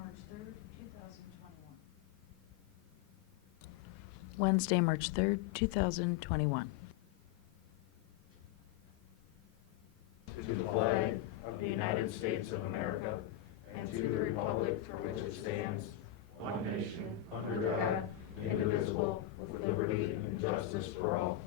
March 3rd, 2021. Wednesday, March 3rd, 2021. To the flag of the United States of America and to the republic for which it stands, one nation, under God, indivisible, with liberty and justice for all.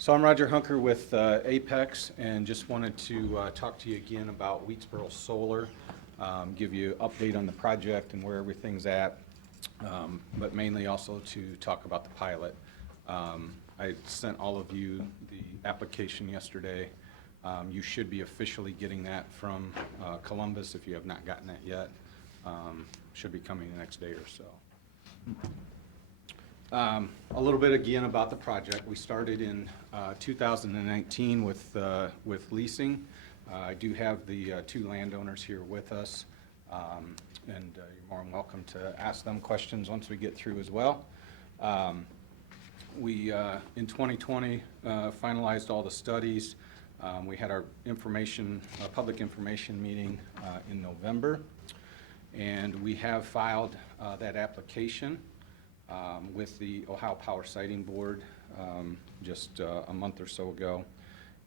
So I'm Roger Hunker with Apex, and just wanted to talk to you again about Wheatsboro Solar, give you an update on the project and where everything's at, but mainly also to talk about the pilot. I sent all of you the application yesterday. You should be officially getting that from Columbus if you have not gotten that yet. Should be coming the next day or so. A little bit again about the project. We started in 2019 with leasing. I do have the two landowners here with us, and you're more than welcome to ask them questions once we get through as well. We, in 2020, finalized all the studies. We had our public information meeting in November, and we have filed that application with the Ohio Power Siting Board just a month or so ago.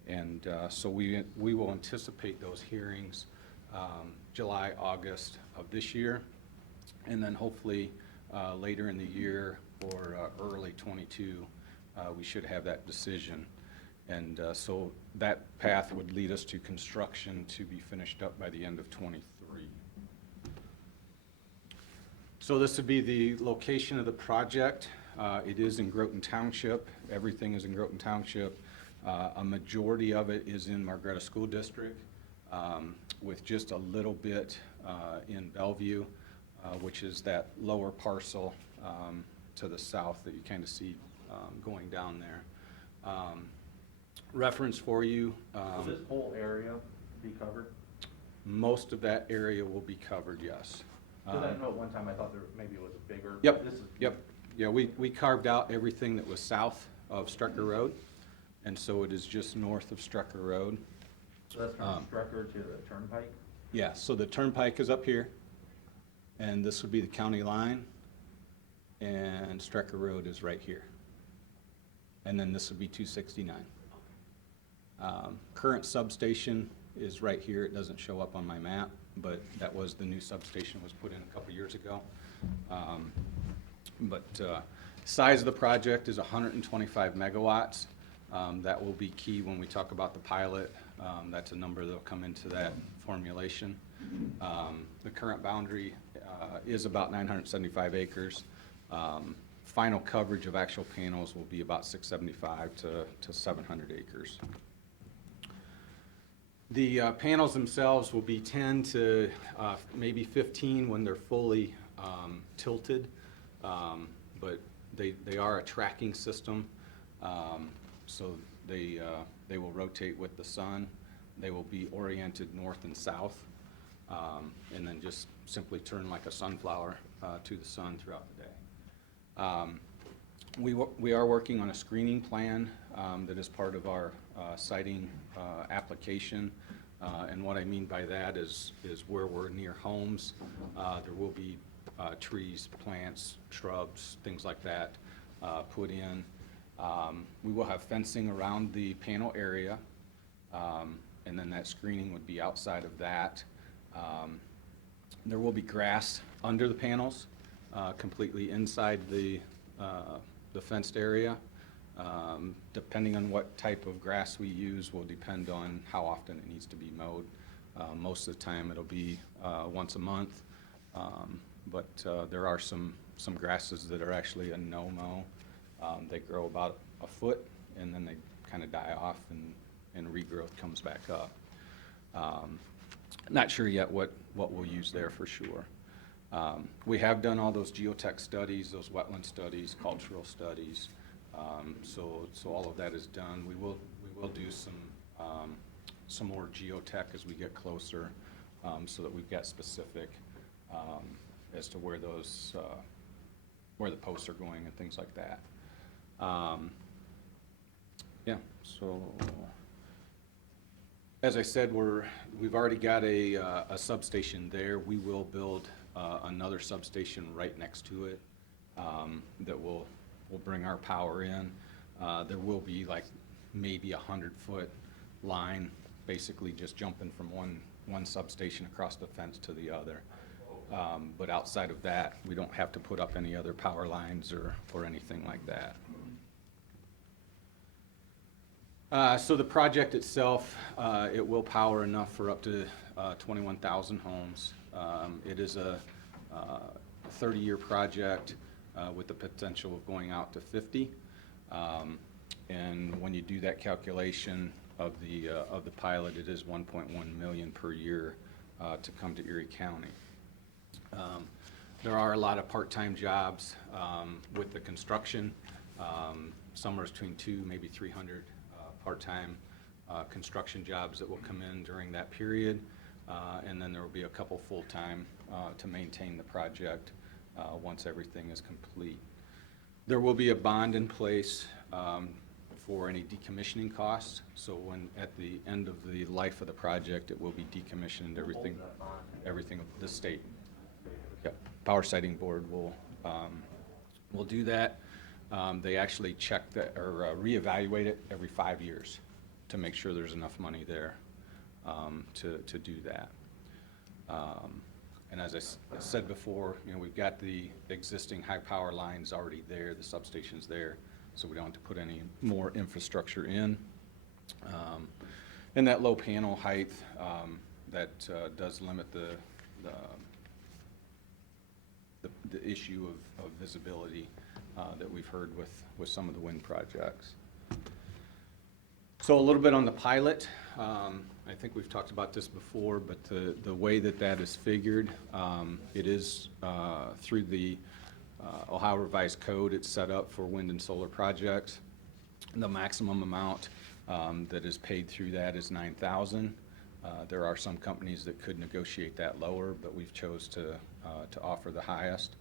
And so we will anticipate those hearings July, August of this year, and then hopefully later in the year or early 22, we should have that decision. And so that path would lead us to construction to be finished up by the end of 23. So this would be the location of the project. It is in Groton Township. Everything is in Groton Township. A majority of it is in Margaretta School District, with just a little bit in Bellevue, which is that lower parcel to the south that you kind of see going down there. Reference for you. Will this whole area be covered? Most of that area will be covered, yes. Because I know at one time I thought maybe it was a bigger. Yep, This is, yep. Yeah, we carved out everything that was south of Strecker Road, and so it is just north of Strecker Road. So that's from Strecker to the Turnpike? Yeah, so the Turnpike is up here, and this would be the county line, and Strecker Road is right here. And then this would be 269. Current substation is right here. It doesn't show up on my map, but that was the new substation was put in a couple years ago. Size of the project is 125 megawatts. That will be key when we talk about the pilot. That's a number that will come into that formulation. The current boundary is about 975 acres. Final coverage of actual panels will be about 675 to 700 acres. The panels themselves will be 10 to maybe 15 when they're fully tilted, but they are a tracking system, so they will rotate with the sun. They will be oriented north and south, and then just simply turn like a sunflower to the sun throughout the day. We are working on a screening plan that is part of our siting application, and what I mean by that is where we're near homes, there will be trees, plants, shrubs, things like that put in. We will have fencing around the panel area, and then that screening would be outside of that. There will be grass under the panels, completely inside the fenced area. Depending on what type of grass we use will depend on how often it needs to be mowed. Most of the time it'll be once a month, but there are some grasses that are actually a no-mow. They grow about a foot and then they kind of die off and regrowth comes back up. Not sure yet what we'll use there for sure. We have done all those geotech studies, those wetland studies, cultural studies. So all of that is done. We will do some more geotech as we get closer, so that we've got specific as to where the posts are going and things like that. Yeah, so, as I said, we've already got a substation there. We will build another substation right next to it that will bring our power in. There will be like maybe 100-foot line, basically just jumping from one substation across the fence to the other. But outside of that, we don't have to put up any other power lines or anything like that. So the project itself, it will power enough for up to 21,000 homes. It is a 30-year project with the potential of going out to 50. And when you do that calculation of the pilot, it is $1.1 million per year to come to Erie County. There are a lot of part-time jobs with the construction. Somewhere between 200, maybe 300 part-time construction jobs that will come in during that period. And then there will be a couple full-time to maintain the project once everything is complete. There will be a bond in place for any decommissioning costs. So when at the end of the life of the project, it will be decommissioned, everything of the state. Yep. Power Siting Board will do that. They actually check that or reevaluate it every 5 years to make sure there's enough money there to do that. And as I said before, we've got the existing high power lines already there, the substation's there, so we don't have to put any more infrastructure in. And that low panel height, that does limit the issue of visibility that we've heard with some of the wind projects. So a little bit on the pilot. I think we've talked about this before, but the way that is figured, it is through the Ohio Revised Code. It's set up for wind and solar projects. The maximum amount that is paid through that is $9,000. There are some companies that could negotiate that lower, but we've chose to offer the highest.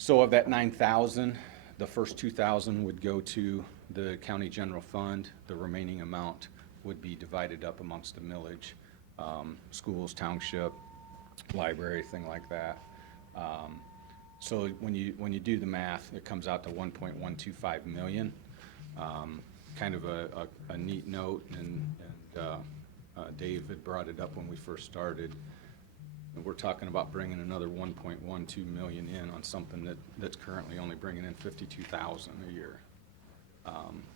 So of that $9,000, the first $2,000 would go to the county general fund. The remaining amount would be divided up amongst the millage, schools, township, library, thing like that. So when you do the math, it comes out to $1.125 million. Kind of a neat note, and Dave had brought it up when we first started. And we're talking about bringing another $1.12 million in on something that's currently only bringing in $52,000 a year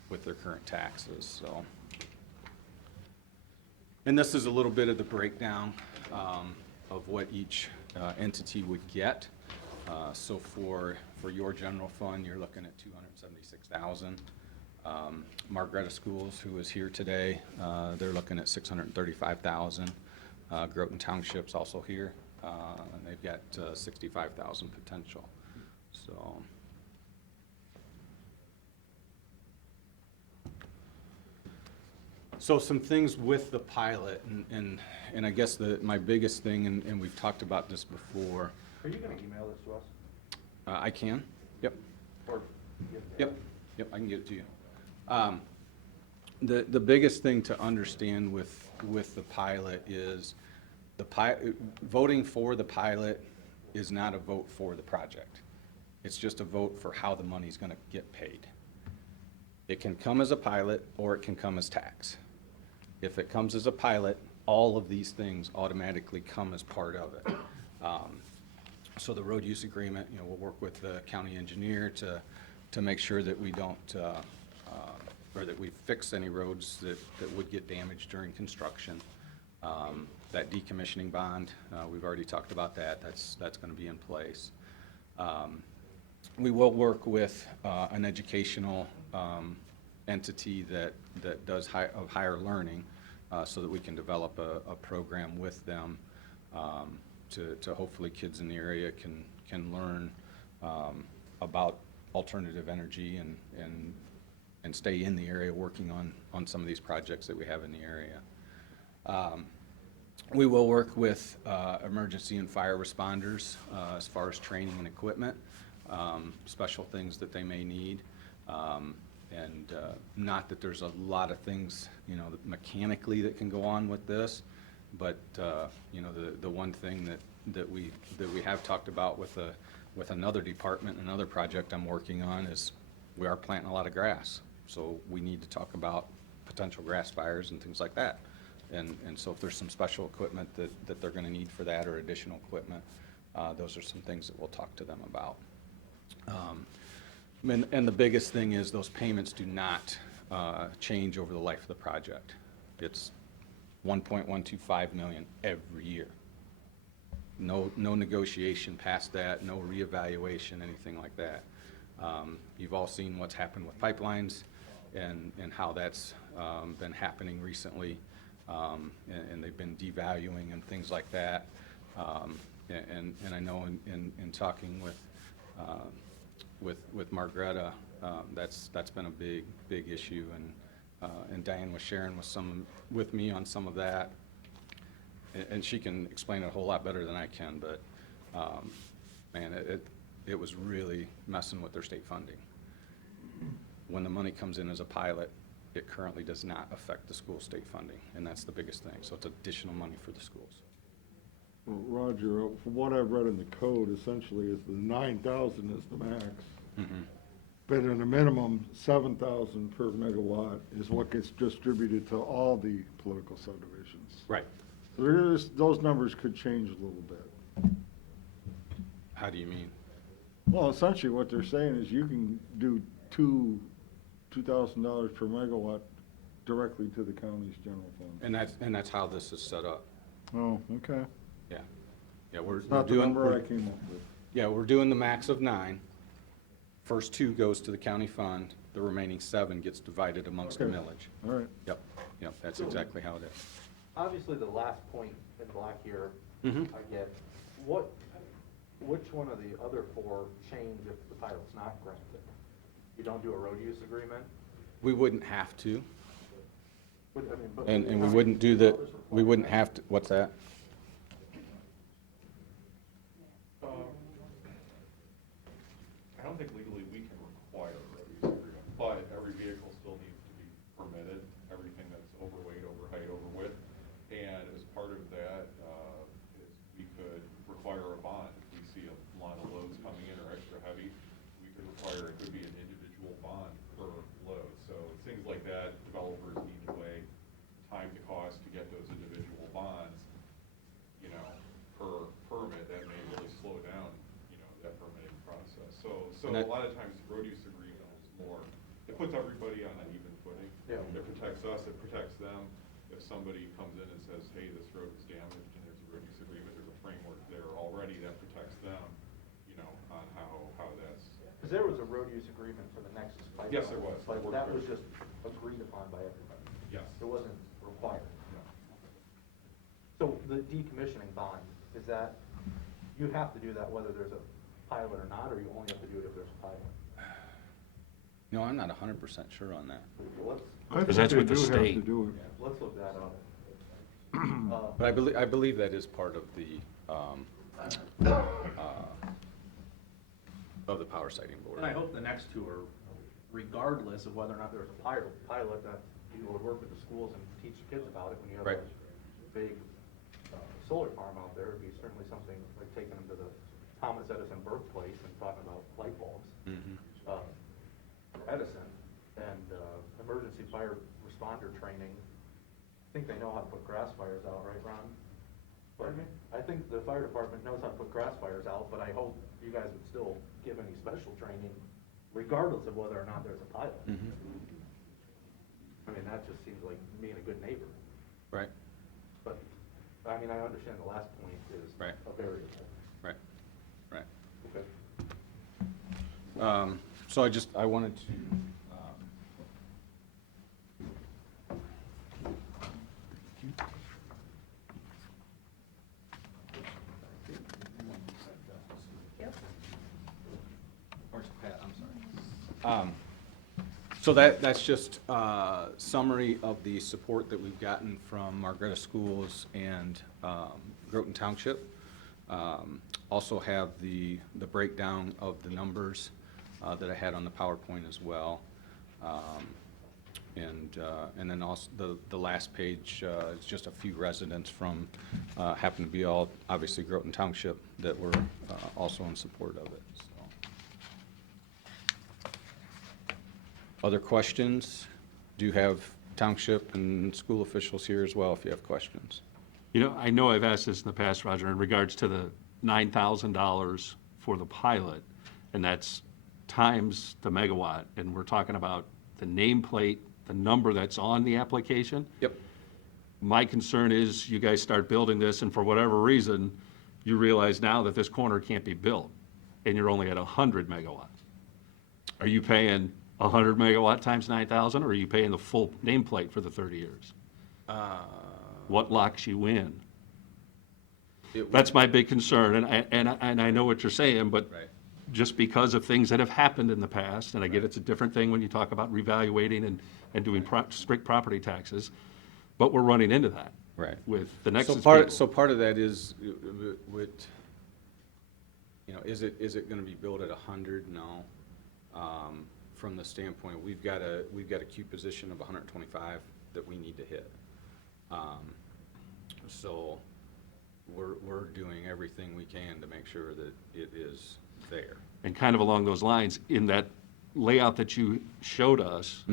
with their current taxes. So, and this is a little bit of the breakdown of what each entity would get. So for your general fund, you're looking at $276,000. Margaretta Schools, who is here today, they're looking at $635,000. Groton Township's also here, and they've got $65,000 potential. So some things with the pilot, and I guess my biggest thing, and we've talked about this before. Are you going to email this to us? I can. Yep. Or Yep, I can get it to you. The biggest thing to understand with the pilot is voting for the pilot is not a vote for the project. It's just a vote for how the money's going to get paid. It can come as a pilot or it can come as tax. If it comes as a pilot, all of these things automatically come as part of it. So the road use agreement, we'll work with the county engineer to make sure that we don't, or that we fix any roads that would get damaged during construction. That decommissioning bond, we've already talked about that. That's going to be in place. We will work with an educational entity that does higher learning, so that we can develop a program with them to hopefully kids in the area can learn about alternative energy and stay in the area working on some of these projects that we have in the area. We will work with emergency and fire responders as far as training and equipment, special things that they may need. And not that there's a lot of things, you know, mechanically that can go on with this, but, you know, the one thing that we have talked about with another department, another project I'm working on is we are planting a lot of grass. So we need to talk about potential grass fires and things like that. And so if there's some special equipment that they're gonna need for that or additional equipment, those are some things that we'll talk to them about. And the biggest thing is those payments do not change over the life of the project. It's 1.125 million every year. No negotiation past that, no reevaluation, anything like that. You've all seen what's happened with pipelines and how that's been happening recently, and they've been devaluing and things like that. And I know in talking with Margreta, that's been a big issue, and Diane was sharing with me on some of that, and she can explain it a whole lot better than I can, but man, it was really messing with their state funding. When the money comes in as a pilot, it currently does not affect the school state funding, and that's the biggest thing. So it's additional money for the schools. Well, Roger, from what I've read in the code, essentially is the 9,000 is the max. Mm-hmm. But in a minimum, 7,000 per megawatt is what gets distributed to all the political subdivisions. Right. So those numbers could change a little bit. How do you mean? Well, essentially what they're saying is you can do $2,000 per megawatt directly to the county's general fund. And that's how this is set up. Oh, okay. Yeah, we're It's not the doing. number I came up with. Yeah, we're doing the max of 9. First 2 goes to the county fund, the remaining 7 gets divided amongst the Okay. millage. All right. Yep, that's exactly how it is. Obviously, the last point in black here, Mhm. I get, which one of the other 4 change if the pilot's not granted? You don't do a road use agreement? We wouldn't have to, But, I mean, but- and we wouldn't do that, we wouldn't have to, what's that? I don't think legally we can require a road use agreement, but every vehicle still needs to be permitted, everything that's overweight, over height, over width. And as part of that, is we could require a bond. If we see a lot of loads coming in or extra heavy, we could require, it could be an individual bond per load. So things like that, developers need to weigh time to cost to get those individual bonds, you know, per permit. That may really slow down, you know, that permitting process. So And a that- lot of times the road use agreement is more, it puts everybody on an even footing. Yeah. It protects us, it protects them. If somebody comes in and says, hey, this road is damaged and there's a road use agreement, there's a framework there already that protects them, you know, on how that's. Because there was a road use agreement for the Nexus pipeline. Yes, there was. But that was just agreed upon by everybody. Yes. It wasn't required. No. So the decommissioning bond, is that, you have to do that whether there's a pilot or not, or you only have to do it if there's a pilot? No, I'm not 100% sure on that. Well, I think that's they with the do have state. to do it. let's look that up. But I believe that is part of the power sighting board. And I hope the next 2 are, regardless of whether or not there's a pilot, that you would work with the schools and teach the kids about it when you have Right. a big solar farm out there. It'd be certainly something like taking them to the Thomas Edison birthplace and talking about light bulbs. Mhm. Edison, and emergency fire responder training. I think they know how to put grass fires out, right, Ron? Pardon me? I think the fire department knows how to put grass fires out, but I hope you guys would still give any special training regardless of whether or not there's a pilot. Mhm. I mean, that just seems like being a good neighbor. Right, But, I mean, I understand the last point is Right. a variable. right, right. Okay. So I wanted to, Where's Pat? I'm sorry. So that's just a summary of the support that we've gotten from Margreta Schools and Groton Township. Also have the breakdown of the numbers that I had on the PowerPoint as well. And then also the last page is just a few residents from, happen to be all, obviously Groton Township, that were also in support of it, so. Other questions? Do you have township and school officials here as well if you have questions? You know, I know I've asked this in the past, Roger, in regards to the $9,000 for the pilot, and that's times the megawatt, and we're talking about the nameplate, the number that's on the application. Yep. My concern is you guys start building this, and for whatever reason, you realize now that this corner can't be built, and you're only at 100 megawatts. Are you paying 100 megawatt times 9,000, or are you paying the full nameplate for the 30 years? What locks you in? That's my big concern, and I know what you're saying, but Right. just because of things that have happened in the past, and I get it's a different thing when you talk about revaluating and doing strict property taxes, but we're running into that. Right. With the Nexus So part, people. so part of that is, is it gonna be built at 100? No. From the standpoint, we've got a queue position of 125 that we need to hit. So we're doing everything we can to make sure that it is there. And kind of along those lines, in that layout that you showed us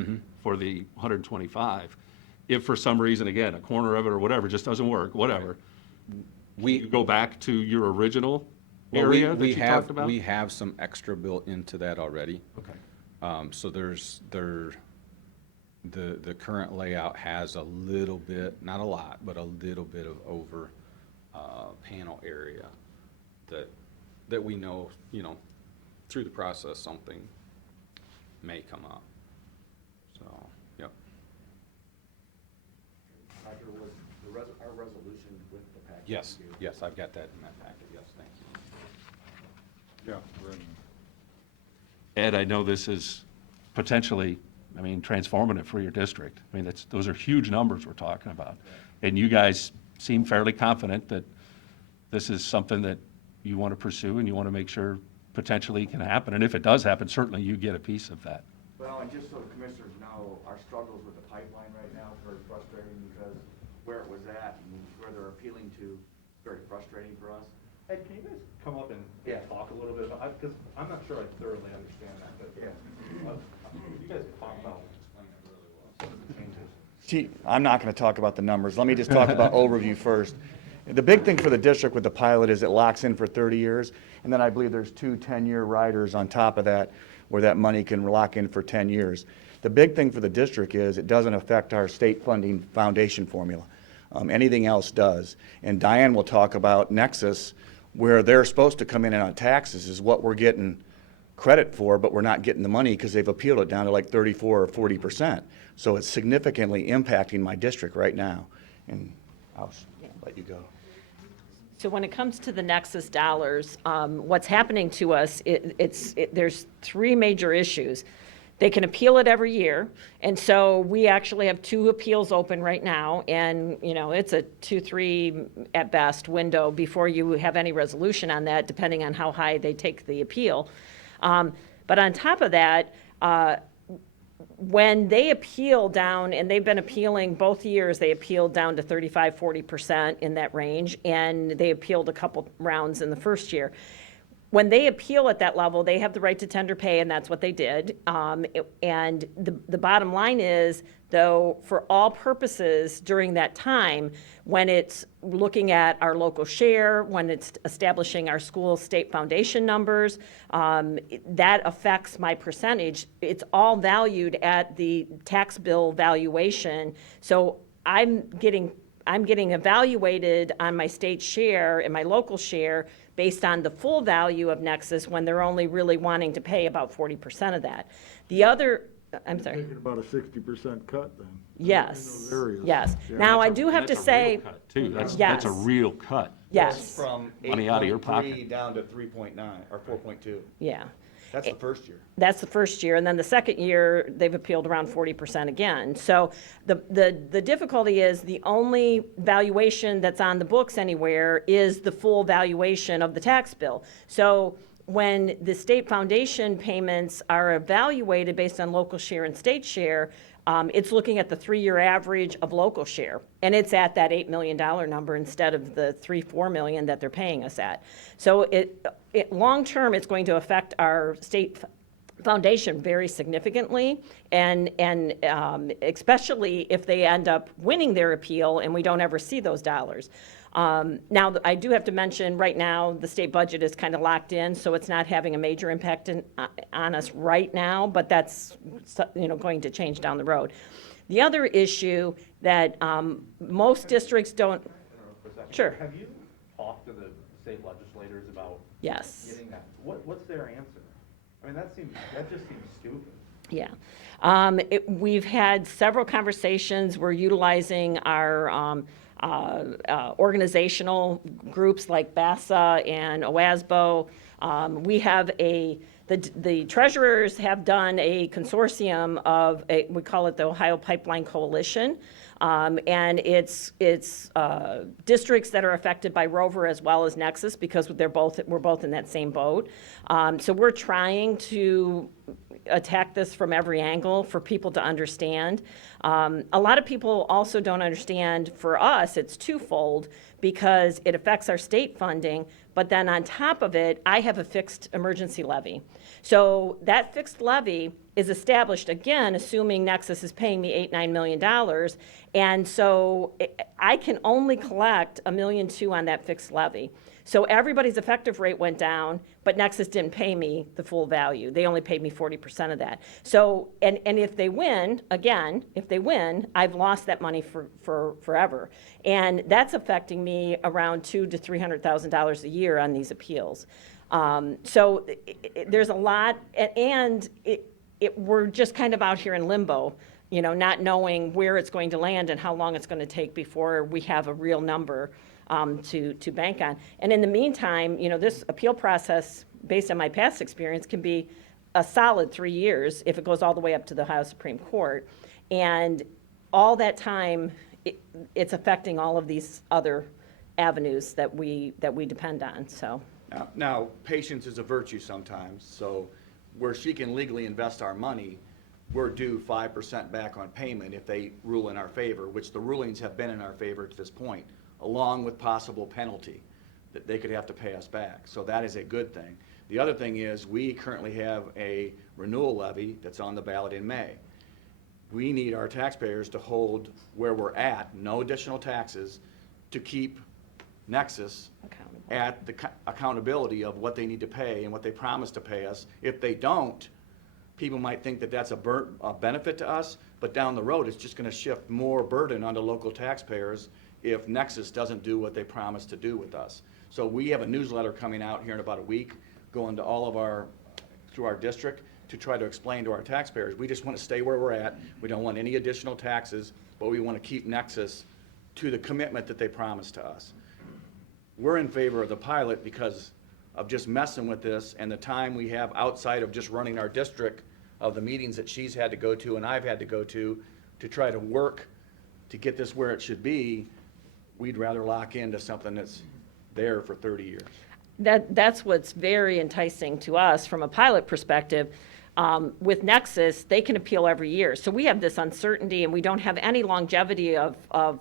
for the 125, if for some reason, again, a corner of it or whatever just doesn't work, whatever, you go back to your original Well, area that you have, talked about? we have some extra built into that already. Okay. So the current layout has a little bit, not a lot, but a little bit of over panel area that we know, through the process, something may come up. So, yep. Roger, was our resolution with the package? Yes, you gave? yes, I've got that in that packet, yes, thank you. Yeah, right. Ed, I know this is potentially, transformative for your district. Those are huge numbers we're talking about. And you guys seem fairly confident that this is something that you want to pursue and you want to make sure potentially can happen. And if it does happen, certainly you get a piece of that. Well, and just so the commissioners know, our struggles with the pipeline right now is very frustrating because where it was at and where they're appealing to, very frustrating for us. Hey, can you guys come up and talk a little bit about, because I'm not sure I thoroughly understand that, but you guys talk about some of the changes. I'm not going to talk about the numbers. Let me just talk about overview first. The big thing for the district with the pilot is it locks in for 30 years, and then I believe there's 2 10-year riders on top of that where that money can lock in for 10 years. The big thing for the district is it doesn't affect our state funding foundation formula. Anything else does. And Diane will talk about Nexus, where they're supposed to come in on taxes is what we're getting credit for, but we're not getting the money because they've appealed it down to like 34 or 40%. So it's significantly impacting my district right now. And I'll let you go. So when it comes to the Nexus dollars, what's happening to us, there's 3 major issues. They can appeal it every year, and so we actually have 2 appeals open right now, and, it's a 2-3 at best window before you have any resolution on that, depending on how high they take the appeal. But on top of that, when they appeal down, and they've been appealing both years, they appealed down to 35-40% in that range, and they appealed a couple rounds in the first year. When they appeal at that level, they have the right to tender pay, and that's what they did. And the bottom line is, though, for all purposes during that time, when it's looking at our local share, when it's establishing our school state foundation numbers, that affects my percentage. It's all valued at the tax bill valuation. So I'm getting evaluated on my state share and my local share based on the full value of Nexus when they're only really wanting to pay about 40% of that. The other, I'm sorry. Thinking about a 60% cut then. Yes, In those areas. yes. Yeah. Now, I do have to That's a real say, cut, too. That's Yes. a real cut. yes, From Money out of your 8.3 pocket. down to 3.9 or 4.2. yeah. That's the first year. That's the first year, and then the second year, they've appealed around 40% again. So the difficulty is the only valuation that's on the books anywhere is the full valuation of the tax bill. So when the state foundation payments are evaluated based on local share and state share, it's looking at the 3-year average of local share, and it's at that $8 million number instead of the $3-4 million that they're paying us at. So long-term, it's going to affect our state foundation very significantly, and especially if they end up winning their appeal and we don't ever see those dollars. Now, I do have to mention, right now, the state budget is kind of locked in, so it's not having a major impact on us right now, but that's, going to change down the road. The other issue that most districts don't, For a second. Sure. Have you talked to the state legislators about yes. getting that? What's their answer? I mean, that just seems stupid. Yeah. We've had several conversations. We're utilizing our organizational groups like BASA and OASBO. We have the treasurers have done a consortium of, we call it the Ohio Pipeline Coalition. And it's districts that are affected by Rover as well as Nexus, because we're both in that same boat. So we're trying to attack this from every angle for people to understand. A lot of people also don't understand. For us, it's twofold, because it affects our state funding, but then on top of it, I have a fixed emergency levy. So that fixed levy is established, again, assuming Nexus is paying me $8-9 million, and so I can only collect $1.2 million on that fixed levy. So everybody's effective rate went down, but Nexus didn't pay me the full value. They only paid me 40% of that. So, and if they win, again, if they win, I've lost that money for forever. And that's affecting me around $200,000 to $300,000 a year on these appeals. So there's a lot, and we're just kind of out here in limbo, not knowing where it's going to land and how long it's going to take before we have a real number to bank on. And in the meantime, this appeal process, based on my past experience, can be a solid 3 years if it goes all the way up to the Ohio Supreme Court. And all that time, it's affecting all of these other avenues that we depend on, so. Now, patience is a virtue sometimes, so where she can legally invest our money, we're due 5% back on payment if they rule in our favor, which the rulings have been in our favor to this point, along with possible penalty that they could have to pay us back. So that is a good thing. The other thing is, we currently have a renewal levy that's on the ballot in May. We need our taxpayers to hold where we're at, no additional taxes, to keep Nexus at the accountability of what they need to pay and what they promise to pay us. If they don't, people might think that that's a benefit to us, but down the road, it's just gonna shift more burden onto local taxpayers if Nexus doesn't do what they promised to do with us. So we have a newsletter coming out here in about a week, going to all of through our district, to try to explain to our taxpayers, we just want to stay where we're at. We don't want any additional taxes, but we want to keep Nexus to the commitment that they promised to us. We're in favor of the pilot because of just messing with this and the time we have outside of just running our district, of the meetings that she's had to go to and I've had to go to try to work to get this where it should be. We'd rather lock into something that's there for 30 years. That's what's very enticing to us from a pilot perspective. With Nexus, they can appeal every year. So we have this uncertainty, and we don't have any longevity of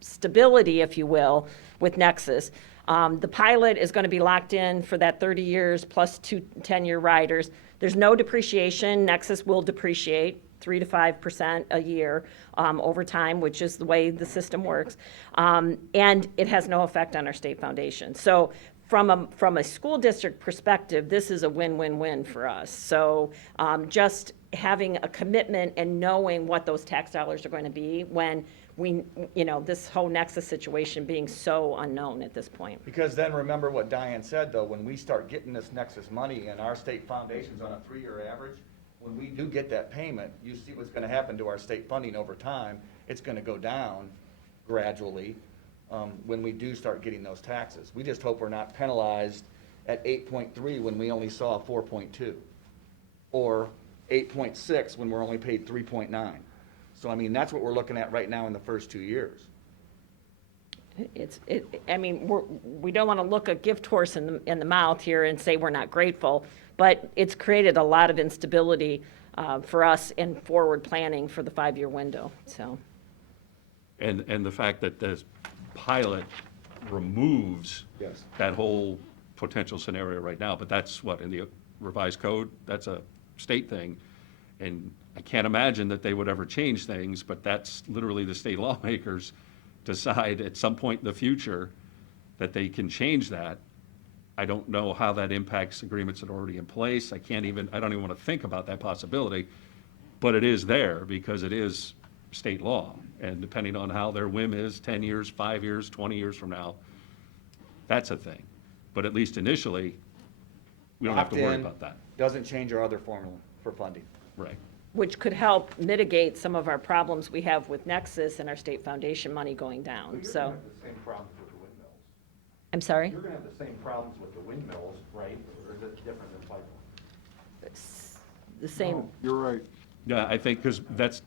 stability, if you will, with Nexus. The pilot is going to be locked in for that 30 years plus 2 10-year riders. There's no depreciation. Nexus will depreciate 3 to 5% a year over time, which is the way the system works. And it has no effect on our state foundation. So from a school district perspective, this is a win-win-win for us. So just having a commitment and knowing what those tax dollars are going to be when this whole Nexus situation being so unknown at this point. Because then remember what Diane said, though, when we start getting this Nexus money and our state foundation's on a 3-year average, when we do get that payment, you see what's going to happen to our state funding over time. It's going to go down gradually when we do start getting those taxes. We just hope we're not penalized at 8.3 when we only saw 4.2, or 8.6 when we're only paid 3.9. So I mean, that's what we're looking at right now in the first 2 years. I mean, we don't want to look a gift horse in the mouth here and say we're not grateful, but it's created a lot of instability for us in forward planning for the 5-year window, so. And the fact that this pilot removes Yes. that whole potential scenario right now, but that's what, in the revised code, that's a state thing. And I can't imagine that they would ever change things, but that's literally the state lawmakers decide at some point in the future that they can change that. I don't know how that impacts agreements that are already in place. I don't even want to think about that possibility, but it is there because it is state law. And depending on how their whim is, 10 years, 5 years, 20 years from now, that's a thing. But at least initially, we don't have to worry Opt-in about that. Doesn't change our other formula for funding. Right. Which could help mitigate some of our problems we have with Nexus and our state foundation money going down, so. You're gonna have the same problems with the windmills. I'm sorry? You're gonna have the same problems with the windmills, right? Or is it different than pipeline? The same, No, You're right. Yeah, I think because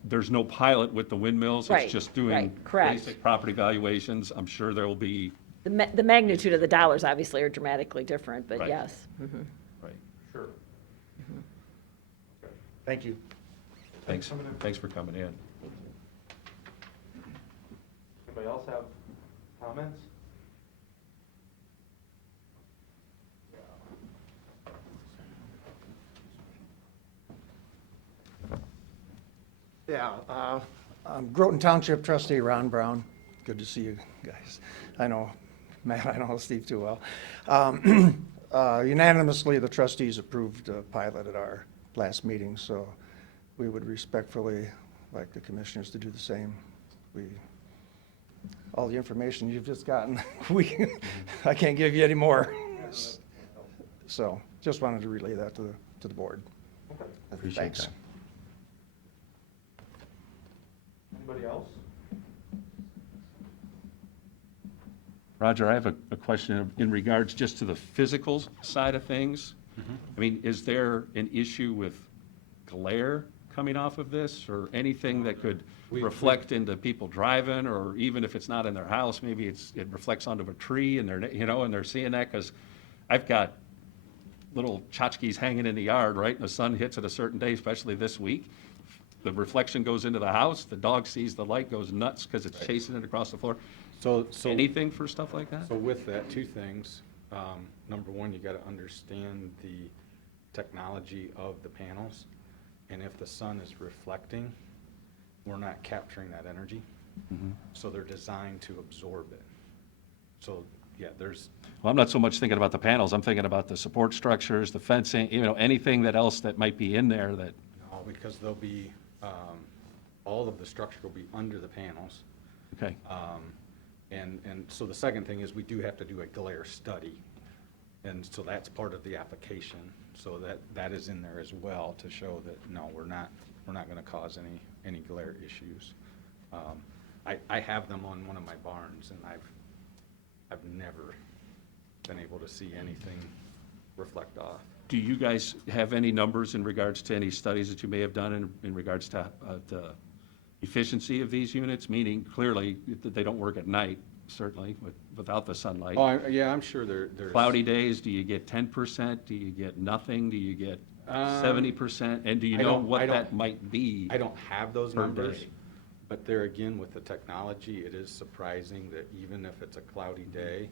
there's no pilot with the windmills. Right, It's just doing right, correct. basic property valuations. I'm sure there will be, the magnitude of the dollars obviously are dramatically different, but Right. yes. Mhm. right. Sure. Thank you. Thanks for coming in. Anybody else have comments? Yeah, I'm Groton Township trustee Ron Brown. Good to see you guys. I know Matt, I know Steve too well. Unanimously, the trustees approved a pilot at our last meeting, so we would respectfully like the commissioners to do the same. All the information you've just gotten, I can't give you any more. So just wanted to relay that to the board. Appreciate Thanks. that. Anybody else? Roger, I have a question in regards just to the physical side of things. I mean, is there an issue with glare coming off of this or anything that could reflect into people driving, or even if it's not in their house, maybe it reflects onto a tree and they're seeing that? Because I've got little tchotchkes hanging in the yard, right? And the sun hits at a certain day, especially this week. The reflection goes into the house, the dog sees the light, goes nuts because it's chasing it across the floor. So Anything for stuff like that? So with that, two things. Number one, you gotta understand the technology of the panels. And if the sun is reflecting, we're not capturing that energy. So they're designed to absorb it. So, yeah, there's, Well, I'm not so much thinking about the panels, I'm thinking about the support structures, the fencing, anything else that might be in there that, no, because they'll be, all of the structure will be under the panels. okay. And so the second thing is we do have to do a glare study. And so that's part of the application. So that is in there as well to show that, no, we're not gonna cause any glare issues. I have them on one of my barns and I've never been able to see anything reflect off. Do you guys have any numbers in regards to any studies that you may have done in regards to the efficiency of these units? Meaning, clearly, that they don't work at night, certainly, without the sunlight. Oh, yeah, I'm sure there's. Cloudy days, do you get 10%? Do you get nothing? Do you get 70%? And do you I know don't- what I don't- that might be? I don't have those per numbers, day? but there again, with the technology, it is surprising that even if it's a cloudy day,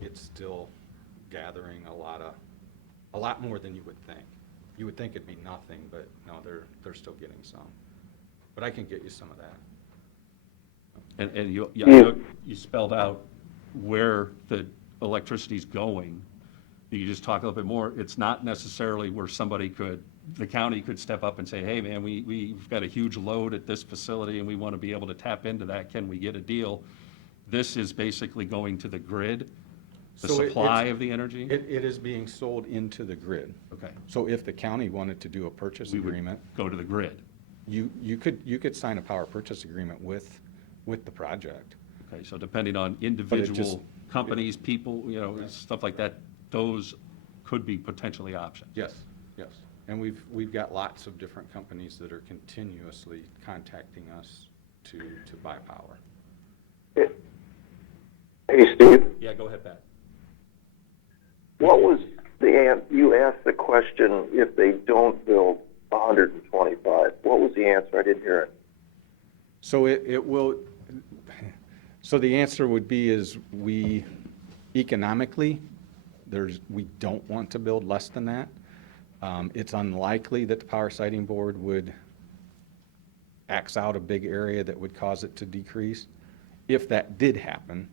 it's still gathering a lot more than you would think. You would think it'd be nothing, but no, they're still getting some. But I can get you some of that. And I know you spelled out where the electricity's going. You just talk a little bit more. It's not necessarily where the county could step up and say, hey, man, we've got a huge load at this facility and we want to be able to tap into that. Can we get a deal? This is basically going to the grid, the So supply of the energy? It is being sold into the grid. Okay. So if the county wanted to do a purchase We would agreement, go to the grid. you could sign a power purchase agreement with the project. Okay, so depending on individual companies, people, stuff like that, those could be potentially options. Yes, yes. And we've got lots of different companies that are continuously contacting us to buy power. Hey, Steve, Yeah, go ahead, Pat. what was you asked the question, if they don't build 125, what was the answer? I didn't hear it. So it will, so the answer would be is we, economically, we don't want to build less than that. It's unlikely that the Power Sighting Board would X out a big area that would cause it to decrease. If that did happen,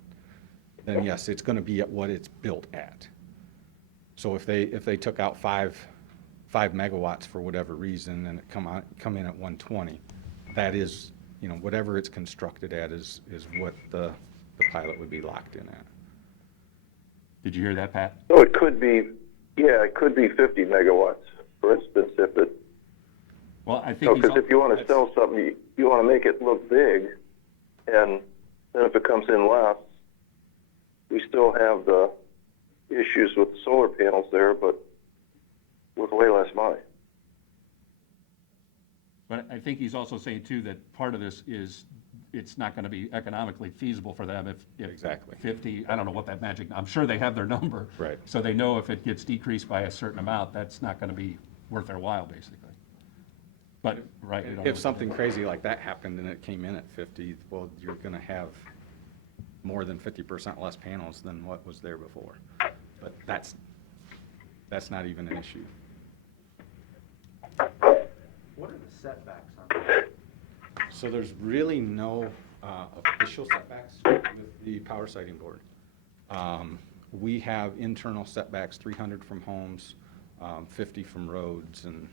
then yes, it's gonna be at what it's built at. So if they took out five megawatts for whatever reason and it come in at 120, that is, you know, whatever it's constructed at is what the pilot would be locked in at. Did you hear that, Pat? So it could be 50 megawatts, for instance, if it, Well, I think because if you want to sell something, you want to make it look big, and then if it comes in less, we still have the issues with the solar panels there, but with way less money. But I think he's also saying too that part of this is it's not going to be economically feasible for them if Exactly. 50, I don't know what that magic, I'm sure they have their number. Right. So they know if it gets decreased by a certain amount, that's not going to be worth their while, basically. But, right. you don't know If what something to do. crazy like that happened and it came in at 50, well, you're gonna have more than 50% less panels than what was there before. But that's not even an issue. What are the setbacks on that? So there's really no official setbacks with the Power Sighting Board. We have internal setbacks, 300 from homes, 50 from roads, and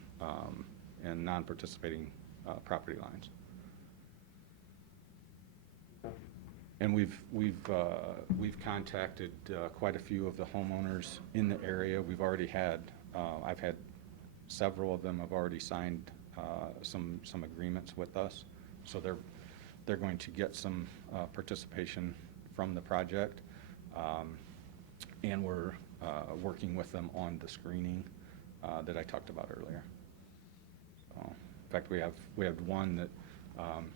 non-participating property lines. And we've contacted quite a few of the homeowners in the area. We've already had, I've had several of them have already signed some agreements with us. So they're going to get some participation from the project. And we're working with them on the screening that I talked about earlier. So, in fact, we have one that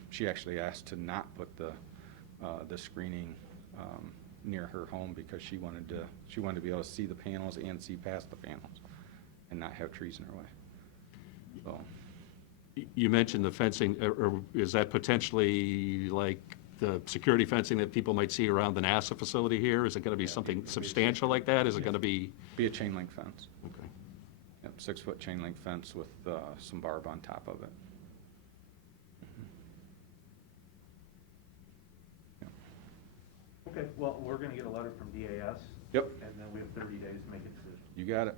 she actually asked to not put the screening near her home because she wanted to be able to see the panels and see past the panels and not have trees in her way. So. You mentioned the fencing, or is that potentially like the security fencing that people might see around the NASA facility here? Is it going to be something substantial like that? Is it going to be? Be a chain link fence. Okay. Yep, 6-foot chain link fence with some barb on top of it. Okay, well, we're gonna get a letter from DAS. Yep. And then we have 30 days to make a decision. You got it.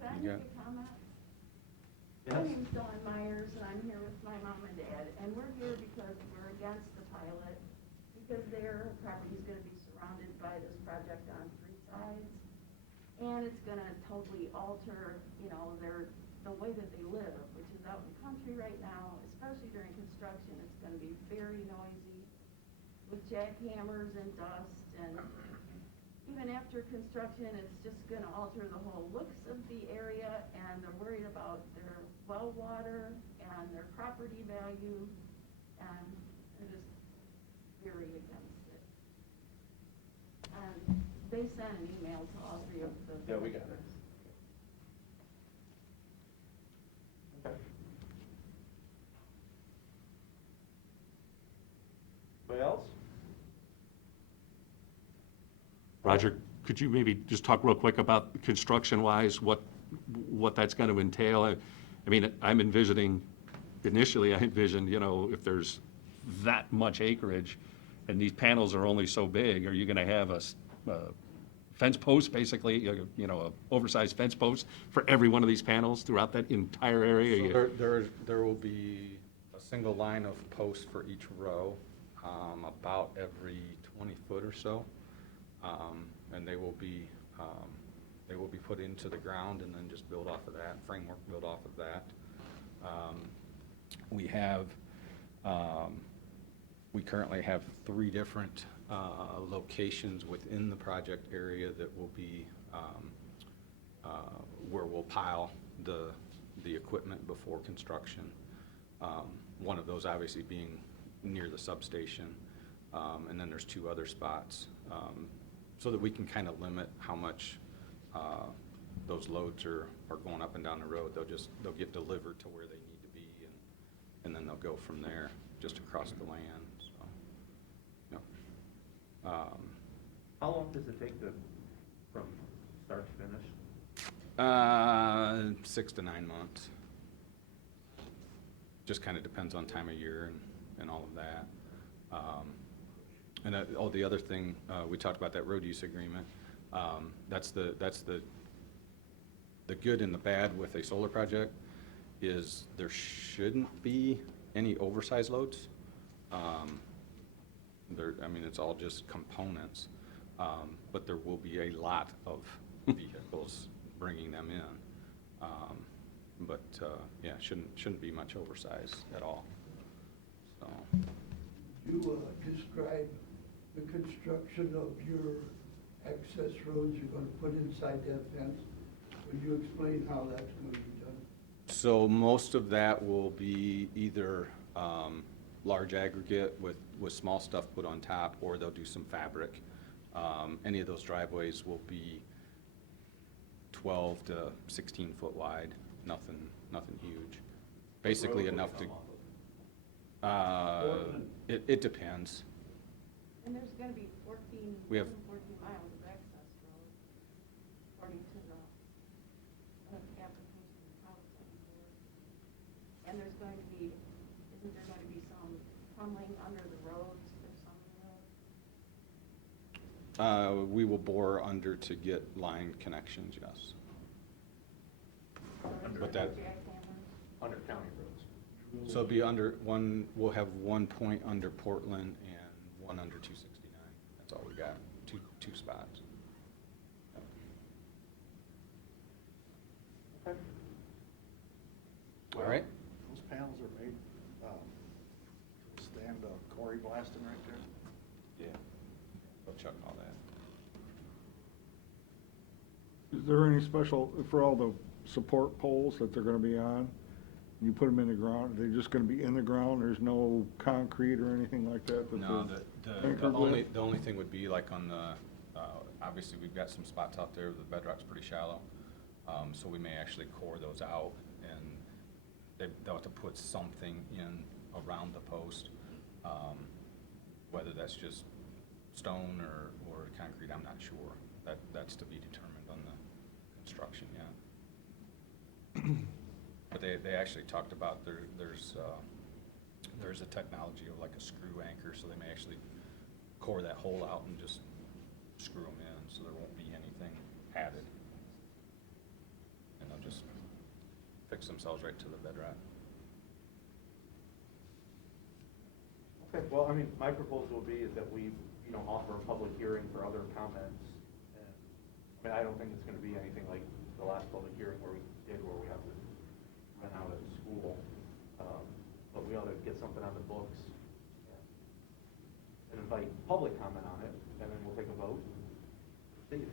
Can I You make got it. a comment? Yes. My name's Dawn Myers, and I'm here with my mom and dad, and we're here because we're against the pilot, because their property's gonna be surrounded by this project on 3 sides, and it's gonna totally alter, you know, the way that they live, which is out in the country right now, especially during construction. It's gonna be very noisy with jackhammers and dust, and even after construction, it's just gonna alter the whole looks of the area, and they're worried about their well water and their property value, and they're just very against it. And they sent an email to all 3 of the. Yeah, we got it. Okay. Anybody else? Roger, could you maybe just talk real quick about construction-wise, what that's going to entail? I mean, I'm envisioning, initially I envisioned, you know, if there's that much acreage and these panels are only so big, are you going to have a fence post, basically, you know, a oversized fence post for every one of these panels throughout that entire area? So there will be a single line of posts for each row, about every 20 foot or so. And they will be put into the ground and then just build off of that, framework build off of that. We currently have 3 different locations within the project area that will be where we'll pile the equipment before construction. One of those obviously being near the substation, and then there's 2 other spots so that we can kind of limit how much those loads are going up and down the road. They'll get delivered to where they need to be, and then they'll go from there, just across the land, so, you know. How long does it take from start to finish? 6 to 9 months. Just kind of depends on time of year and all of that. The other thing, we talked about that road use agreement. That's the good and the bad with a solar project is there shouldn't be any oversized loads. It's all just components, but there will be a lot of vehicles bringing them in. Shouldn't be much oversized at all. So. You describe the construction of your access roads you're going to put inside that fence. Would you explain how that's going to be done? So most of that will be either large aggregate with small stuff put on top, or they'll do some fabric. Any of those driveways will be 12 to 16 foot wide, nothing huge. Basically enough to, it depends. And there's gonna be 14 miles of access road, according to the application of the housing board. And there's going to be, isn't there going to be some tunneling under the roads for some of the roads? We will bore under to get line connections, yes. But that, Under county roads. so it'll be under one, we'll have 1 point under Portland and 1 under 269. That's all we got, two spots. Okay. All right? Those panels are made, to stand Cory blasting right there. Yeah. I'll check all that. Is there any special, for all the support poles that they're gonna be on, you put them in the ground, they're just gonna be in the ground, there's no concrete or anything like that? No, the only thing would be like on the, obviously, we've got some spots out there, the bedrock's pretty shallow, so we may actually core those out, and they'll have to put something in around the post, whether that's just stone or concrete, I'm not sure. That's to be determined on the construction, yeah. But they actually talked about there's a technology of like a screw anchor, so they may actually core that hole out and just screw them in, so there won't be anything added. And they'll just fix themselves right to the bedrock. Okay, well, my proposal would be is that we, offer a public hearing for other comments. And, I don't think it's gonna be anything like the last public hearing where we have to run out of school. But we ought to get something on the books and invite public comment on it, and then we'll take a vote. Steve?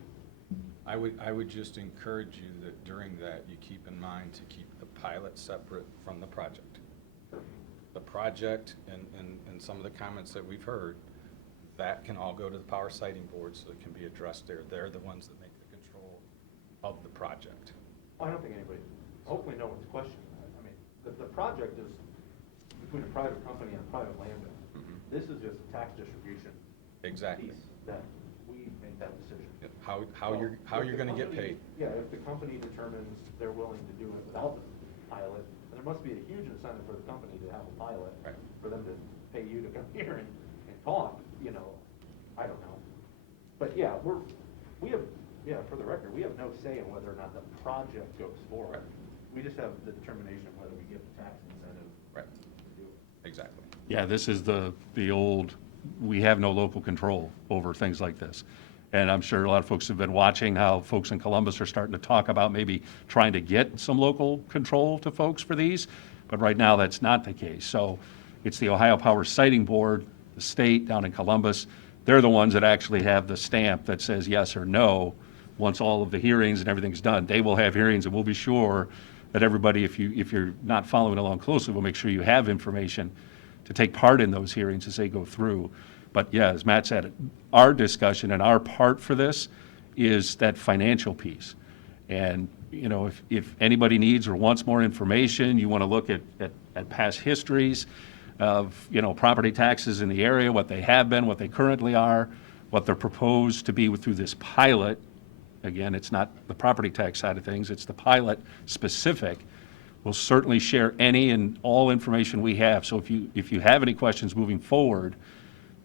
I would just encourage you that during that, you keep in mind to keep the pilot separate from the project. The project and some of the comments that we've heard, that can all go to the power siting board, so it can be addressed there. They're the ones that make the control of the project. I don't think anybody, hopefully no one's questioning that. The project is between a private company and a private landowner. Mhm. This is just a tax distribution Exactly. piece that we make that decision. Yep. How you're gonna get paid. Yeah, if the company determines they're willing to do it without the pilot, then there must be a huge incentive for the company to have a pilot. Right. For them to pay you to come here and talk, I don't know. But yeah, for the record, we have no say in whether or not the project goes forward. Right. We just have the determination of whether we give a tax incentive Right. to do it. Exactly. Yeah, this is the old, we have no local control over things like this. And I'm sure a lot of folks have been watching how folks in Columbus are starting to talk about maybe trying to get some local control to folks for these, but right now that's not the case. So it's the Ohio Power Siting Board, the state down in Columbus, they're the ones that actually have the stamp that says yes or no. Once all of the hearings and everything's done, they will have hearings, and we'll be sure that everybody, if you're not following along closely, we'll make sure you have information to take part in those hearings as they go through. But yeah, as Matt said, our discussion and our part for this is that financial piece. And, you know, if anybody needs or wants more information, you want to look at past histories of, you know, property taxes in the area, what they have been, what they currently are, what they're proposed to be through this pilot. Again, it's not the property tax side of things, it's the pilot specific. We'll certainly share any and all information we have. So if you have any questions moving forward,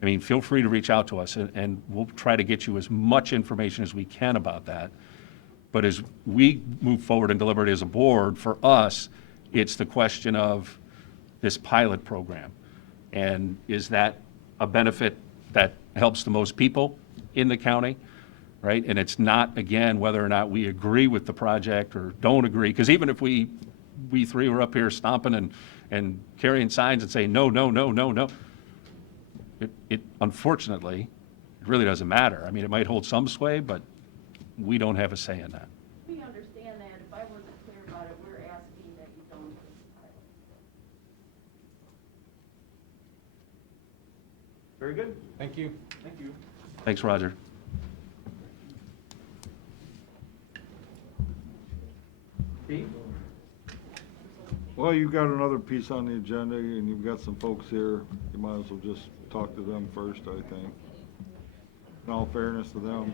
I mean, feel free to reach out to us, and we'll try to get you as much information as we can about that. But as we move forward and deliberate as a board, for us, it's the question of this pilot program. And is that a benefit that helps the most people in the county, right? And it's not, again, whether or not we agree with the project or don't agree, because even if we three were up here stomping and carrying signs and saying, no, no, no, no, no, it unfortunately, it really doesn't matter. I mean, it might hold some sway, but we don't have a say in that. We understand that. If I wasn't clear about it, we're asking that you don't approve the pilot. Very good. Thank you. Thank you. Thanks, Roger. Steve? Well, you've got another piece on the agenda, and you've got some folks here. You might as well just talk to them first, I think. In all fairness to them.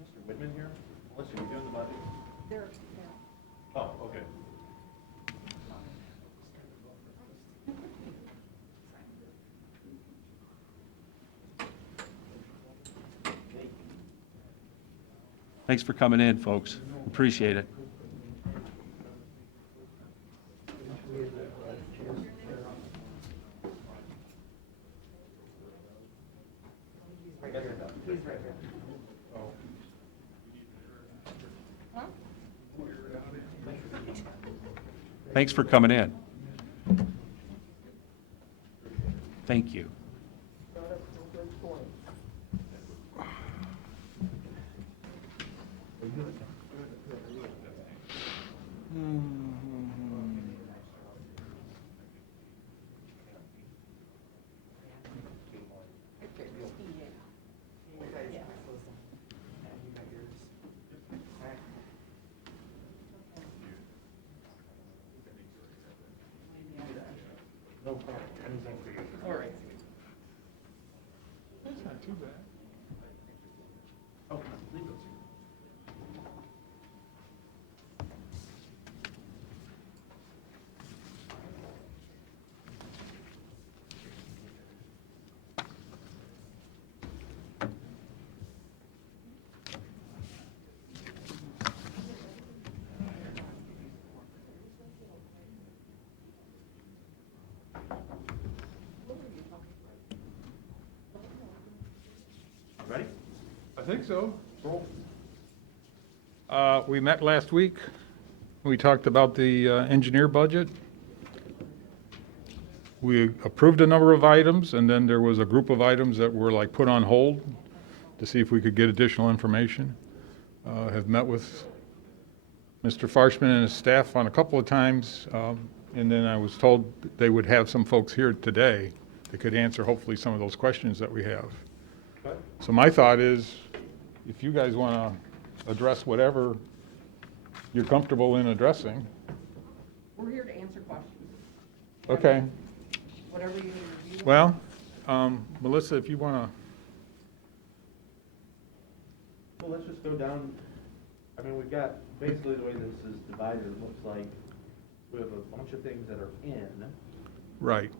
Mr. Whitman here? Melissa, you doing the budget? There. Oh, okay. Thanks for coming in, folks. Appreciate it. Thanks for coming in. Thank you. Ready? I think so. Roll. We met last week. We talked about the engineer budget. We approved a number of items, and then there was a group of items that were like put on hold to see if we could get additional information. Have met with Mr. Farshman and his staff on a couple of times, and then I was told they would have some folks here today that could answer hopefully some of those questions that we have. Okay. So my thought is, if you guys want to address whatever you're comfortable in addressing. We're here to answer questions. Okay. Whatever you need to do. Well, Melissa, if you want to, Well, let's just go down, I mean, we've got, basically the way this is divided, it looks like we have a bunch of things that are in, right.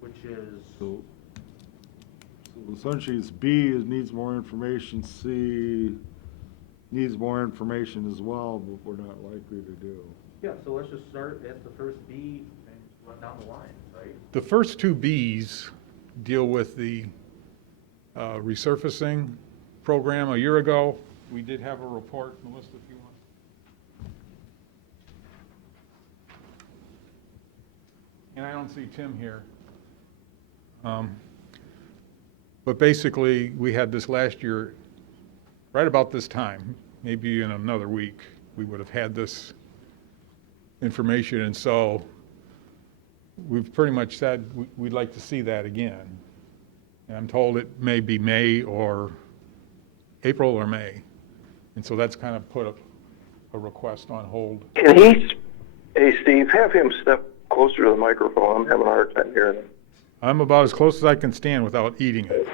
which is, So essentially, it's B is needs more information, C needs more information as well, but we're not likely to do. yeah, so let's just start at the first B and run down the line, right? The first two Bs deal with the resurfacing program. A year ago, we did have a report. Melissa, if you want. And I don't see Tim here. But basically, we had this last year, right about this time, maybe in another week, we would have had this information. And so we've pretty much said we'd like to see that again. And I'm told it may be May or April or May. And so that's kind of put a request on hold. Can he, hey Steve, have him step closer to the microphone. I'm having a hard time hearing him. I'm about as close as I can stand without eating it.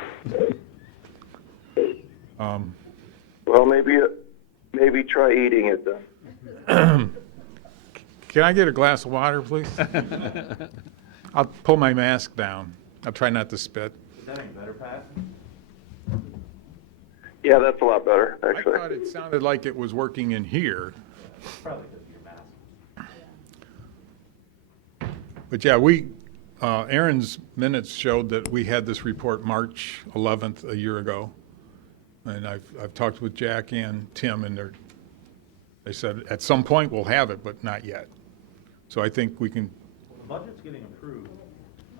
Well, maybe try eating it then. Can I get a glass of water, please? I'll pull my mask down. I'll try not to spit. Is that any better, Pat? Yeah, that's a lot better, I actually. thought it sounded like it was working in here. Probably because of your mask. But yeah, Aaron's minutes showed that we had this report March 11th a year ago. And I've talked with Jack and Tim, and they said at some point we'll have it, but not yet. So I think we can, Well, the budget's getting approved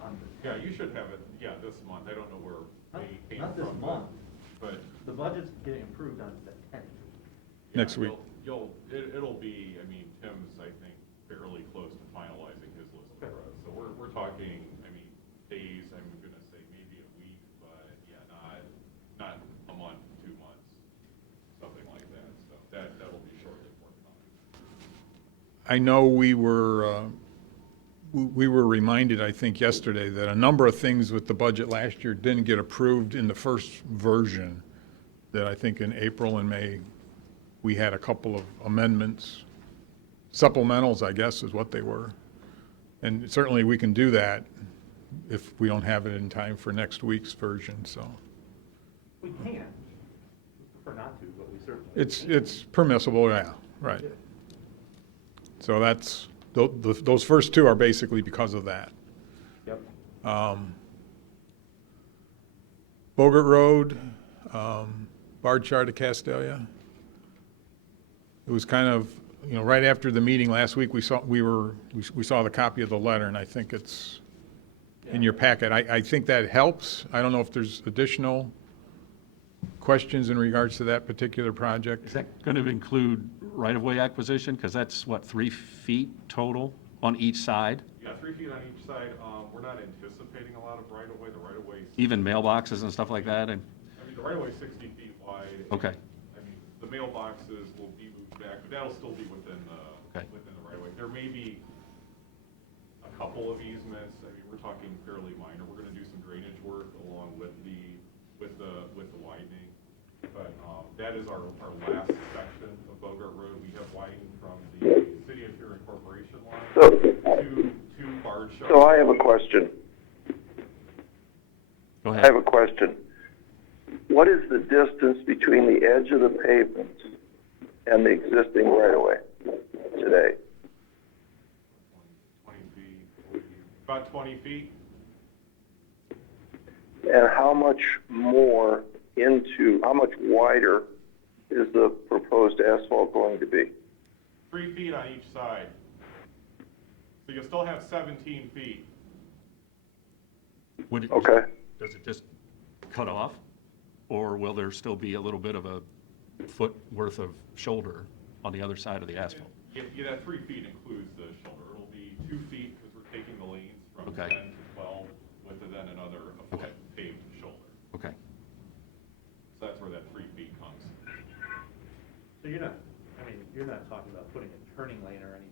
on the. Yeah, you should have it, this month. I don't know where they came Not from. this month. But. The budget's getting approved on the 10th. Next week. It'll be, I mean, Tim's, I think, fairly close to finalizing his list of roads. So we're talking, I mean, days, I'm gonna say maybe a week, but not a month, 2 months, something like that. So that'll be shortly forthcoming. I know we were reminded, I think, yesterday that a number of things with the budget last year didn't get approved in the first version, that I think in April and May, we had a couple of amendments, supplementals, I guess, is what they were. And certainly we can do that if we don't have it in time for next week's version, so. We can. We prefer not to, but we certainly. It's permissible, yeah, right. So that's, those first two are basically because of that. Yep. Bogart Road, Bardshar to Castelia. It was kind of, right after the meeting last week, we saw the copy of the letter, and I think it's in your packet. I think that helps. I don't know if there's additional questions in regards to that particular project. Is that going to include right-of-way acquisition? Because that's, what, 3 feet total on each side? Yeah, 3 feet on each side. We're not anticipating a lot of right-of-way. The right-of-way. Even mailboxes and stuff like that? And I mean, the right-of-way is 60 feet wide. Okay. I mean, the mailboxes will be moved back, but that'll still be within the right-of-way. There may be a couple of easements. I mean, we're talking fairly minor. We're gonna do some drainage work along with the widening. But, that is our last section of Bogart Road. We have widened from the City of Erie Corporation line to Bardshar. So I have a question. go I ahead. have a question. What is the distance between the edge of the pavement and the existing right-of-way today? 20 feet, 40, about 20 feet. And how much wider is the proposed asphalt going to be? 3 feet on each side. So you'll still have 17 feet. Okay. Does it just cut off? Or will there still be a little bit of a foot worth of shoulder on the other side of the asphalt? Yeah, that 3 feet includes the shoulder. It'll be 2 feet because we're taking the lanes from Okay. 10 to 12 with then another a foot Okay. paved shoulder. Okay. So that's where that 3 feet comes. So you're not talking about putting a turning lane or anything?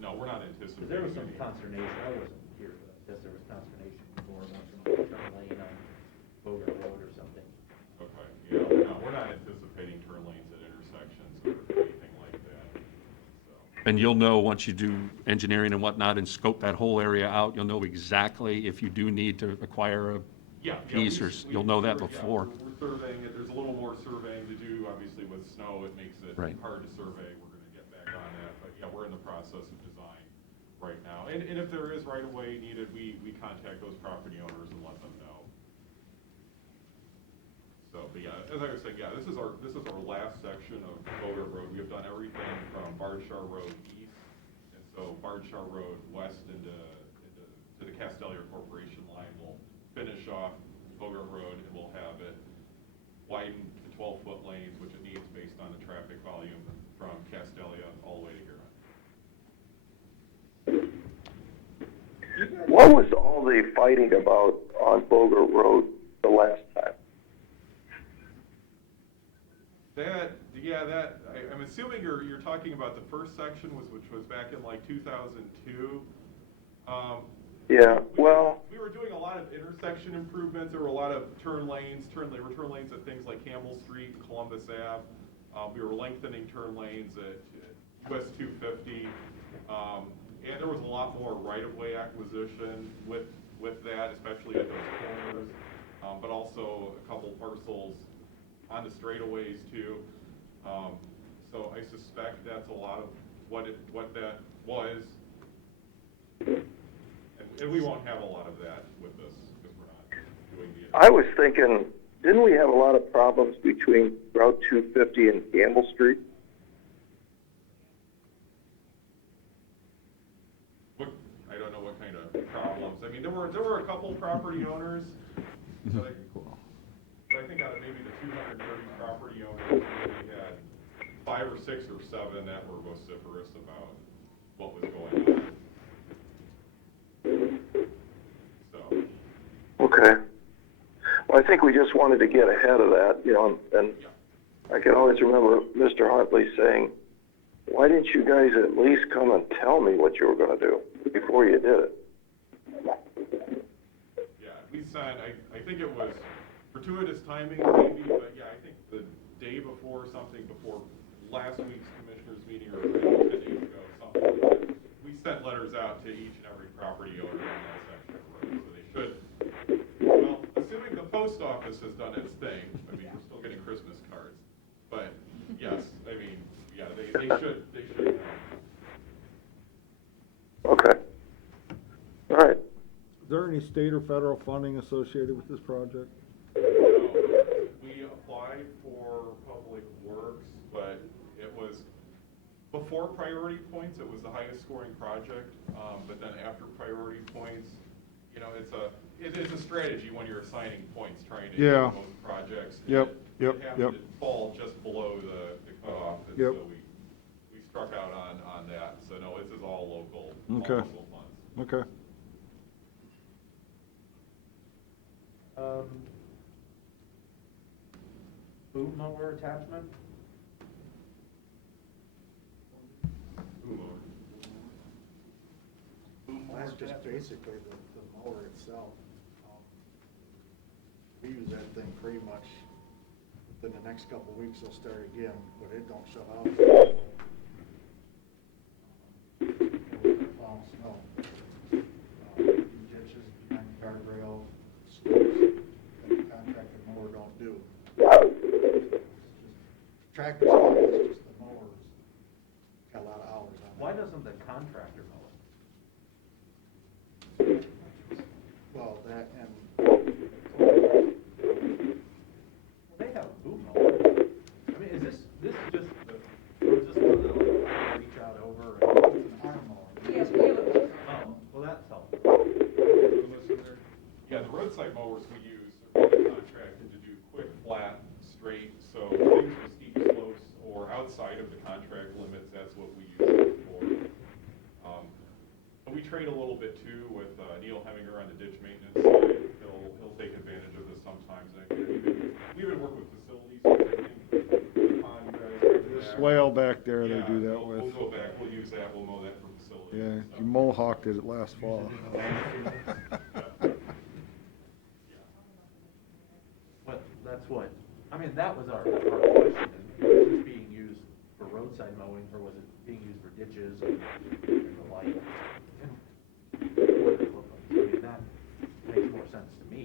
No, we're not anticipating. Because there was some any- consternation, I wasn't here, but I guess there was consternation before, once in a turn lane on Bogart Road or something. Okay, yeah, no, we're not anticipating turn lanes at intersections or anything like that, so. And you'll know, once you do engineering and whatnot and scope that whole area out, you'll know exactly if you do need to acquire a Yeah. piece, or you'll know that before. We're surveying it, there's a little more surveying to do, obviously with snow, it makes it Right. hard to survey, we're gonna get back on that, but yeah, we're in the process of design right now. And if there is right-of-way needed, we contact those property owners and let them know. So, but yeah, as I was saying, yeah, this is our last section of Bogart Road. We have done everything from Bardshar Road east, and so Bardshar Road west into the Castelia Corporation line. We'll finish off Bogart Road, and we'll have it widened to 12-foot lanes, which it needs based on the traffic volume from Castelia all the way to here. What was all the fighting about on Bogart Road the last time? I'm assuming you're talking about the first section, which was back in like 2002. Yeah, well, We were doing a lot of intersection improvements. There were a lot of turn lanes. There were turn lanes at things like Campbell Street and Columbus Ave. We were lengthening turn lanes at US 250. And there was a lot more right-of-way acquisition with that, especially at those corners, but also a couple parcels on the straightaways too. So I suspect that's a lot of what that was. And we won't have a lot of that with this because we're not doing the. I was thinking, didn't we have a lot of problems between Route 250 and Campbell Street? I don't know what kind of problems. I mean, there were a couple property owners. So I think out of maybe the 230 property owners, we had 5 or 6 or 7 that were vociferous about what was going on. So. Okay. Well, I think we just wanted to get ahead of that, and I can always remember Mr. Huntley saying, why didn't you guys at least come and tell me what you were going to do before you did it? Yeah, we signed, I think it was fortuitous timing maybe, but yeah, I think the day before, something before last week's commissioners meeting or 10 days ago, something like that, we sent letters out to each and every property owner in that section of road, so they should, well, assuming the post office has done its thing, I mean, we're still getting Christmas cards, but yes, I mean, yeah, they should know. Okay. All right. Is there any state or federal funding associated with this project? We applied for public works, but it was, before priority points, it was the highest scoring project, but then after priority points, it's a strategy when you're assigning points, trying to hit the most projects. Yep. It happened to fall just below the cutoff, and so we struck out on that. So no, this is all local, local funds. Okay. Boom mower attachment? Well, that's just basically the mower itself. We use that thing pretty much, within the next couple of weeks it'll start again, but it don't shut off. Fall, snow. Ditches, behind the guardrail, slopes, that the contractor mower don't do. Tractor's fine, it's just the mower's got a lot of hours on it. Why doesn't the contractor mow it? Well, that and They have a boom mower. I mean, is this just or is this one that like reach out over? it's an arm mower. Yes, we have a, Oh, well, that's helpful. Yeah, the roadside mowers we use are really contracted to do quick, flat, straight, so things with steep slopes or outside of the contract limits, that's what we use it for. But we trade a little bit too with Neil Heminger on the ditch maintenance side. He'll take advantage of this sometimes. And we even work with facilities. The swale back there they do that We'll with. go back, we'll use that, we'll mow that for facilities. Yeah, so. you mohawked it last fall. But that's what, I mean, that was our question. Was this being used for roadside mowing, or was it being used for ditches and the like? And what it looked like. I mean, that makes more sense to me.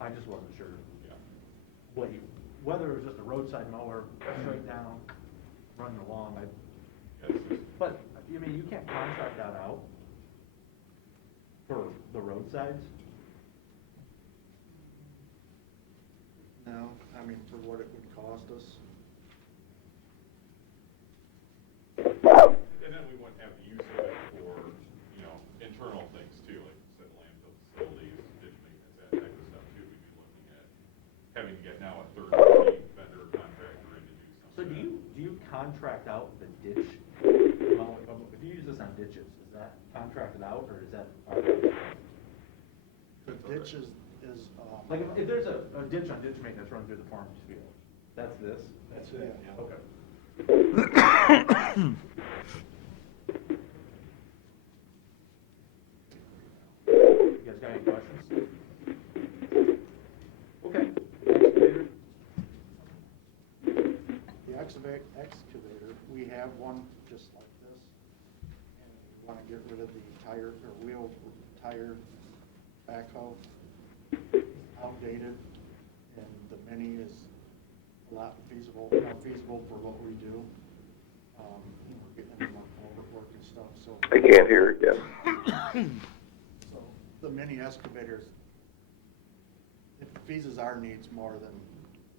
I just wasn't sure whether it was just a roadside mower, straight down, running along. But, I mean, you can't contract that out for the roadsides? No, I mean, for what it would cost us. And then we wouldn't have the use of it for, internal things too, like you said, landfill facilities, ditch maintenance, that type of stuff too. We'd be looking at having to get now a third-party vendor contractor in to do something. So do you contract out the ditch mowing? If you use this on out, or is that? The ditch is, Like, if there's a ditch on ditch maintenance run through the farmer's field, that's this? That's it, yeah. Okay. You guys got any questions? Okay. Excavator? The excavator, we have one just like this. And we want to get rid of the tire, or wheel tire backhoe. Outdated, and the mini is a lot more feasible for what we do. We're getting into more culvert work and stuff, so. I can't hear it yet. So the mini excavators, it feases our needs more than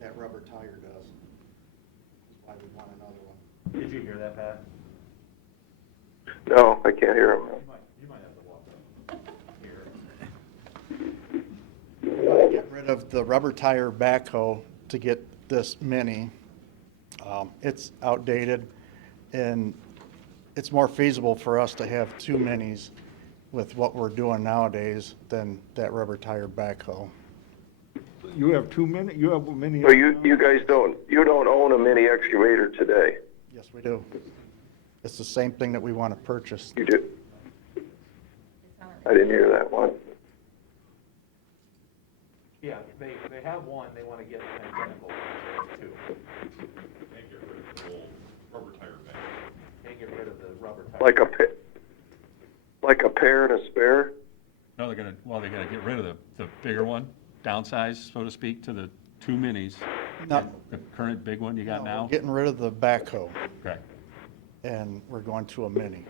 that rubber tire does. That's why we want another one. Did you hear that, Pat? No, I can't hear him. You might have to walk up here. We want to get rid of the rubber tire backhoe to get this mini. It's outdated, and it's more feasible for us to have two minis with what we're doing nowadays than that rubber tire backhoe. You have you have a mini. So you guys you don't own a mini excavator today? Yes, we do. It's the same thing that we want to purchase. You do? I didn't hear that one. Yeah, they have one, they want to get an identical one, too. And get rid of the old rubber tire bag. They get rid of the rubber tire. Like a pair and a spare? No, they're gonna get rid of the bigger one, downsize, so to speak, to the two minis. No. The current big one you got No, now? we're getting rid of the backhoe, Okay. and we're going to a mini.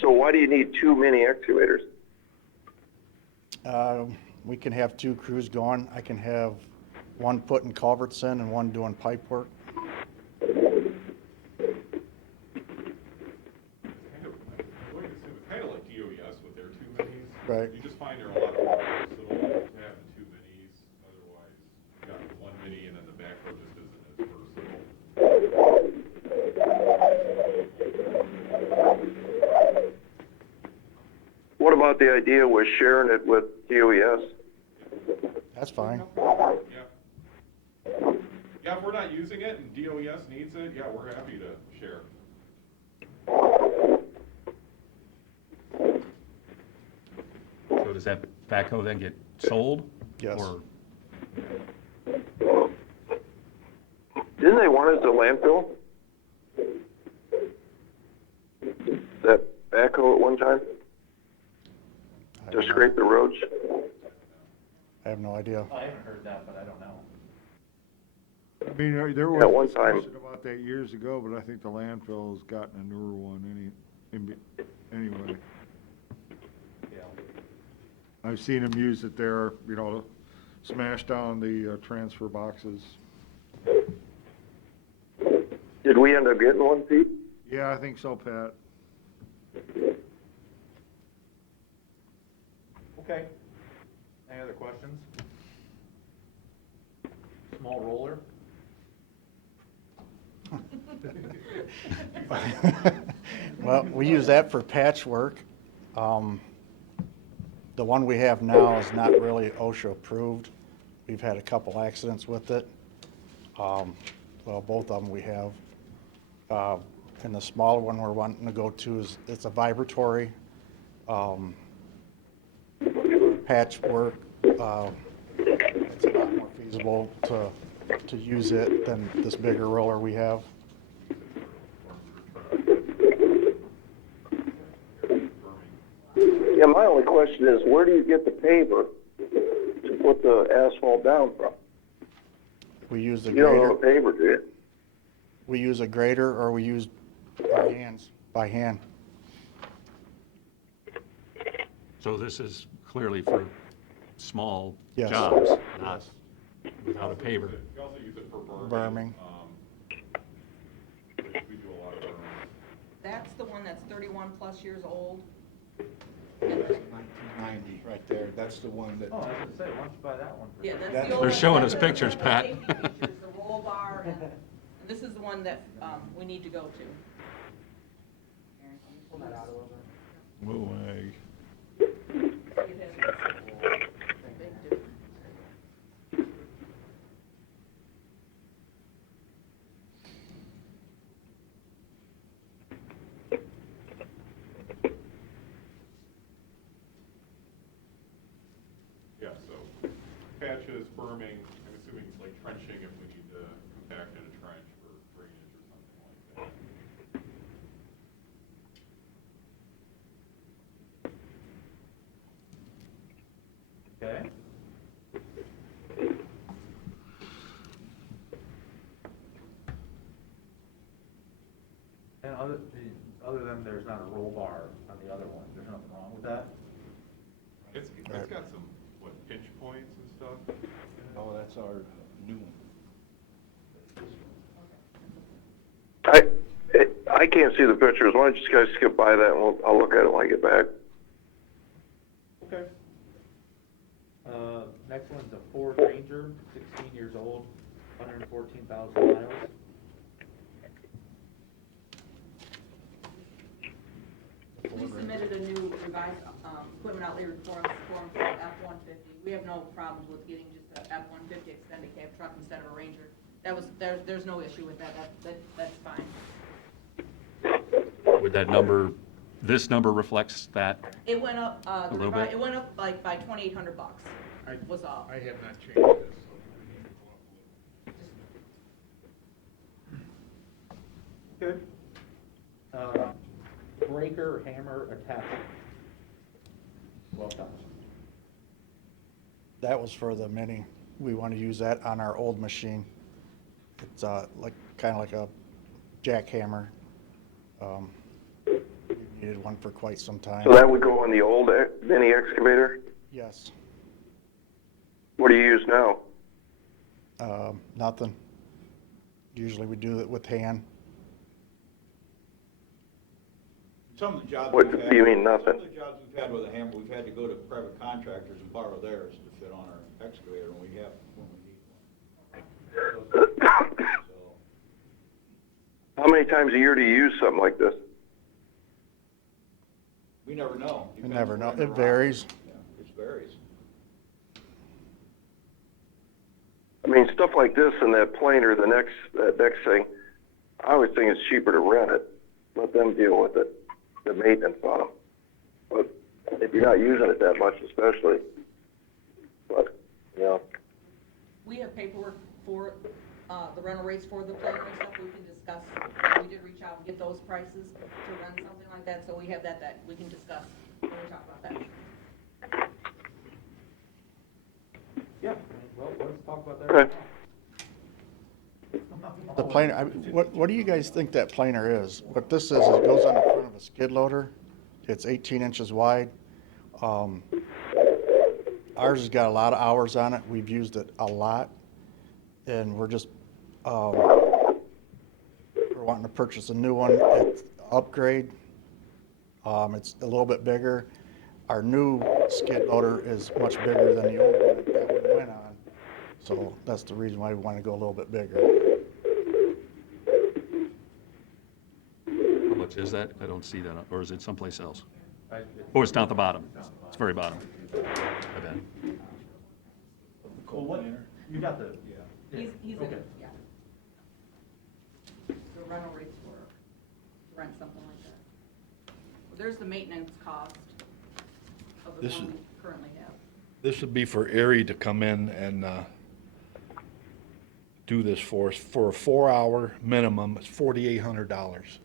So why do you need two mini excavators? We can have two crews going. I can have one putting culverts in and one doing pipe work. Kind of like DOES with their two minis. Right. You just find there are a lot of projects that'll have the two minis, otherwise you got the one mini and then the backhoe just isn't as versatile. What about the idea with sharing it with DOES? That's fine. Yeah. Yeah, if we're not using it and DOES needs it, yeah, we're happy to share. So does that backhoe then get sold? Yes. Or Didn't they want it at the landfill? That backhoe at one time? To scrape the roads? I have no idea. I haven't heard that, but I don't know. I mean, there was At one time. discussion about that years ago, but I think the landfill has gotten a newer one anyway. Yeah. I've seen them use it there, to smash down the transfer boxes. Did we end up getting one, Pete? Yeah, I think so, Pat. Okay. Any other questions? Small roller? Well, we use that for patchwork. The one we have now is not really OSHA approved. We've had a couple accidents with it. Well, both of them we have. And the smaller one we're wanting to go to it's a vibratory patchwork. It's a lot more feasible to use it than this bigger roller we have. Yeah, my only question is, where do you get the paver to put the asphalt down from? We use the You don't grader. own a paver, do you? We use a grader or we use by hand. so this is clearly for small Yes. jobs, not without a paver. We also use it for Berming. We do a lot of berming. That's the one that's 31-plus years old. 1990, right there. That's the one that. Oh, I was gonna say, why don't you buy that one? Yeah, that's That- the old They're one. showing us That's the pictures, Pat. safety features, the roll bar, and this is the one that we need to go to. Pull that out a little bit. Woo wag. Yeah, so patches, berming, I'm assuming like trenching if we need to compact in a trench for drainage or something like that. Okay. And other than there's not a roll bar on the other one, there's nothing wrong with that? It's got some, what, pinch points and stuff? Oh, that's our new one. I can't see the pictures. Why don't you guys skip by that and I'll look at it when I get back. Okay. Next one's a Ford Ranger, 16 years old, 114,000 miles. We submitted a new revised, equipment outlay form for F-150. We have no problems with getting just a F-150 extended cab truck instead of a Ranger. There's no issue with that, that's fine. Would that number, this number reflects that? It went up, A little bit? it went up like by $2,800 was all. I have not changed this, so. Good. Breaker hammer attachment. Well done. That was for the mini. We want to use that on our old machine. It's like, kind of like a jackhammer. We needed one for quite some time. So that would go on the old mini excavator? Yes. What do you use now? Nothing. Usually we do it with hand. Some of the jobs What we've had. do you mean, nothing? Some of the jobs we've had with a hammer, we've had to go to private contractors and borrow theirs to fit on our excavator when we need one. So, How many times a year do you use something like this? we never know. You Depends never know. when they're It varies. around. Yeah, it varies. I mean, stuff like this and that planer, that next thing, I always think it's cheaper to rent it. Let them deal with it, the maintenance on them. But if you're not using it that much especially, but, you know. We have paperwork for, the rental rates for the planer and stuff we can discuss. We did reach out and get those prices to run something like that, so we have that we can discuss when we talk about that. Yeah, well, let's talk about that right Okay. now. The planer, what do you guys think that planer is? What this is, it goes on the front of a skid loader. It's 18 inches wide. Ours has got a lot of hours on it. We've used it a lot. And we're just, we're wanting to purchase a new one. It's upgrade. It's a little bit bigger. Our new skid loader is much bigger than the old one that we went on. So that's the reason why we want to go a little bit bigger. How much is that? I don't see that, or is it someplace else? Or it's down at the bottom? It's very bottom. I bet. Well, what, you got the, He's in, okay. yeah. The rental rates for, to rent something like that. Well, there's the maintenance cost of the This one is- we currently have. This would be for Erie to come in and do this for us. For a 4-hour minimum, it's $4,800.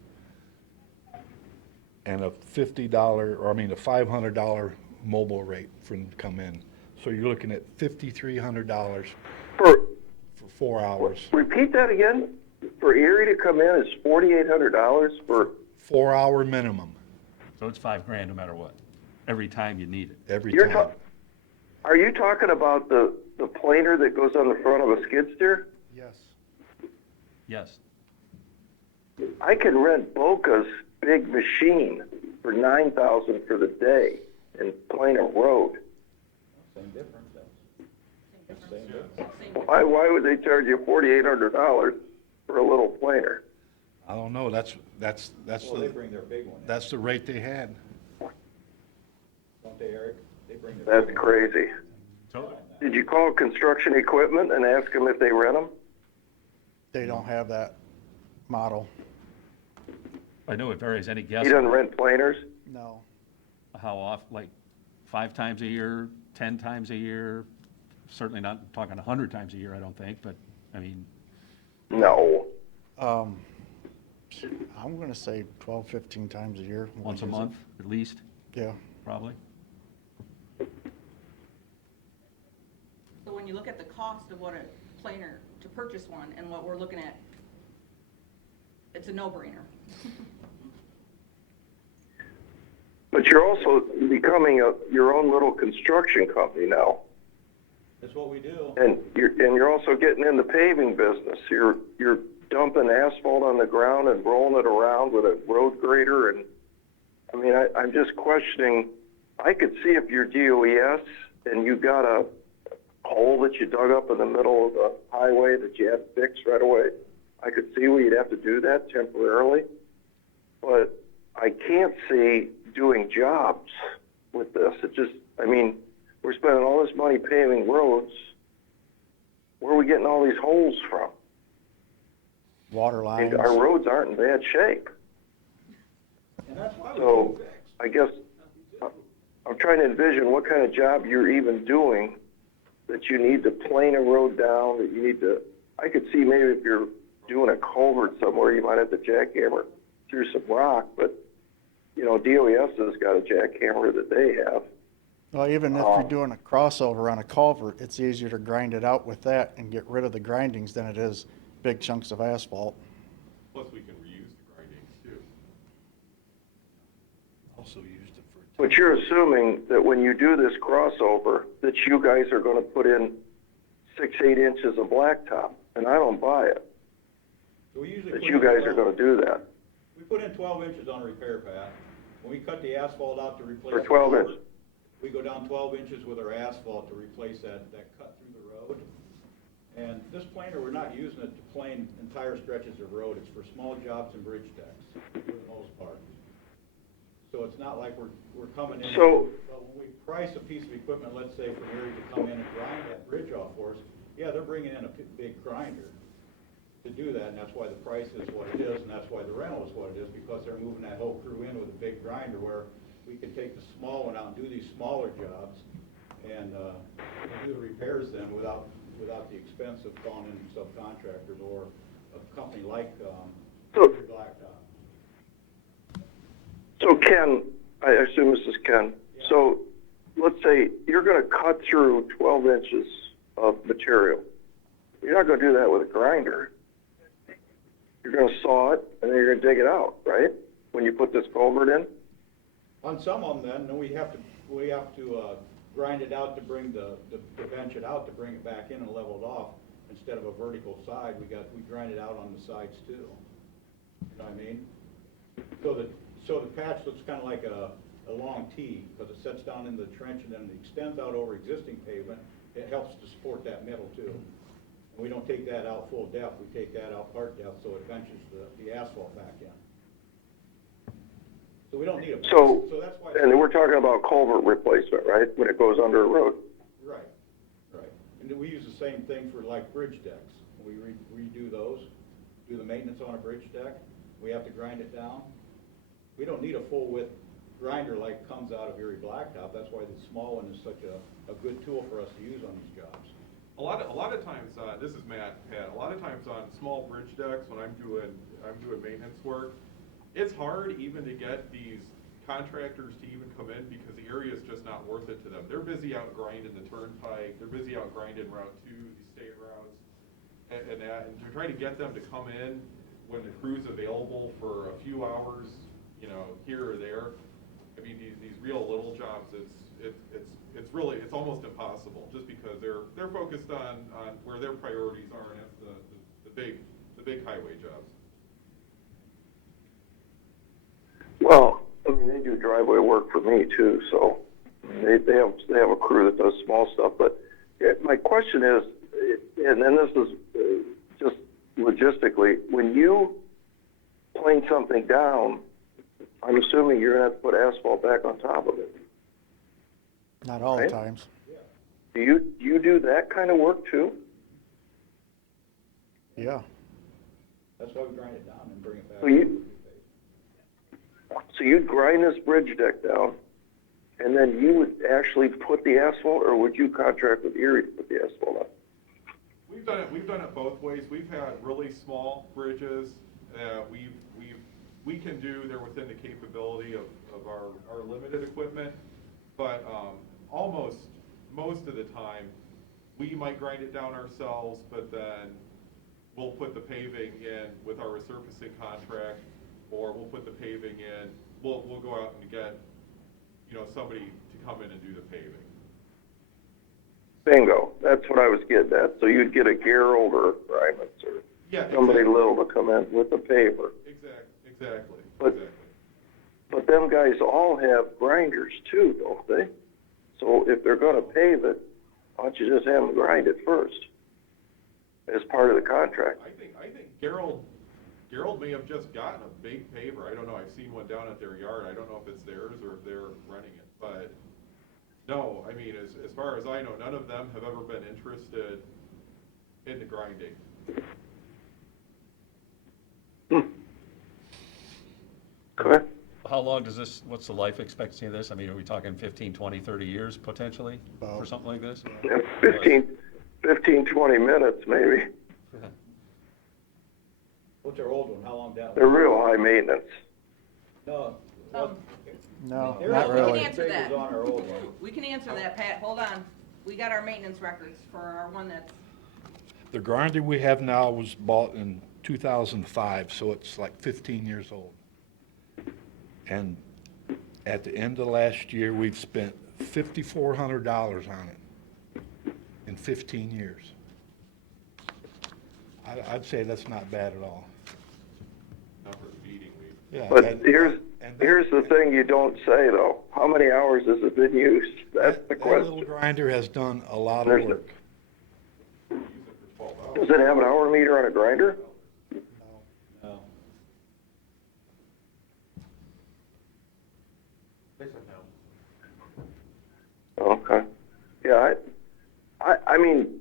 And a $500 mobile rate for them to come in. So you're looking at $5,300 For, for 4 hours. repeat that again? For Erie to come in is $4,800 for, 4-hour minimum, So it's $5,000 no matter what, every time you need it. every you're time. are you talking about the planer that goes on the front of a skid steer? Yes. Yes. I can rent Boca's big machine for $9,000 for the day in Plano Road. Same difference, Why would they charge you $4,800 for a little planer? I don't know, that's Well, they bring their big one in, that's the rate they had. don't they, Eric? They bring their. That's crazy. Did you call construction equipment and ask them if they rent them? They don't have that model, I know it varies. Any He guess doesn't rent planers? no. how often, like 5 times a year, 10 times a year? Certainly not talking 100 times a year, I don't think, but, I mean, No. I'm gonna say 12, 15 times a year. once a month at least, Yeah. probably. So when you look at the cost of what a planer, to purchase one, and what we're looking at, it's a no-brainer. But you're also becoming your own little construction company now. That's what we do. And you're also getting in the paving business. You're dumping asphalt on the ground and rolling it around with a road grader. And I mean, I'm just questioning. I could see if you're DOES and you got a hole that you dug up in the middle of the highway that you had to fix right away. I could see where you'd have to do that temporarily. But I can't see doing jobs with this. It just, I mean, we're spending all this money paving roads. Where are we getting all these holes from? Water I mean, lines. our roads aren't in bad shape. And that's why we So do fix. I guess I'm trying to envision what kind of job you're even doing that you need to plane a road down, that you need to, I could see maybe if you're doing a culvert somewhere, you might have to jackhammer through some rock, but, you know, DOES has got a jackhammer that they have. Well, even if you're doing a crossover on a culvert, it's easier to grind it out with that and get rid of the grindings than it is big chunks of asphalt. Plus, we can reuse the grindings too. Also used it for. But you're assuming that when you do this crossover, that you guys are gonna put in 6-8 inches of blacktop, and I don't buy it, So we usually that put you in guys are 12 gonna do that. We put in 12 inches on a repair path. When we cut the asphalt out to replace. For the 12 culvert, inches. We go down 12 inches with our asphalt to replace that cut through the road. And this planer, we're not using it to plane entire stretches of road. It's for small jobs and bridge decks, for the most part. So it's not like we're coming in. So- But when we price a piece of equipment, let's say from Erie to come in and grind that bridge off for us, yeah, they're bringing in a big grinder to do that, and that's why the price is what it is, and that's why the rental is what it is, because they're moving that whole crew in with a big grinder, where we can take the small one out and do these smaller jobs and do the repairs then without the expense of calling in subcontractors or a company like Blacktop. So Ken, I assume this is Ken. So let's say you're gonna cut through 12 inches of material. You're not gonna do that with a grinder. You're gonna saw it and then you're gonna dig it out, right? When you put this culvert in? On some of them then, we have to grind it out to bring to bench it out, to bring it back in and level it off. Instead of a vertical side, we grind it out on the sides too. You know what I mean? So the patch looks kind of like a long T, because it sets down in the trench and then it extends out over existing pavement. It helps to support that middle too. And we don't take that out full depth, we take that out part depth, so it benches the asphalt back in. So we don't need a patch. So, that's why. and then we're talking about culvert replacement, right? When it goes under a road. Right. And then we use the same thing for like bridge decks. We redo those, do the maintenance on a bridge deck. We have to grind it down. We don't need a full width grinder like comes out of Erie Blacktop. That's why the small one is such a good tool for us to use on these jobs. A lot of times, this is Matt. A lot of times on small bridge decks, when I'm doing maintenance work, it's hard even to get these contractors to even come in because the area is just not worth it to them. They're busy out grinding the turnpike. They're busy out grinding Route 2, the state routes, and to try to get them to come in when the crew's available for a few hours, you know, here or there. I mean, these real little jobs, it's almost impossible, just because they're focused on where their priorities are, and that's the big highway jobs. Well, I mean, they do driveway work for me too, so they have a crew that does small stuff. But my question is, and then this is just logistically, when you laying something down, I'm assuming you're gonna have to put asphalt back on top of it. Not all the Right. times. Do you do that kind of work too? Yeah. That's why we grind it down and bring it back. So you'd grind this bridge deck down, and then you would actually put the asphalt, or would you contract with Erie to put the asphalt on? We've done it both ways. We've had really small bridges, we can do, they're within the capability of our limited equipment, but, most of the time, we might grind it down ourselves, but then we'll put the paving in with our resurfacing contract, or we'll put the paving in, we'll go out and get, somebody to come in and do the paving. Bingo, that's what I was getting at. So you'd get a Gerald or a Grimus or Yeah, somebody exactly. little to come in with the paver. Exactly. But them guys all have grinders too, don't they? So if they're gonna pave it, why don't you just have them grind it first as part of the contract? I think Gerald may have just gotten a big paver. I don't know. I've seen one down at their yard. I don't know if it's theirs or if they're renting it. But no, I mean, as far as I know, none of them have ever been interested in the grinding. Okay. How long does this, what's the life expectancy of this? I mean, are we talking 15, 20, 30 years potentially for something like this? Yeah, 15, 20 minutes maybe. What's our old one? How long that? They're real high maintenance. No. No, They're not not really. We can answer that. on our old one. We can answer that, Pat, hold on. We got our maintenance records for our one that's, The grinder we have now was bought in 2005, so it's like 15 years old. And at the end of last year, we've spent $5,400 on it in 15 years. I'd say that's not bad at all. Not for the beating we. Yeah, But here's the thing you don't say though. How many hours has it been used? That's the that little question. grinder has done a lot of There's no- work. Does it have an hour meter on a grinder? No. They said no. Okay. Yeah, I mean,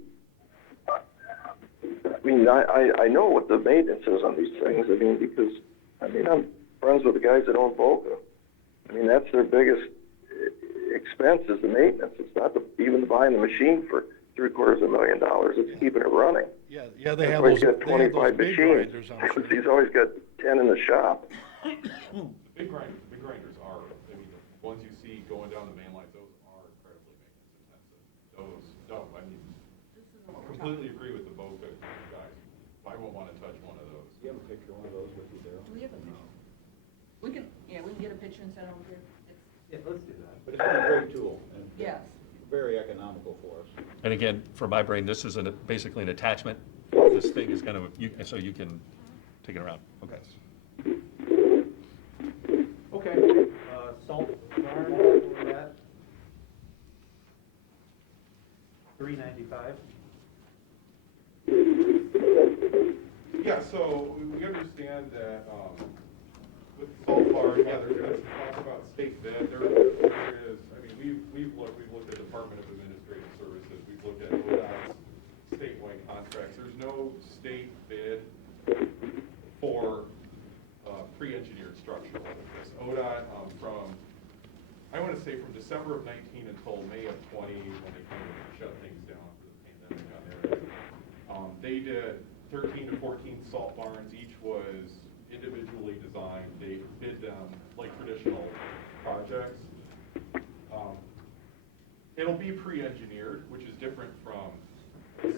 I know what the maintenance is on these things. I mean, because, I'm friends with the guys that own Boca. I mean, that's their biggest expense is the maintenance. It's not even buying the machine for $750,000. It's keeping it running. Yeah, they have He's those, got they have 25 those big machines. grinders, I'm sure. He's always got 10 in the shop. Big grinders are, the ones you see going down the main lines, those are incredibly maintenance intensive. Completely agree with the Boca guys. I won't want to touch one of those. You have a picture of one of those with you, Daryl? do we have a picture? We can get a picture and send it over here. Yeah, let's do that. But it's been a great tool and Yes. very economical for us. And again, for my brain, this is basically an attachment. This thing is gonna, so you can take it around. Okay. Okay, salt barn, where we're at? $395. Yeah, so we understand that, with the salt barn, yeah, there's been some talk about state bid. There is, we've looked at Department of Administrative Services, we've looked at ODOT's statewide contracts. There's no state bid for, pre-engineered structural. This ODOT, I want to say from December of 19 until May of 20, when they kind of shut things down for the pandemic on there, they did 13 to 14 salt barns. Each was individually designed. They bid them like traditional projects. It'll be pre-engineered, which is different from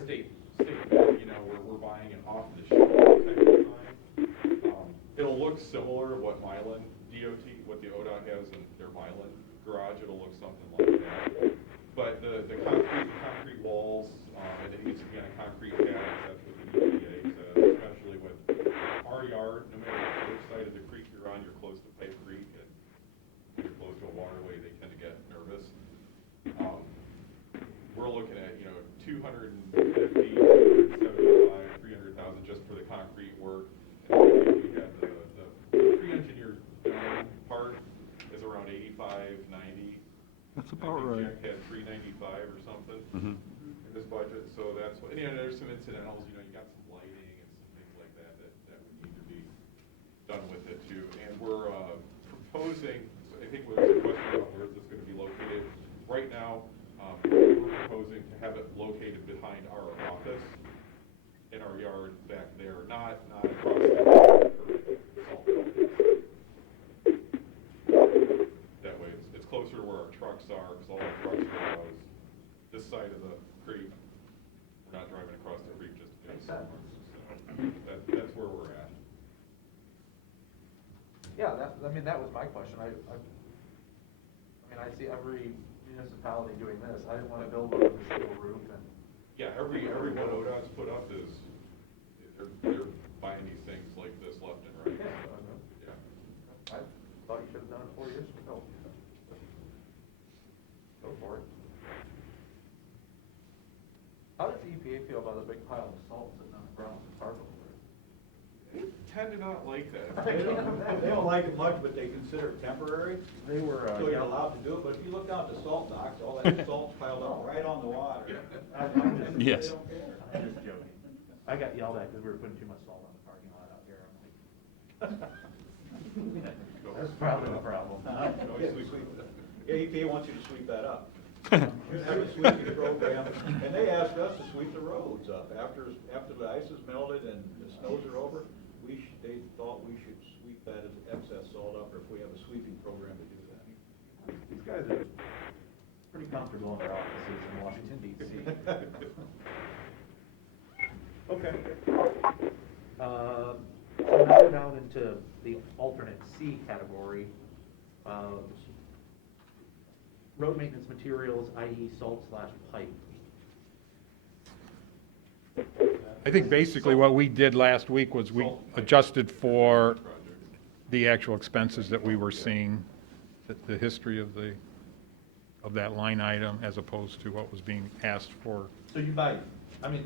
state bid, where we're buying it off the shelf type of design. It'll look similar to what Milan DOT, what the ODOT has in their Milan garage. It'll look something like that. But the concrete walls, and it needs to be on a concrete pad. That's what the EPA says, especially with our yard. No matter which side of the creek you're on, you're close to Pipe Creek, and when you're close to a waterway, they tend to get nervous. We're looking at, $250, $275, $300,000 just for the concrete work. And we have the That's about I right. think Jack had 395 or something Mhm. in this budget, so that's what, and there's some incidentals, you got some lighting and some things like that that would need to be done with it too. And we're proposing, I think there was a question about where this is going to be located. Right now, we're proposing to have it located behind our office in our yard back there, not across the that way, it's closer to where our trucks are, because all our trucks are housed this side of the creek. We're not driving across the creek just to get somewhere. So that's where we're at. Yeah, that was my question. I mean, I see every municipality doing this. I didn't want to build one with a single roof and. Yeah, every one ODOT's put up is, they're buying these things like this left and right. Yeah. I thought you should have done it 4 years ago. Go for it. How does the EPA feel about a big pile of salt sitting on the ground in Fargo? They tend to not like that. They don't like it much, but they consider it temporary. They were, So you're allowed to do it, but if you look down at the salt docks, all that salt's piled up right on the water. And Yes. They don't care. I'm just joking. I got yelled at because we were putting too much salt on the parking lot out here. I'm like, that's probably the problem. Yeah, EPA wants you to sweep that up. You have a sweeping program, and they asked us to sweep the roads up. After the ice is melted and the snows are over, they thought we should sweep that as excess salt up, or if we have a sweeping program to do that. These guys are pretty comfortable in their offices in Washington DC. Okay. So now we're down into the alternate C category. Road maintenance materials, i.e. salt/pipe. I think basically what we did last week was we adjusted for the actual expenses that we were seeing, the history of that line item as opposed to what was being asked for. So you buy, I mean,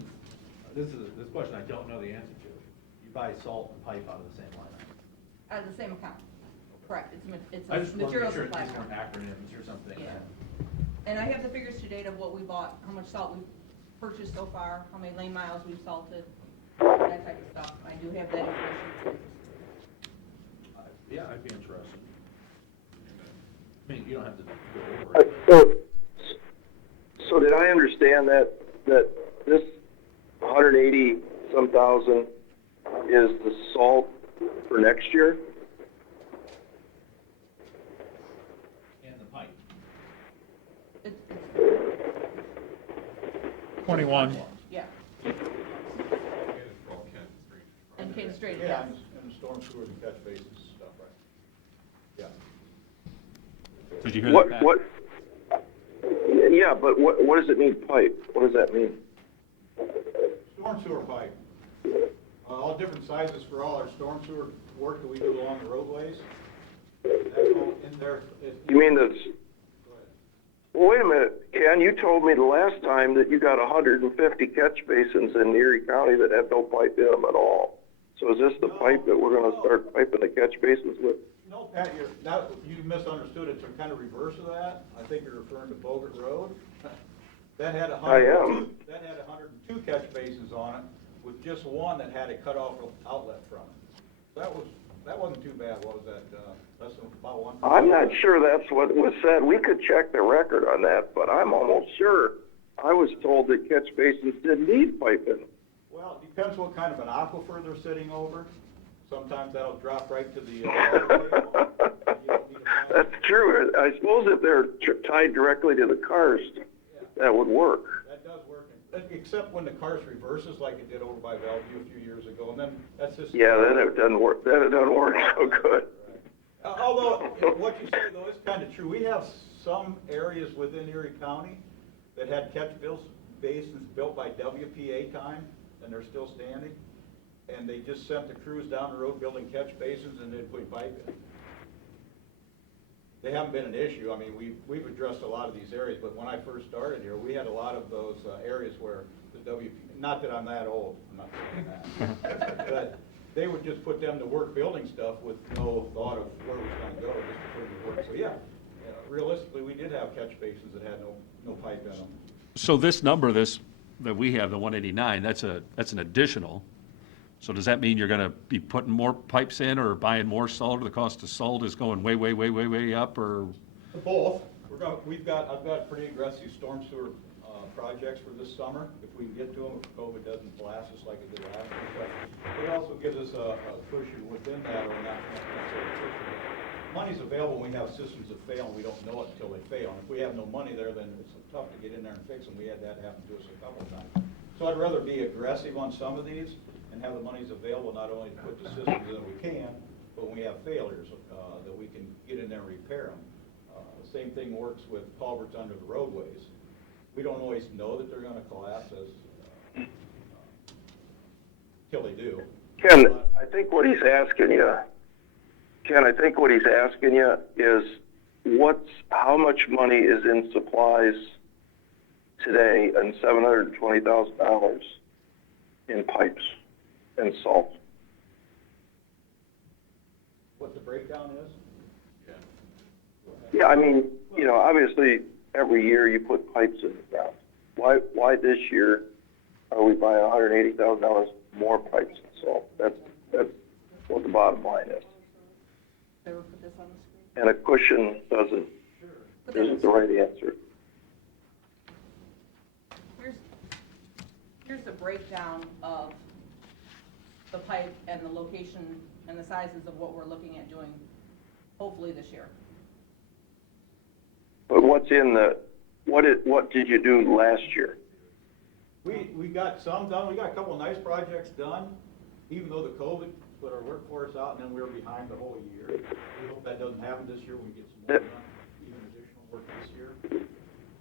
this question I don't know the answer to. You buy salt and pipe out of the same line item. Out of the same account, correct, it's I a just want to make materials sure supply these weren't account. acronyms or something. Yeah. And I have the figures to date of what we bought, how much salt we've purchased so far, how many lane miles we've salted, that type of stuff. I do have that information. Yeah, I'd be interested. I mean, you don't have to go over it. So did I understand that this 180 some thousand is the salt for next year? And the pipe. 21. Yeah. And Kane Street, Yeah, yes. and the storm sewers and catch basins stuff, right? Yeah. Did you hear that, Pat? Yeah, but what does it mean, pipe? What does that mean? Storm sewer pipe. All different sizes for all our storm sewer work that we do along the roadways. That's all in there. You mean this? Well, wait a minute, Ken, you told me the last time that you got 150 catch basins in Erie County that have no pipe in them at all. So is this the pipe that we're gonna start piping the catch basins with? No, Pat, you misunderstood. It's kind of reverse of that. I think you're referring to Bogut Road. That had I am. That had 102 catch basins on it, with just one that had a cutoff outlet from it. That wasn't too bad. What was that, less than about 1%? I'm not sure that's what was said. We could check the record on that, but I'm almost sure I was told that catch basins didn't need piping. Well, it depends what kind of an aquifer they're sitting over. Sometimes that'll drop right to the, That's true. I suppose if they're tied directly to the karst, that would work. that does work, except when the karst reverses like it did over by Bellevue a few years ago, and then that's just. Yeah, then it doesn't work. Then it doesn't work so good. Although, what you say though is kind of true. We have some areas within Erie County that had catch basins built by WPA time, and they're still standing. And they just sent the crews down the road building catch basins, and they'd put pipe in. They haven't been an issue. I mean, we've addressed a lot of these areas, but when I first started here, we had a lot of those areas where the not that I'm that old, I'm not saying that, but they would just put them to work building stuff with no thought of where it was going to go, just to put them to work. So yeah, realistically, we we did have catch basins that had no pipe in them. So this number, that we have, the 189, that's an additional. So does that mean you're gonna be putting more pipes in or buying more salt, or the cost of salt is going way up, or? Both. I've got pretty aggressive storm sewer projects for this summer, if we can get to them, if COVID doesn't blast us like it did last year. But it also gives us a cushion within that, or not necessarily a cushion. Money's available when we have systems that fail, and we don't know it until they fail. And if we have no money there, then it's tough to get in there and fix them. We had that happen to us a couple of times. So I'd rather be aggressive on some of these and have the monies available, not only to put the systems in that we can, but when we have failures, that we can get in there and repair them. The same thing works with culverts under the roadways. We don't always know that they're gonna collapse till they do. Ken, I think what he's asking you is how much money is in supplies today and $720,000 in pipes and salt? What the breakdown is? Yeah, I mean, obviously every year you put pipes in the ground. Why this year are we buying $180,000 more pipes and salt? That's what the bottom line is. And a cushion isn't the right answer. Here's the breakdown of the pipe and the location and the sizes of what we're looking at doing, hopefully this year. But what did you do last year? We got some done. We got a couple of nice projects done, even though the COVID put our workforce out, and then we were behind the whole year. We hope that doesn't happen this year. We get some more done, even additional work this year.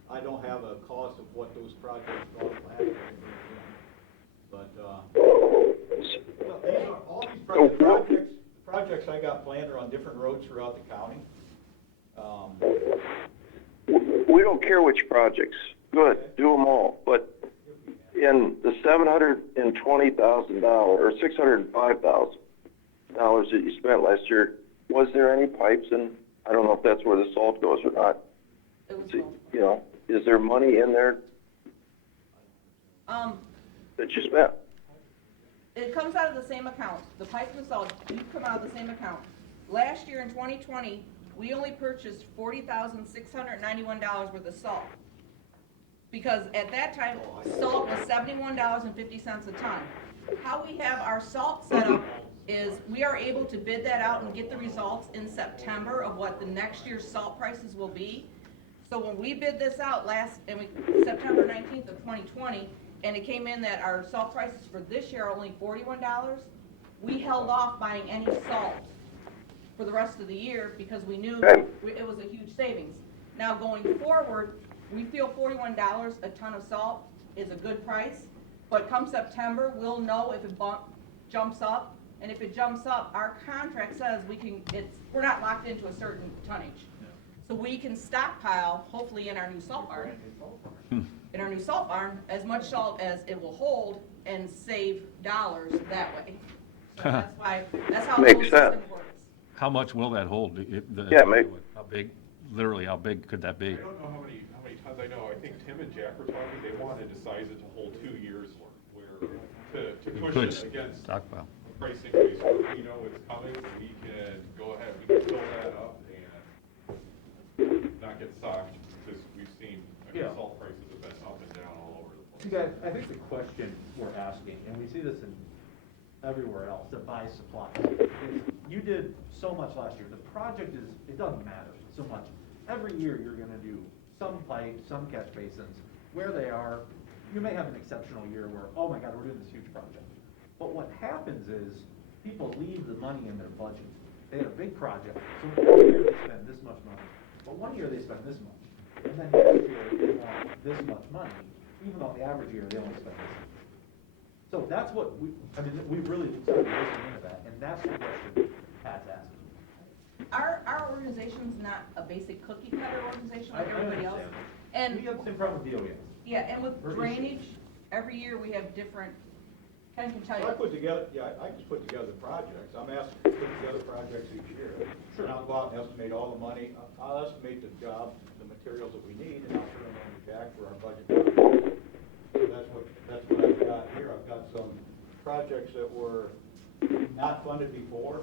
I don't have a cost of what those projects cost last year, but all these projects I got planned are on different roads throughout the county. We don't care which projects. Good, do them all. But in the $720,000 or $605,000 that you spent last year, was there any pipes? And I don't know if that's where the salt goes or not. It was Is there money in there that you spent? It comes out of the same account. The pipe and the salt, you come out of the same account. Last year in 2020, we only purchased $40,691 worth of salt. Because at that time, salt was $71.50 a ton. How we have our salt set up is we are able to bid that out and get the results in September of what the next year's salt prices will be. So when we bid this out September 19th of 2020, and it came in that our salt prices for this year are only $41, we held off buying any salt for the rest of the year because we knew it was a huge savings. Now going forward, we feel $41 a ton of salt is a good price, but come September, we'll know if it jumps up, and if it jumps up, our contract says we're not locked into a certain tonnage. So we can stockpile, hopefully in our new salt barn, as much salt as it will hold and save dollars that way. So that's how the whole system works. How much will that hold? How big, literally, how big could that be? I don't know how many tons. I know, I think Tim and Jack were talking, they wanted to size it to hold 2 years where, to push it against stockpile. a price increase. Where we know it's coming, we can go ahead, we can fill that up and not get socked, because we've seen, salt prices have been up and down all over the place. You guys, I think the question we're asking, and we see this in everywhere else that buys supplies, is you did so much last year. The project it doesn't matter so much. Every year you're gonna do some pipes, some catch basins, where they are. You may have an exceptional year where, oh my God, we're doing this huge project. But what happens is people leave the money in their budget. They had a big project, so one year they spend this much money, but one year they spend this much. And then next year they want this much money, even though the average year they only spend this much. So that's what we've really started listening into that, and that's the question Pat's asking. Our organization's not a basic cookie cutter organization like everybody else. And we have the same problem with DOEs. Yeah, and with drainage, every year we have different Ken can tell I you. put together, I just put together projects. I'm asked to put together projects each year. Sure. And I'll go out and estimate all the money. I'll estimate the job, the materials that we need, and I'll turn them in back for our budget. So that's what I've got here. I've got some projects that were not funded before.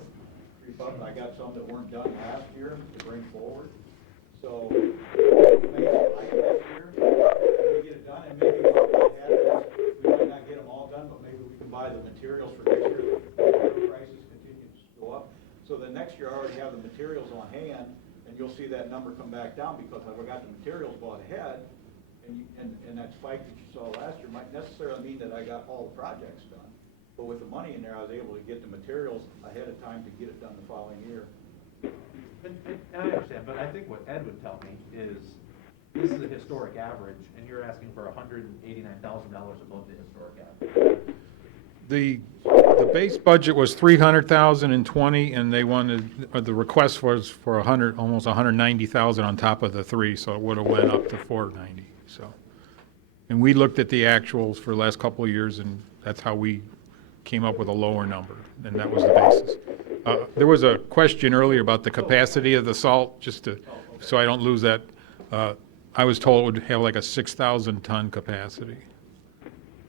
I got some that weren't done last year to bring forward. So, maybe like next year, we get it done, and maybe we might not get them all done, but maybe we can buy the materials for next year. If prices continue to go up. So then next year, I already have the materials on hand, and you'll see that number come back down because I've got the materials bought ahead, and that spike that you saw last year might necessarily mean that I got all the projects done. But with the money in there, I was able to get the materials ahead of time to get it done the following year. And I understand, but I think what Ed would tell me is, this is a historic average, and you're asking for $189,000 above the historic average. The base budget was 300,020, and they wanted, the request was for 100, almost 190,000 on top of the 3, so it would have went up to 490, so. And we looked at the actuals for the last couple of years, and that's how we came up with a lower number, and that was the basis. There was a question earlier about the capacity of the salt, just to, so I don't lose that. I was told it would have like a 6,000 ton capacity,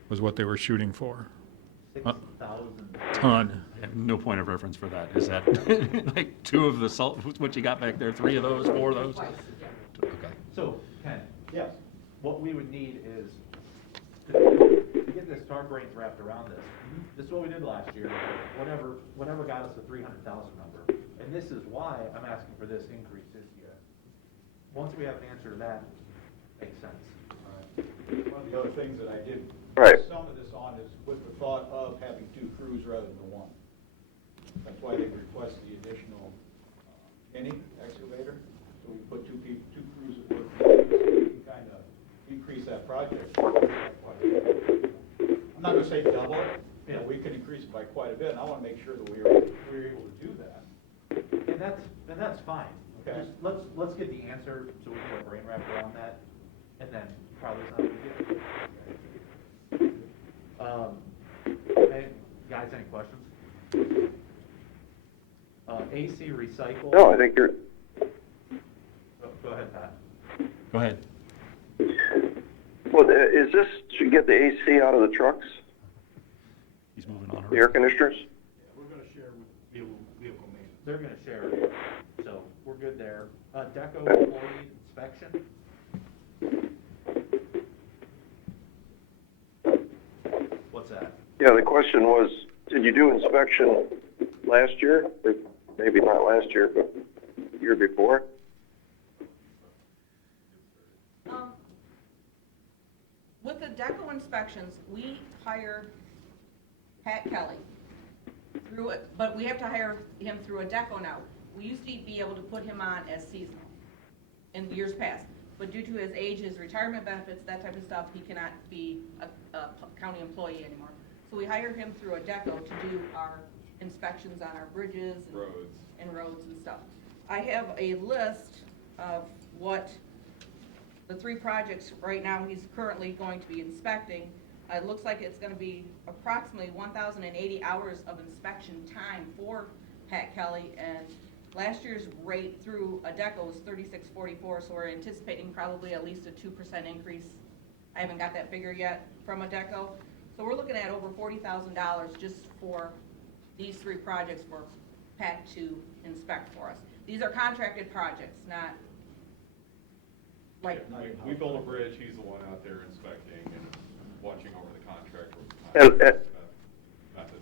was what they were shooting for. 6,000. Ton. I have no point of reference for that. Is that like 2 of the salt, what you got back there, 3 of those, 4 of those? Okay. So, Ken, yes, what we would need is, to get this, our brains wrapped around this, this is what we did last year, whatever got us the 300,000 number. And this is why I'm asking for this increase this year. Once we have an answer to that, makes sense. One of the other things that I did Right. some of this on is with the thought of having 2 crews rather than 1. That's why they requested the additional mini excavator. So we put 2 crews at work, so we can kind of decrease that project. I'm not going to say double it, but we can increase it by quite a bit, and I want to make sure that we're able to do that. And that's fine. Okay. Just let's get the answer so we can get our brain wrapped around that, and then probably it's not a big deal. Hey, guys, any questions? AC recycle. No, I think you're, Go ahead, Pat. Go ahead. well, is this to get the AC out of the trucks, He's moving on. the air conditioners? We're going to share with vehicle maintenance. They're gonna share it, so we're good there. Deco employee inspection. What's that? Yeah, the question was, did you do inspection last year? Or maybe not last year, but the year before? With the deco inspections, we hire Pat Kelly through it, but we have to hire him through a deco now. We used to be able to put him on as seasonal in years past, but due to his age, his retirement benefits, that type of stuff, he cannot be a county employee anymore. So we hire him through a deco to do our inspections on our bridges and roads and stuff. I have a list of what the 3 projects right now he's currently going to be inspecting. It looks like it's gonna be approximately 1,080 hours of inspection time for Pat Kelly, and last year's rate through a deco was $36.44, so we're anticipating probably at least a 2% increase. I haven't got that figure yet from a deco. So we're looking at over $40,000 just for these 3 projects for Pat to inspect for us. These are contracted projects, not like. We build a bridge, he's the one out there inspecting and watching over the contract.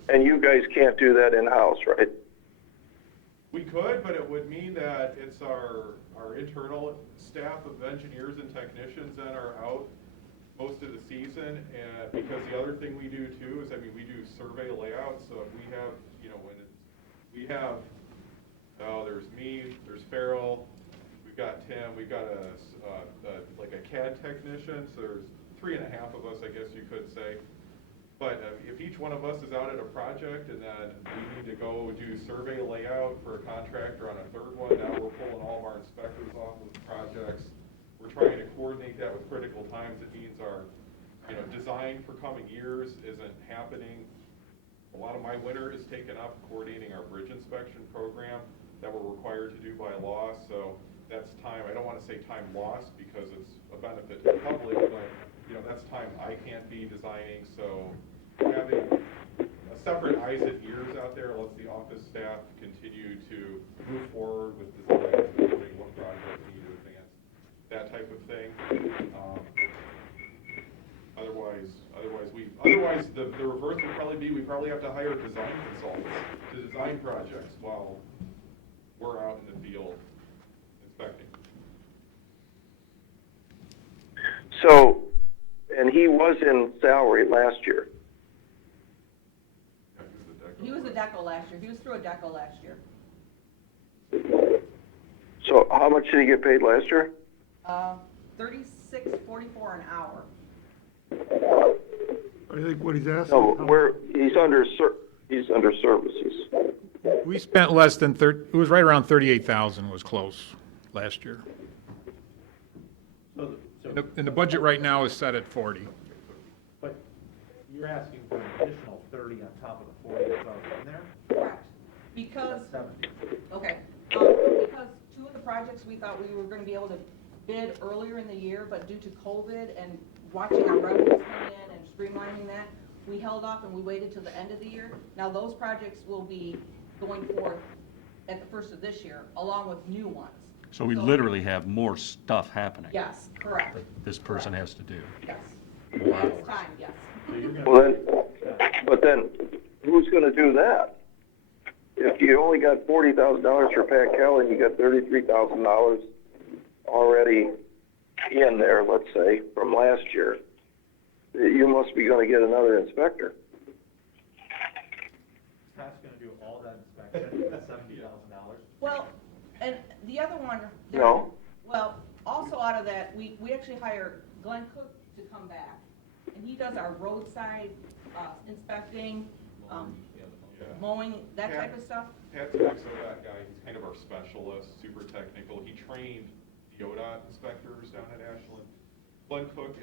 And you guys can't do that in-house, right? We could, but it would mean that it's our internal staff of engineers and technicians that are out most of the season. And because the other thing we do too is, we do survey layouts. So if we have, there's me, there's Farrell, we've got Tim, we've got like a CAD technician. So there's 3.5 of us, I guess you could say. But if each one of us is out at a project and then we need to go do survey layout for a contractor on a 3rd one, now we're pulling all of our inspectors off of the projects. We're trying to coordinate that with critical times. It means our, design for coming years isn't happening A lot of my winter is taken up coordinating our bridge inspection program that we're required to do by law, so that's time, I don't want to say time lost because it's a benefit to the public, but, you know, that's time I can't be designing, so having a separate eyes and ears out there lets the office staff continue to move forward with designs, knowing what projects need to advance, that type of thing. Otherwise, the reverse would probably be, we probably have to hire design consultants to design projects while we're out in the field inspecting. So, and he was in salary last year. He was a deco last year. He was through a deco last year. So how much did he get paid last year? $36.44 an hour. I think what he's asking. No, where, he's under services. We spent less than it was right around 38,000 was close last year. And the budget right now is set at 40. But you're asking for an additional 30 on top of the 40 that's already in there? Correct. Because, That's 70. okay, because two of the projects we thought we were gonna be able to bid earlier in the year, but due to COVID and watching our revenues come in and streamlining that, we held off and we waited till the end of the year. Now, those projects will be going forth at the first of this year, along with new ones. So we literally have more stuff happening. Yes, correct, that this person has to do. yes. More It's hours. time, yes. Well then, who's gonna do that? If you only got $40,000 for Pat Kelly and you got $33,000 already in there, let's say, from last year, you must be gonna get another inspector. Pat's gonna do all that inspection at $70,000? Well, and the other one. No. Well, also out of that, we actually hire Glenn Cook to come back, and he does our roadside inspecting, mowing, that type of stuff. Pat's an XODOT guy, he's kind of our specialist, super technical. He trained the ODOT inspectors down at Ashland. Glenn Cook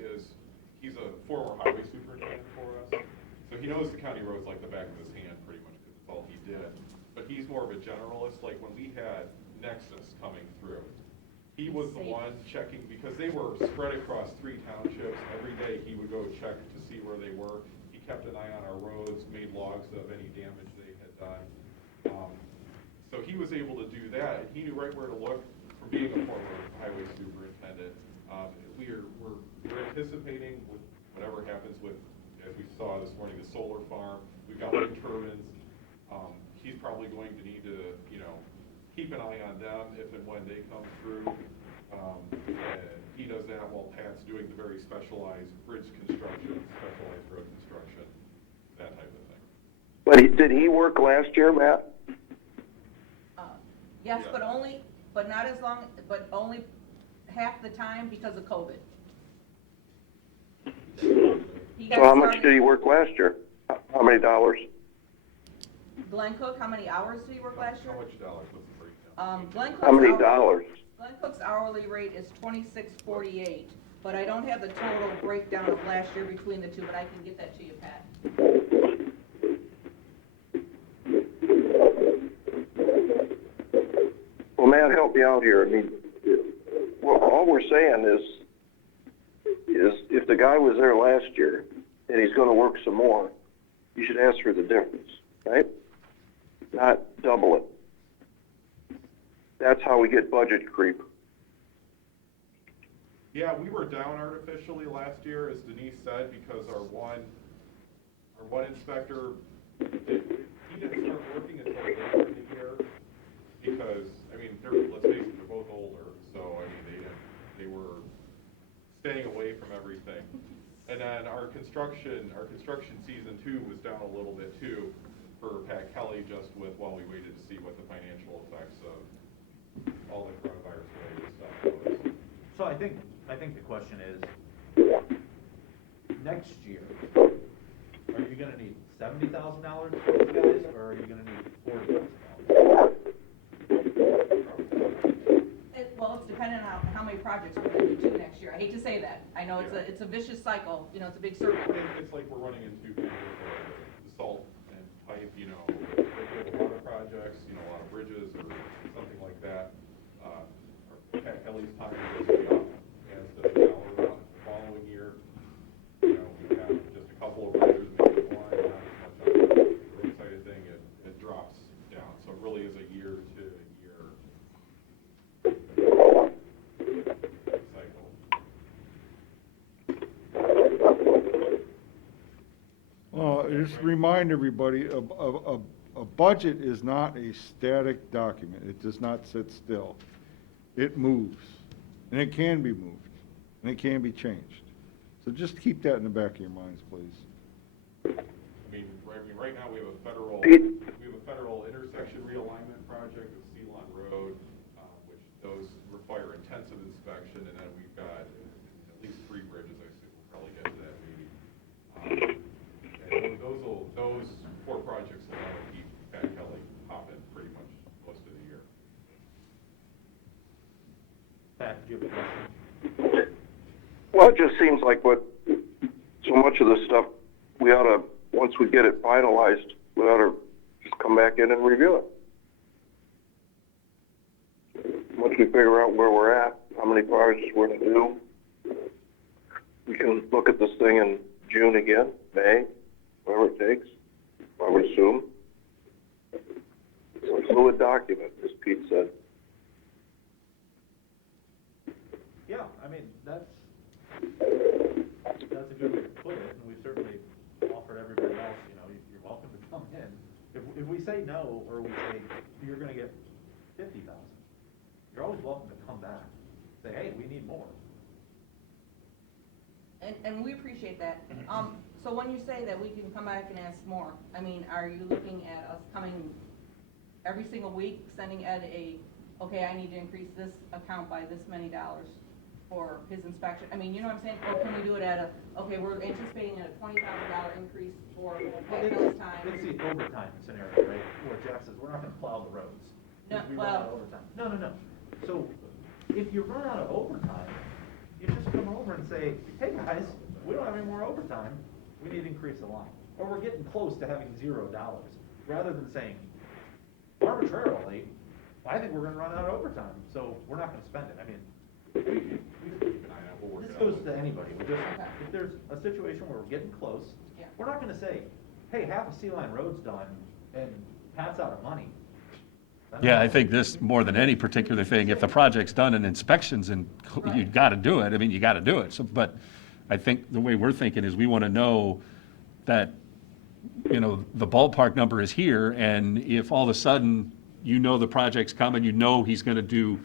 he's a former highway superintendent for us, so he knows the county roads like the back of his hand pretty much because it's all he did. But he's more of a generalist, like when we had Nexus coming through, he was the one checking, because they were spread across 3 townships. Every day he would go check to see where they were. He kept an eye on our roads, made logs of any damage they had done. So he was able to do that, and he knew right where to look from being a former highway superintendent. We're anticipating with whatever happens with, as we saw this morning, the solar farm. We've got wind turbines. He's probably going to need to, keep an eye on them if and when they come through. And he does that while Pat's doing the very specialized bridge construction, specialized road construction, that type of thing. But did he work last year, Matt? Yes, but not as long, but only half the time because of COVID. So how much did he work last year? How many dollars? Glenn Cook, how many hours did he work last year? How much dollars? What's the breakdown? How many dollars? Glenn Cook's hourly rate is $26.48, but I don't have the total breakdown of last year between the two, but I can get that to you, Pat. Well, Matt, help me out here. I mean, well, all we're saying is if the guy was there last year and he's gonna work some more, you should ask for the difference, right? Not double it. That's how we get budget creep. Yeah, we were down artificially last year, as Denise said, because our one inspector, he didn't start working until later in the year, because, let's face it, they're both older, so, they were staying away from everything. And then our construction season 2 was down a little bit too, for Pat Kelly, just while we waited to see what the financial effects of all the coronavirus related stuff was. So I think the question is, next year, are you gonna need $70,000 for those guys, or are you gonna need $40,000? Well, it's dependent on how many projects we're gonna do next year. I hate to say that. I know it's a vicious cycle, it's a big circle. It's like we're running into the salt and you know, if we have a lot of projects, you know, a lot of bridges or something like that, Pat Kelly's time goes up as the dollar amount the following year. You know, we have just a couple of bridges, maybe one, not as much on the roadside of thing, it drops down. So it really is a year to year cycle. Just remind everybody, a budget is not a static document. It does not sit still. It moves, and it can be moved, and it can be changed. So just keep that in the back of your minds, please. I mean, right now we have a federal intersection realignment project at Ceylon Road, which those require intensive inspection, and then we've got at least 3 bridges. I assume we'll probably get to that maybe. And those 4 projects alone keep Pat Kelly hopping pretty much most of the year. Pat, do you have a question? Well, it just seems like so much of this stuff, we ought to, once we get it finalized, we ought to just come back in and review it. Once we figure out where we're at, how many projects we're going to do, we can look at this thing in June again, May, whatever it takes, I would assume. It's a fluid document, as Pete said. Yeah, I mean, that's a good way to put it, and we've certainly offered everybody else, you know, you're welcome to come in. If we say no, or we say, you're gonna get 50,000, you're always welcome to come back, say, hey, we need more. And we appreciate that. So when you say that we can come back and ask more, I mean, are you looking at us coming every single week, sending Ed okay, I need to increase this account by this many dollars for his inspection? I mean, you know what I'm saying? Or can we do it at okay, we're anticipating a $20,000 increase for Pat Kelly's time? It's the overtime scenario, right, where Jeff says, we're not gonna plow the roads. No, We run out of overtime. No. So, if you run out of overtime, you just come over and say, hey guys, we don't have any more overtime, we need to increase the line. Or we're getting close to having $0, rather than saying, arbitrarily, I think we're gonna run out of overtime, so we're not gonna spend it. I mean, this goes to anybody. If there's a situation where we're getting close, we're not gonna say, hey, half of Sea Line Road's done, and Pat's out of money. Yeah, I think this, more than any particular thing, if the project's done and inspections, and you gotta do it, I mean, you gotta do it. So, but I think the way we're thinking is we wanna know that, you know, the ballpark number is here, and if all of a sudden, you know the project's coming, you know he's gonna do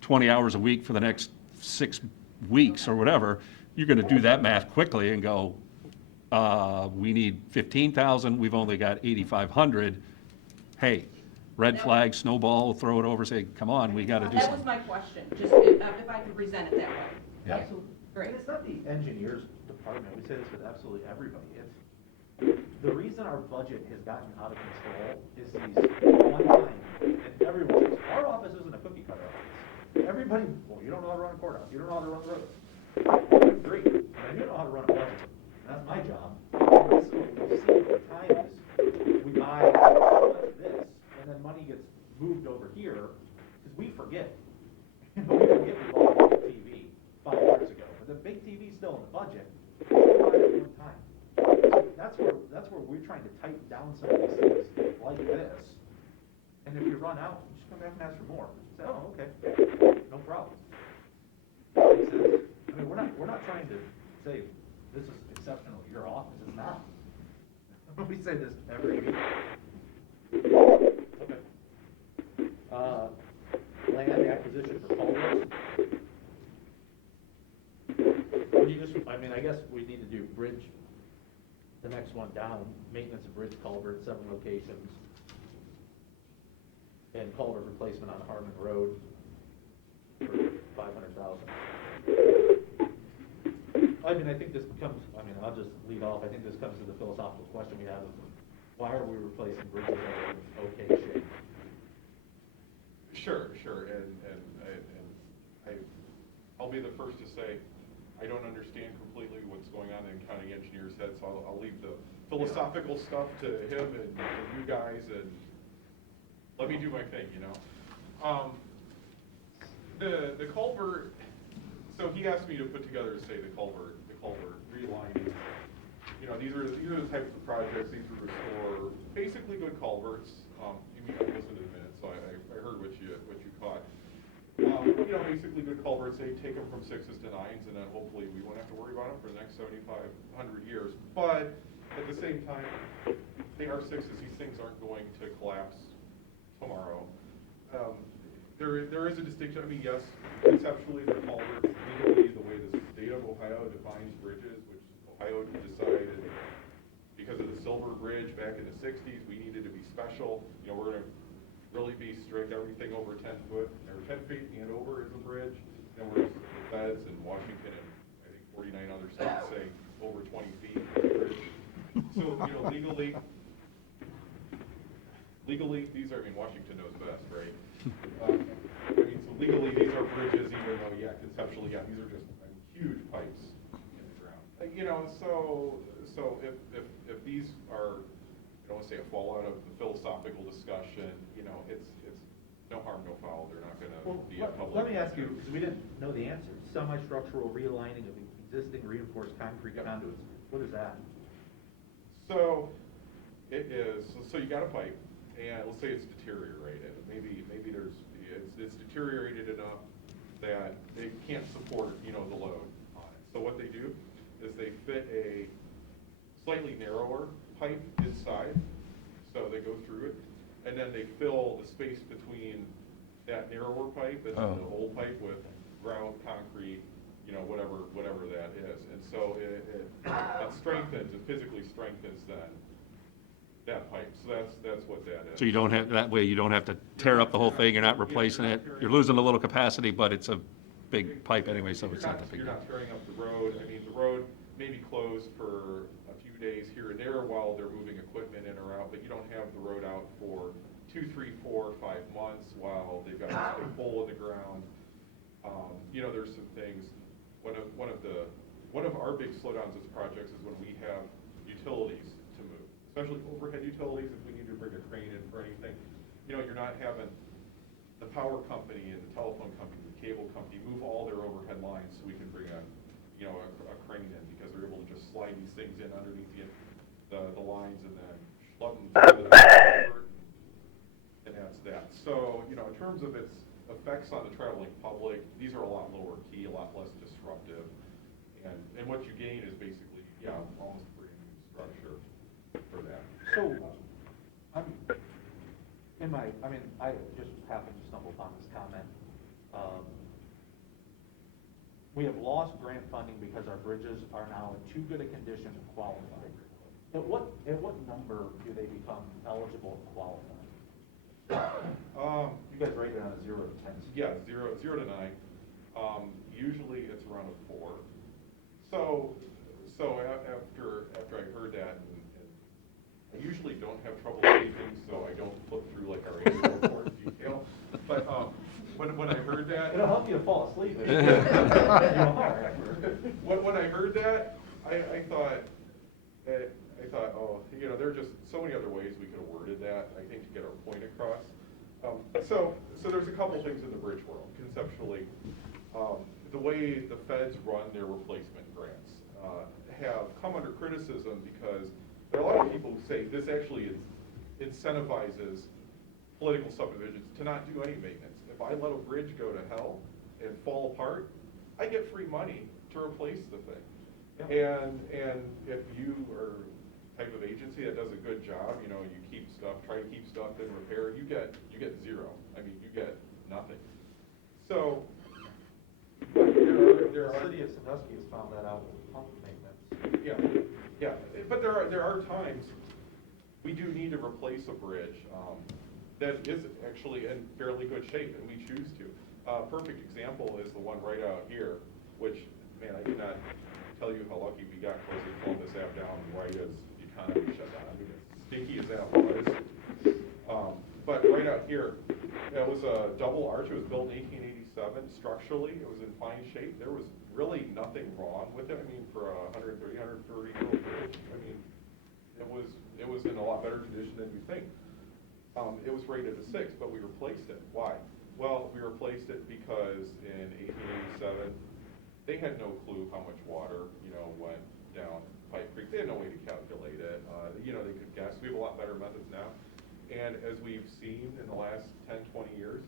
20 hours a week for the next 6 weeks or whatever, you're gonna do that math quickly and go, we need 15,000, we've only got 8,500. Hey, red flag, snowball, throw it over, say, come on, we gotta do That something. was my question, just if I could present it that way. Yeah. Absolutely. Great. And it's not the engineers department, we say this with absolutely everybody. It's, the reason our budget has gotten out of control is these one time, and everyone says, our office isn't a cookie cutter office. Everybody, well, you don't know how to run a courthouse, you don't know how to run the roads. Great, I do know how to run a budget, that's my job. And so what we see over time is, we buy this, and then money gets moved over here, because we forget. We forget we bought a big TV 5 years ago, but the big TV's still in the budget, we buy it at one time. So that's where we're trying to tighten down some of these things like this. And if you run out, you just come back and ask for more. Say, oh, okay, no problem. Makes sense? I mean, we're not trying to say, this is exceptional, your office is not. We say this every week. Okay. Land acquisition for culverts. I mean, I guess we need to do bridge, the next one down, maintenance of bridge culvert, 7 locations. And culvert replacement on Harmon Road for 500,000. I mean, I think this becomes, I mean, I'll just lead off, I think this comes to the philosophical question we have of, why are we replacing bridges that are in okay shape? Sure, and I'll be the first to say, I don't understand completely what's going on in county engineer's head, so I'll leave the philosophical stuff to him and you guys, and let me do my thing, you know. The culvert, so he asked me to put together, say, the culvert relining. You know, these are the types of projects, these are restore basically good culverts. You mean, I listened in a minute, so I heard what you caught. You know, basically good culverts, they take them from 6s to 9s, and then hopefully we won't have to worry about them for the next 7,500 years. But at the same time, they are 6s, these things aren't going to collapse tomorrow. There is a distinction. I mean, yes, conceptually they're culverts. Legally, the way the state of Ohio defines bridges, which Ohio decided because of the Silver Bridge back in the 60s, we needed to be special. You know, we're going to really be strict. Everything over 10 feet and over is a bridge. And we're the feds in Washington and I think 49 other states say over 20 feet is a bridge. So, you know, legally, these are, I mean, Washington knows best, right? I mean, so legally, these are bridges, even though, yeah, conceptually, yeah, these are just huge pipes in the ground. You know, so if these are, I don't want to say a fallout of the philosophical discussion, you know, it's no harm, no foul. They're not going to be a public. Let me ask you, because we didn't know the answer. Semi-structural realigning of existing reinforced concrete conduits. What is that? So it is. So you got a pipe, and let's say it's deteriorated. Maybe it's deteriorated enough that it can't support, you know, the load on it. So what they do is they fit a slightly narrower pipe inside, so they go through it, and then they fill the space between that narrower pipe and the old pipe with grout, concrete, you know, whatever that is. And so it strengthens, it physically strengthens that pipe. So that's what that is. So you don't have, that way you don't have to tear up the whole thing, you're not replacing it, you're losing a little capacity, but it's a big pipe anyway, so it's not that big. You're not tearing up the road. I mean, the road may be closed for a few days here and there while they're moving equipment in or out, but you don't have the road out for 2, 3, 4, 5 months while they've got this big hole in the ground. You know, there's some things. One of our big slowdowns as projects is when we have utilities to move, especially overhead utilities. If we need to bring a crane in for anything, you know, you're not having the power company and the telephone company, the cable company move all their overhead lines so we can bring a crane in, because they're able to just slide these things in underneath the lines and then schlep them through the culvert, and that's that. So, you know, in terms of its effects on the traveling public, these are a lot lower key, a lot less disruptive, and what you gain is basically, yeah, almost a brand new structure for that. So, I just happened to stumble upon this comment. We have lost grant funding because our bridges are now in too good a condition to qualify. At what number do they become eligible to qualify? You guys rate it on a 0 to 10. Yeah, 0 to 9. Usually it's around a 4. So after I heard that, and I usually don't have trouble sleeping, so I don't flip through like our annual report in detail. But when I heard that, It'll help you to fall asleep. when I heard that, I thought, oh, you know, there are just so many other ways we could have worded that, I think, to get our point across. So there's a couple things in the bridge world, conceptually. The way the feds run their replacement grants have come under criticism because there are a lot of people who say this actually incentivizes political subdivisions to not do any maintenance. If I let a bridge go to hell and fall apart, I get free money to replace the thing. Yeah. And if you are the type of agency that does a good job, you know, you try to keep stuff in repair, you get 0. I mean, you get nothing. So there are The city of Sandusky has found that out with pump maintenance. Yeah, but there are times we do need to replace a bridge that is actually in fairly good shape, and we choose to. Perfect example is the one right out here, which, man, I cannot tell you how lucky we got because they pulled this app down right as the economy shut down. I mean, as stinky as that was. But right out here, that was a double arch. It was built in 1886. 87, structurally, it was in fine shape. There was really nothing wrong with it. I mean, for a 130-year-old bridge, I mean, it was in a lot better condition than you think. It was rated a 6, but we replaced it. Why? Well, we replaced it because in 1887, they had no clue how much water, went down Pipe Creek. They had no way to calculate it. They could guess. We have a lot better methods now. And as we've seen in the last 10, 20 years,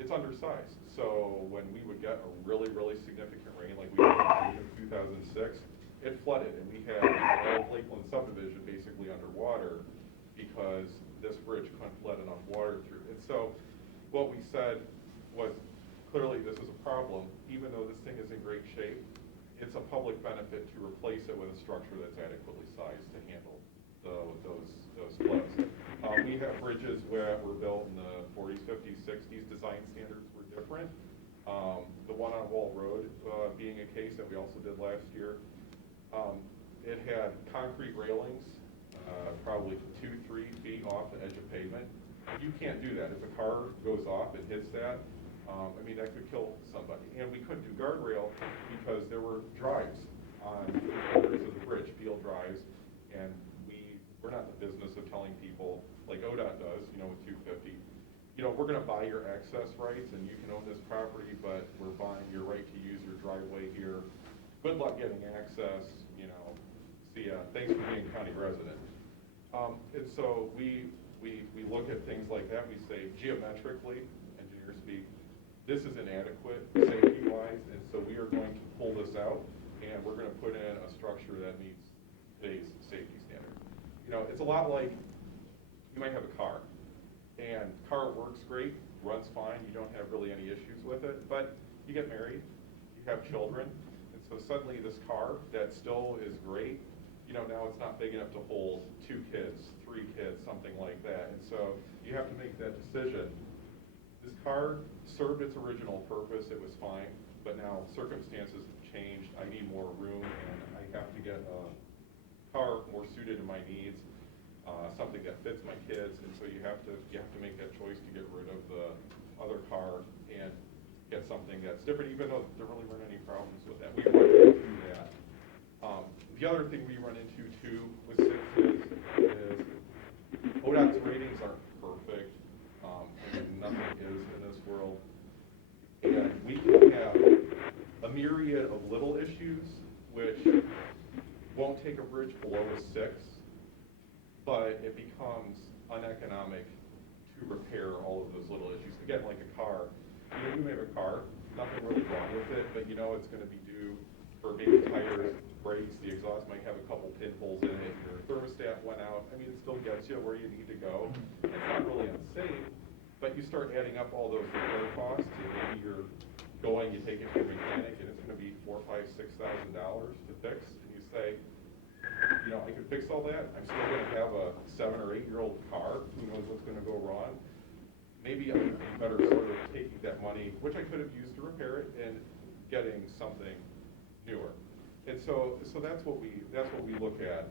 it's undersized. So when we would get a really, really significant rain, like we did in 2006, it flooded, and we had all of Lakeland subdivision basically underwater because this bridge couldn't let enough water through. And so what we said was, clearly this is a problem. Even though this thing is in great shape, it's a public benefit to replace it with a structure that's adequately sized to handle those flows. We have bridges where were built in the 40s, 50s, 60s. Design standards were different. The one on Wall Road being a case that we also did last year, it had concrete railings, probably 2-3 feet off the edge of pavement. You can't do that. If a car goes off and hits that, that could kill somebody. And we couldn't do guardrail because there were drives on the borders of the bridge, field drives, and we're not in the business of telling people, like ODOT does, with 250, we're going to buy your access rights and you can own this property, but we're buying your right to use your driveway here. Good luck getting access, see ya. Thanks for being a county resident. And so we look at things like that. We say, geometrically, engineers speak, this is inadequate safety-wise, and so we are going to pull this out, and we're going to put in a structure that meets today's safety standards. It's a lot like you might have a car, and car works great, runs fine, you don't have really any issues with it, but you get married, you have children, and so suddenly this car that still is great, now it's not big enough to hold 2 kids, 3 kids, something like that, and so you have to make that decision. This car served its original purpose, it was fine, but now circumstances have changed, I need more room, and I have to get a car more suited to my needs, something that fits my kids, and so you have to make that choice to get rid of the other car and get something that's different, even though there really weren't any problems with that. We went through that. The other thing we run into too with 6s is ODOT's ratings aren't perfect, and nothing is in this world, and we can have a myriad of little issues which won't take a bridge below a 6, but it becomes uneconomic to repair all of those little issues. Again, like a car, you may have a car, nothing really wrong with it, but it's going to be due for maybe tires, brakes, the exhaust might have a couple pinholes in it, your thermostat went out. It still gets you where you need to go. It's not really unsafe, but you start adding up all those repair costs, and maybe you take it to a mechanic, and it's going to be $4,000, $5,000, $6,000 to fix, and you say, I can fix all that. I'm still going to have a 7 or 8-year-old car. Who knows what's going to go wrong? Maybe I would be better sort of taking that money, which I could have used to repair it, and getting something newer. And so that's what we look at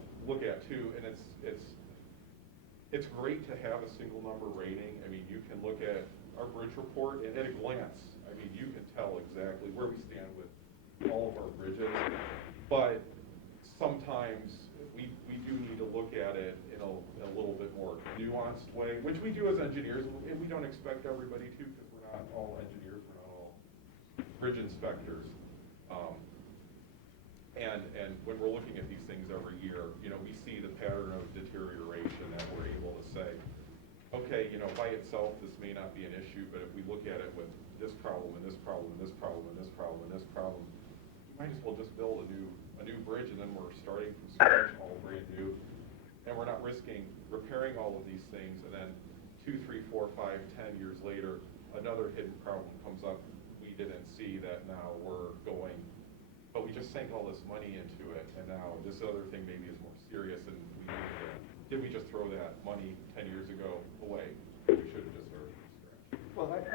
too. And it's great to have a single number rating. You can look at our bridge report, and at a glance, you can tell exactly where we stand with all of our bridges. But sometimes we do need to look at it in a little bit more nuanced way, which we do as engineers, and we don't expect everybody to, because we're not all engineers, we're not all bridge inspectors. And when we're looking at these things every year, we see the pattern of deterioration that we're able to say, okay, by itself this may not be an issue, but if we look at it with this problem and this problem and this problem and this problem and this problem, we might as well just build a new bridge, and then we're starting from scratch, all brand new, and we're not risking repairing all of these things, and then 2, 3, 4, 5, 10 years later, another hidden problem comes up we didn't see that now we're going, but we just sank all this money into it, and now this other thing maybe is more serious, and did we just throw that money 10 years ago away? We should have just started from scratch. Well, I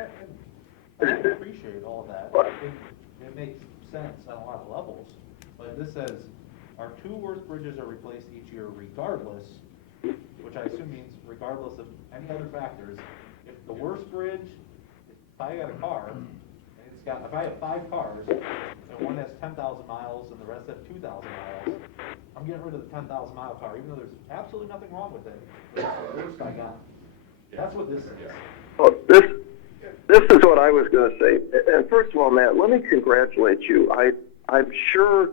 appreciate all of that. I think it makes sense on a lot of levels, but this says our 2 worst bridges are replaced each year regardless, which I assume means regardless of any other factors. If the worst bridge, if I got a car, and if I have 5 cars, and one has 10,000 miles and the rest have 2,000 miles, I'm getting rid of the 10,000 mile car, even though there's absolutely nothing wrong with it. But it's the worst I got. That's what this is. Well, this is what I was going to say. And first of all, Matt, let me congratulate you. I'm sure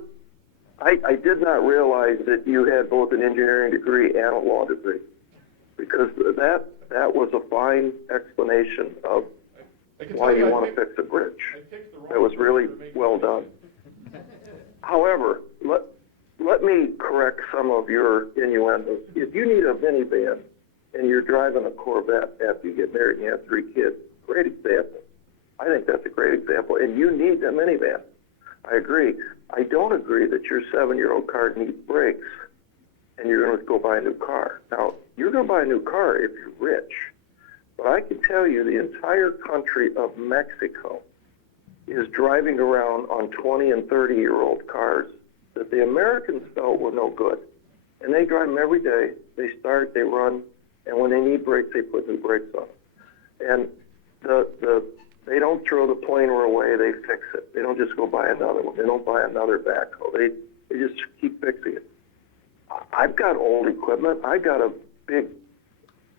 I did not realize that you had both an engineering degree and a law degree, because that was a fine explanation of why you want to fix a bridge. That was really well done. However, let me correct some of your innuendos. If you need a minivan and you're driving a Corvette after you get married and you have 3 kids, great example. I think that's a great example, and you need that minivan. I agree. I don't agree that your 7-year-old car needs brakes and you're going to go buy a new car. Now, you're going to buy a new car if you're rich, but I can tell you the entire country of Mexico is driving around on 20 and 30-year-old cars that the Americans felt were no good. And they drive them every day. They start, they run, and when they need brakes, they put new brakes on. And they don't throw the planer away, they fix it. They don't just go buy another one. They don't buy another backhoe. They just keep fixing it. I've got old equipment. I got a big,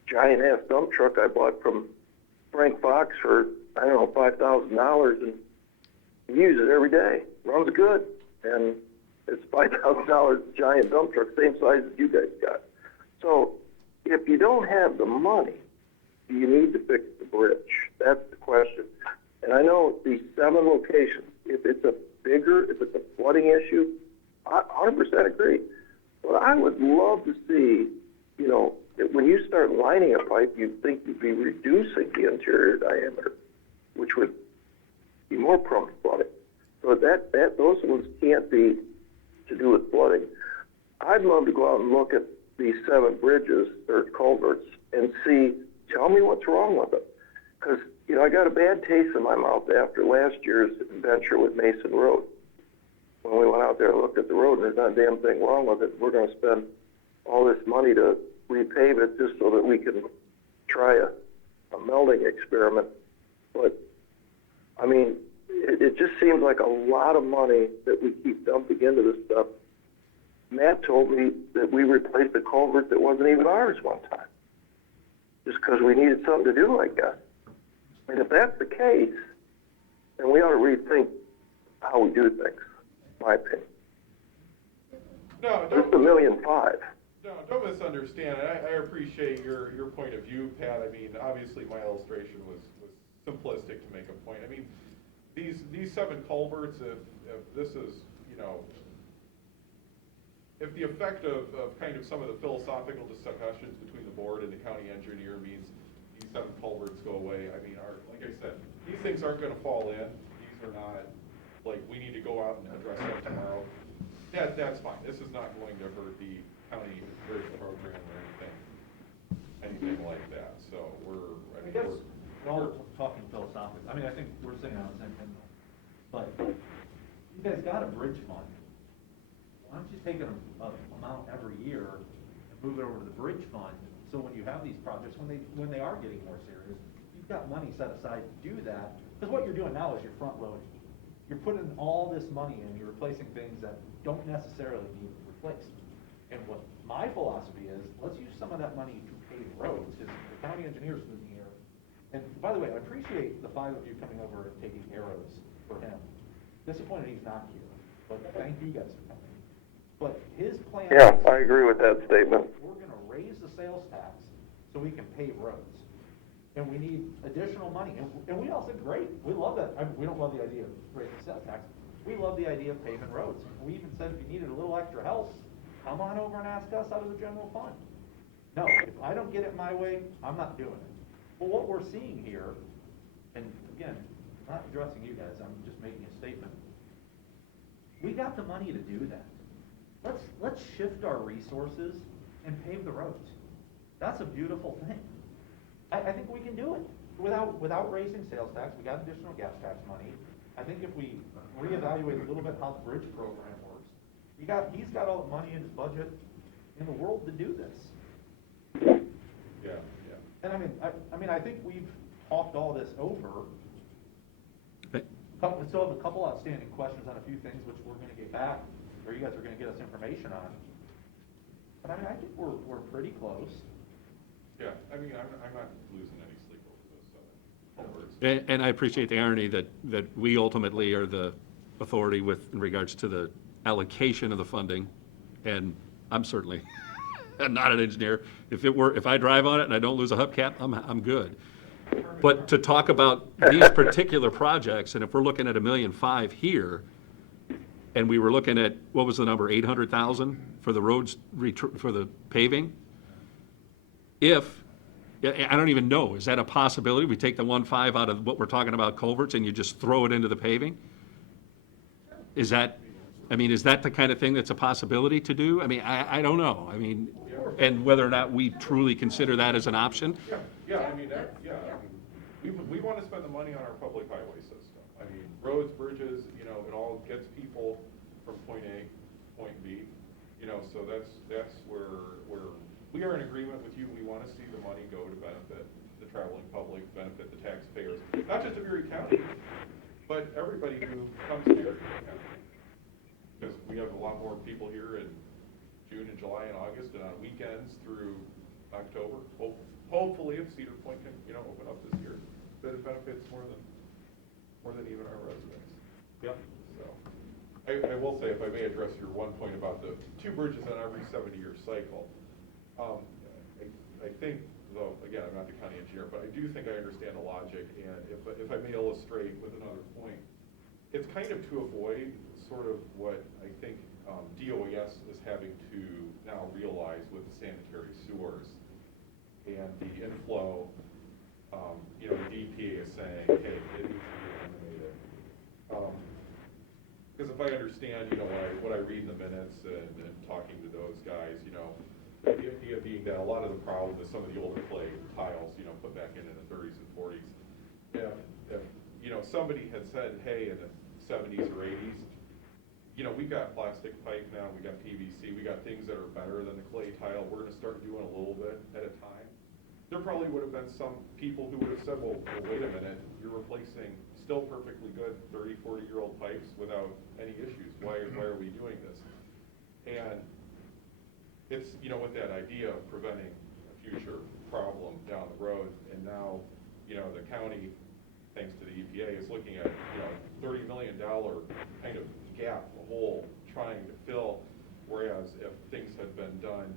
giant-ass dump truck I bought from Frank Fox for, I don't know, $5,000, and he uses it every day. Runs good, and it's $5,000 giant dump truck, same size as you guys got. So if you don't have the money, do you need to fix the bridge? That's the question. And I know these 7 locations, if it's a flooding issue, I 100% agree. But I would love to see, that when you start lining a pipe, you'd think you'd be reducing the interior diameter, which would be more prone to flooding. So those ones can't be to do with flooding. I'd love to go out and look at these 7 bridges or culverts and see, tell me what's wrong with them. Because, I got a bad taste in my mouth after last year's adventure with Mason Road. When we went out there and looked at the road, and there's not a damn thing wrong with it, we're going to spend all this money to repave it just so that we can try a melding experiment. But, I mean, it just seems like a lot of money that we keep dumping into this stuff. Matt told me that we replaced a culvert that wasn't even ours one time, just because we needed something to do like that. And if that's the case, then we ought to rethink how we do things, in my opinion. No, Just $1.5 million. No, don't misunderstand. I appreciate your point of view, Pat. I mean, obviously my illustration was simplistic to make a point. I mean, these 7 culverts, if this is, if the effect of kind of some of the philosophical discussions between the board and the county engineer means these 7 culverts go away, I mean, like I said, these things aren't going to fall in. These are not, like, we need to go out and address them tomorrow. That's fine. This is not going to hurt the county bridge program or anything like that. So I guess we're all talking philosophically. I mean, I think we're sitting on the same thing. But you guys got a bridge fund. Why don't you take an amount every year and move it over to the bridge fund, so when you have these projects, when they are getting more serious, you've got money set aside to do that. Because what you're doing now is you're front loading. You're putting all this money in, you're replacing things that don't necessarily need replaced. And what my philosophy is, let's use some of that money to pave roads, because the county engineer's been here. And by the way, I appreciate the 5 of you coming over and taking arrows for him. Disappointed he's not here, but thank you guys for coming. But his plan Yeah, is, I agree with that statement. we're gonna raise the sales tax so we can pave roads. And we need additional money. And we all said, great, we love that. We don't love the idea of raising sales tax. We love the idea of paving roads. We even said if you needed a little extra help, come on over and ask us out of the general fund. No, if I don't get it my way, I'm not doing it. But what we're seeing here, and again, I'm not addressing you guys, I'm just making a statement. We got the money to do that. Let's shift our resources and pave the roads. That's a beautiful thing. I think we can do it without raising sales tax. We got additional gas tax money. I think if we reevaluate a little bit how the bridge program works, he's got all the money in his budget in the world to do this. Yeah. And I mean, I think we've talked all this over. We still have a couple outstanding questions on a few things which we're gonna get back, or you guys are gonna get us information on. But I mean, I think we're pretty close. Yeah, I mean, I'm not losing any sleep over those 7 words. And I appreciate the irony that we ultimately are the authority in regards to the allocation of the funding, and I'm certainly not an engineer. If I drive on it and I don't lose a hubcap, I'm good. But to talk about these particular projects, and if we're looking at $1.5 million here, and we were looking at, what was the number, 800,000 for the roads, for the paving? I don't even know, is that a possibility? We take the 1.5 out of what we're talking about culverts and you just throw it into the paving? Is that the kind of thing that's a possibility to do? I mean, I don't know. I mean, and whether or not we truly consider that as an option? Yeah, I mean, we want to spend the money on our public highway system. I mean, roads, bridges, it all gets people from point A, point B, so that's where we are in agreement with you. We want to see the money go to benefit the traveling public, benefit the taxpayers, not just of Erie County, but everybody who comes to Erie County. Because we have a lot more people here in June and July and August and on weekends through October. Hopefully, if Cedar Point can, open up this year, that it benefits more than even our residents. Yep. So, I will say, if I may address your one point about the 2 bridges on every 70-year cycle. I think, though, again, I'm not the county engineer, but I do think I understand the logic. And if I may illustrate with another point, it's kind of to avoid sort of what I think DOES is having to now realize with the sanitary sewers and the inflow. The DPA is saying, hey, it needs to be eliminated. Because if I understand, what I read in the minutes and talking to those guys, the idea being that a lot of the problem is some of the older clay tiles, put back in the 30s and 40s. If somebody had said, hey, in the 70s or 80s, we've got plastic pipe now, we got PVC, we got things that are better than the clay tile, we're going to start doing a little bit at a time. There probably would have been some people who would have said, well, wait a minute, you're replacing still perfectly good 30, 40-year-old pipes without any issues. Why are we doing this? And it's, with that idea of preventing a future problem down the road, and now, the county, thanks to the EPA, is looking at, $30 million kind of gap, a hole, trying to fill, whereas if things had been done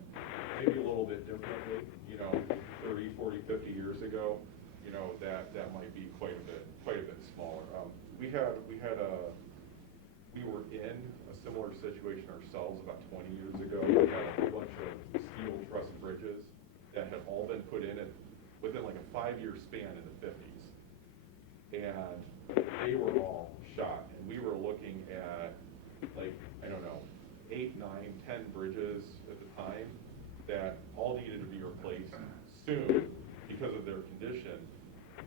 maybe a little bit differently, 30, 40, 50 years ago, that might be quite a bit smaller. We were in a similar situation ourselves about 20 years ago. We had a whole bunch of steel truss bridges that had all been put in within like a 5-year span in the 50s. And they were all shot. And we were looking at, 8, 9, 10 bridges at the time that all needed to be replaced soon because of their condition.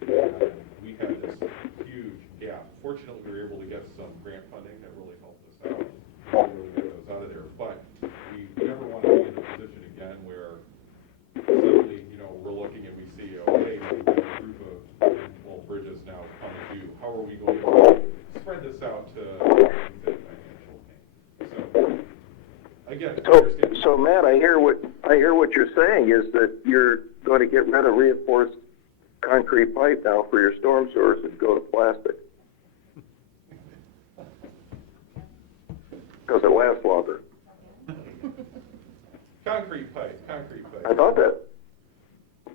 And we had this huge gap. Fortunately, we were able to get some grant funding that really helped us out. We really get those out of there. But we never want to be in a position again where suddenly, we're looking and we see, hey, we've got a group of bridges now coming due. How are we going to spread this out to financial pain? So, again, so Matt, I hear what you're saying is that you're going to get rid of reinforced concrete pipe now for your storm sewers and go to plastic because it lasts longer. Concrete pipe.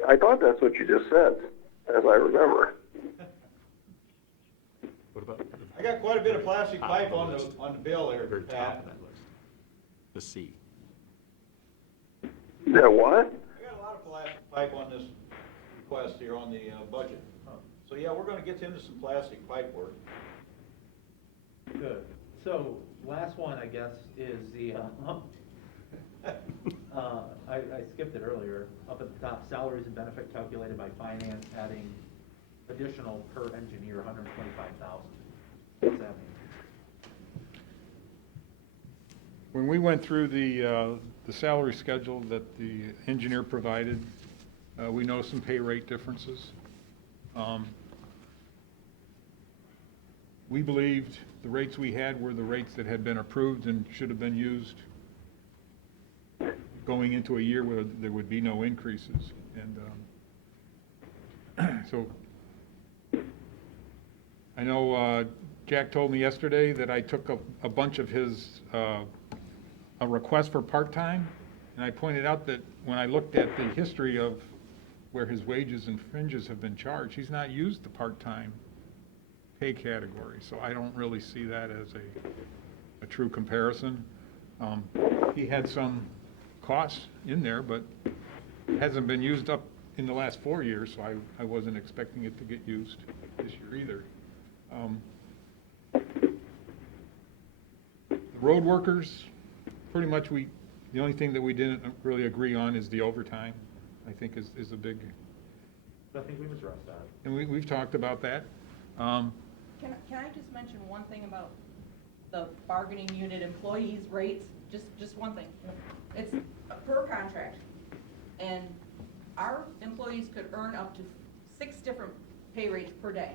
I thought that's what you just said, as I remember. What about I got quite a bit of plastic pipe on the bill there, the top Pat. of that list? The C. That what? I got a lot of plastic pipe on this request here on the budget. So yeah, we're gonna get into some plastic pipe work. Good. So, last one, I guess, is the, I skipped it earlier, up at the top, salaries and benefit calculated by finance, adding additional per engineer, 125,000. What's that mean? When we went through the salary schedule that the engineer provided, we know some pay rate differences. we believed the rates we had were the rates that had been approved and should have been used going into a year where there would be no increases. And so I know Jack told me yesterday that I took a bunch of his, a request for part-time, and I pointed out that when I looked at the history of where his wages and fringes have been charged, he's not used the part-time pay category, so I don't really see that as a true comparison. He had some costs in there, but it hasn't been used up in the last 4 years, so I wasn't expecting it to get used this year either. The road workers, pretty much the only thing that we didn't really agree on is the overtime, I think is a big. I think we've addressed that. And we've talked about that. Can I just mention one thing about the bargaining unit employees' rates? Just one thing. It's per contract, and our employees could earn up to 6 different pay rates per day.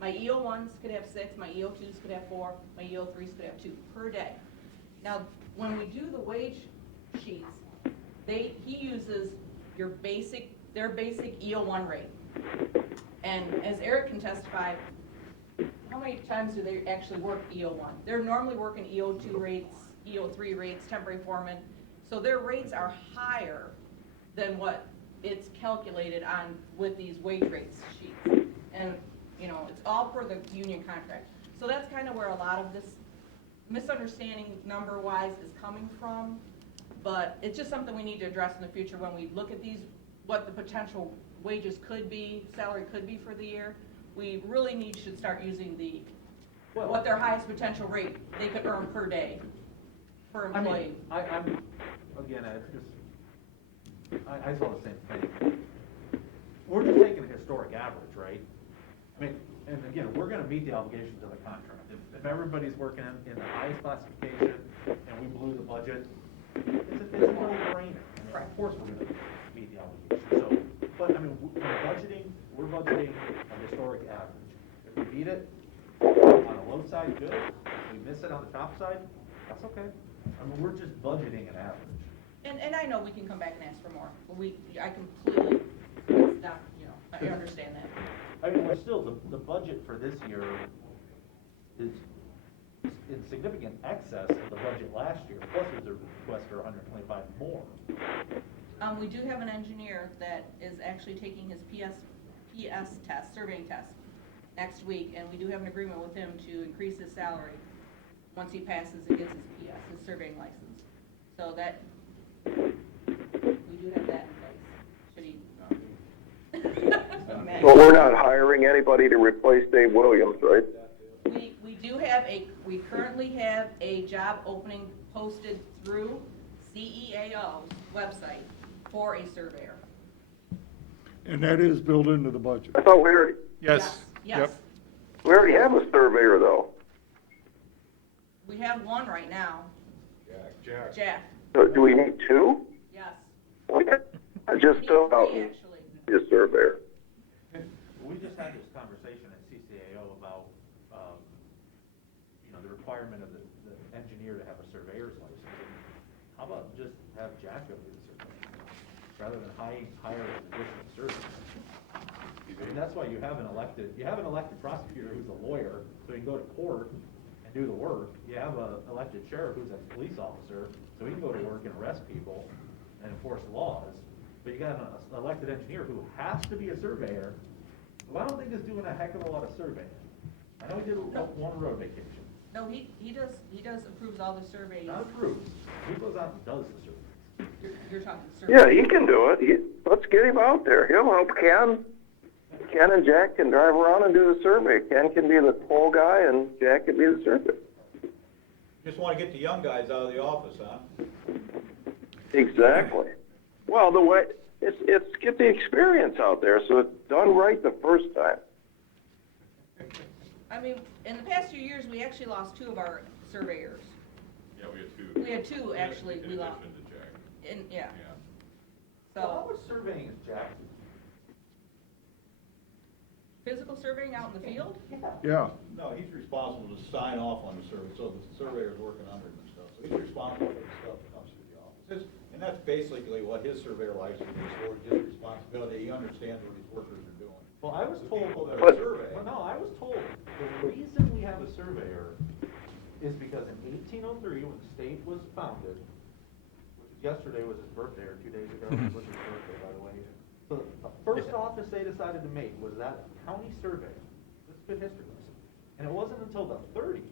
My EO1s could have 6, my EO2s could have 4, my EO3s could have 2 per day. Now, when we do the wage sheets, he uses their basic EO1 rate. And as Eric can testify, how many times do they actually work EO1? They're normally working EO2 rates, EO3 rates, temporary foreman. So their rates are higher than what it's calculated on with these wage rates sheets. And, it's all per the union contract. So that's kind of where a lot of this misunderstanding number-wise is coming from. But it's just something we need to address in the future when we look at these, what the potential wages could be, salary could be for the year. We really should start using what their highest potential rate they could earn per day, per employee. I saw the same thing. We're just taking a historic average, right? I mean, and again, we're gonna meet the obligations of the contract. If everybody's working in the highest classification and we blew the budget, it's a no-brainer. Of course we're gonna meet the obligations. So, but I mean, we're budgeting a historic average. If we beat it on the low side, good. If we miss it on the top side, that's okay. I mean, we're just budgeting an average. And I know we can come back and ask for more. I completely, I understand that. I mean, we're still, the budget for this year is in significant excess of the budget last year, plus there's a request for 125 more. We do have an engineer that is actually taking his PS test, surveying test, next week, and we do have an agreement with him to increase his salary once he passes and gets his PS, his surveying license. So that, we do have that in place, should he. So we're not hiring anybody to replace Dave Williams, right? We currently have a job opening posted through CEAO's website for a surveyor. And that is built into the budget. I thought we already, Yes. Yes. we already have a surveyor though. We have one right now. Jack. So do we need 2? Yes. Okay. I just told out Three, and actually. be a surveyor. We just had this conversation at CCAO about, the requirement of the engineer to have a surveyor's license. How about just have Jack go do the surveying, rather than hire an additional surveyor? I mean, that's why you have an elected prosecutor who's a lawyer, so he can go to court and do the work. You have an elected sheriff who's a police officer, so he can go to work and arrest people and enforce laws. But you got an elected engineer who has to be a surveyor, who I don't think is doing a heck of a lot of surveying. I know he did one road vacation. No, he does approves all the surveys. Not approves. He goes out and does the survey. You're talking surveys. Yeah, he can do it. Let's get him out there. He'll help Ken. Ken and Jack can drive around and do the survey. Ken can be the pole guy and Jack can be the surveyor. Just want to get the young guys out of the office, huh? Exactly. Well, it's get the experience out there so it's done right the first time. I mean, in the past few years, we actually lost 2 of our surveyors. Yeah, we had 2. We had 2, actually, we lost. In addition to Jack. Yeah. Well, how So, much surveying is Jack? physical surveying out in the field? Yeah. No, he's responsible to sign off on the survey, so the surveyor's working under him and stuff, so he's responsible for the stuff that comes through the office. And that's basically what his surveyor license is for, his responsibility, he understands what his workers are doing. Well, I was told, People that But- survey. well, no, I was told the reason we have a surveyor is because in 1803, when the state was founded, which yesterday was his birthday, or 2 days ago was his birthday, by the way. So the first office they decided to make was that county survey. This is good history lesson. And it wasn't until the 30s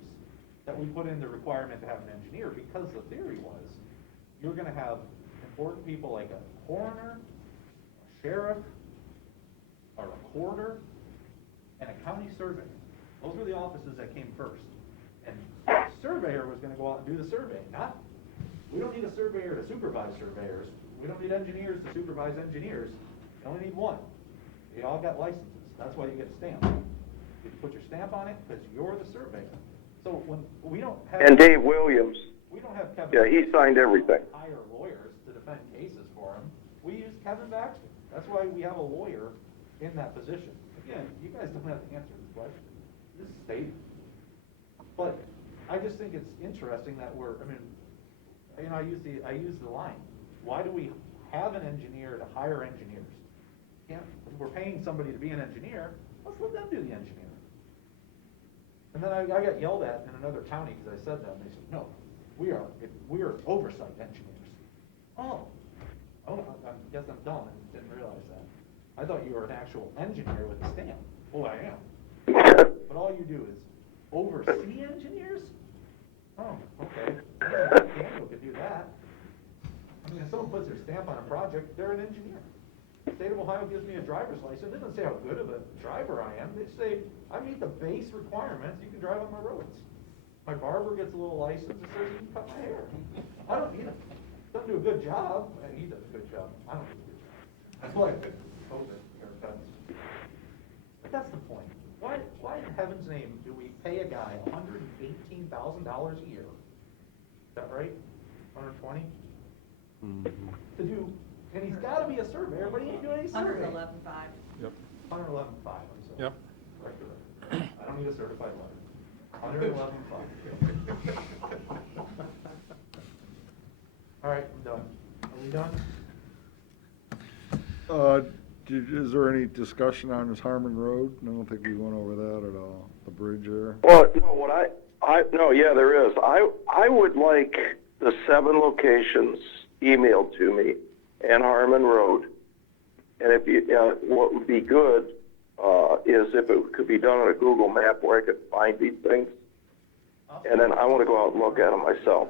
that we put in the requirement to have an engineer, because the theory was you're going to have important people like a coroner, a sheriff, a recorder, and a county surveyor. Those were the offices that came first. And the surveyor was gonna go out and do the surveying, not, we don't need a surveyor to supervise surveyors. We don't need engineers to supervise engineers. You only need one. They all got licenses. That's why you get a stamp. You put your stamp on it because you're the surveyor. So when, we don't have. And Dave Williams, We don't have Kevin. yeah, he signed everything. Hire lawyers to defend cases for him. We use Kevin Baxter. That's why we have a lawyer in that position. Again, you guys don't have to answer this question. This is state. But I just think it's interesting that we're, I mean, you know, I use the line. Why do we have an engineer to hire engineers? If we're paying somebody to be an engineer, let's let them do the engineering. And then I got yelled at in another county because I said that, and they said, no, we are oversight engineers. Oh, I guess I'm dumb and didn't realize that. I thought you were an actual engineer with a stamp. Oh, I am. But all you do is oversee engineers? Oh, okay. Daniel could do that. I mean, if someone puts their stamp on a project, they're an engineer. The state of Ohio gives me a driver's license. It doesn't say how good of a driver I am. They say, I meet the base requirements. You can drive on my roads. My barber gets a little license that says you can cut my hair. I don't need it. Doesn't do a good job. He does a good job. I don't do a good job. That's why I picked COVID haircuts. But that's the point. Why in heaven's name do we pay a guy $118,000 a year? Is that right? 120? To do, and he's gotta be a surveyor, but he ain't doing any surveying. 111.5. Yep. 111.5, I'm sorry. Yep. Correct the record. I don't need a certified letter. 111.5. All right, I'm done. Are we done? Is there any discussion on this Harmon Road? I don't think we went over that at all, the bridge there. Well, no, no, yeah, there is. I would like the 7 locations emailed to me and Harmon Road. And if you, what would be good, is if it could be done on a Google map where I could find these things. And then I want to go out and look at them myself.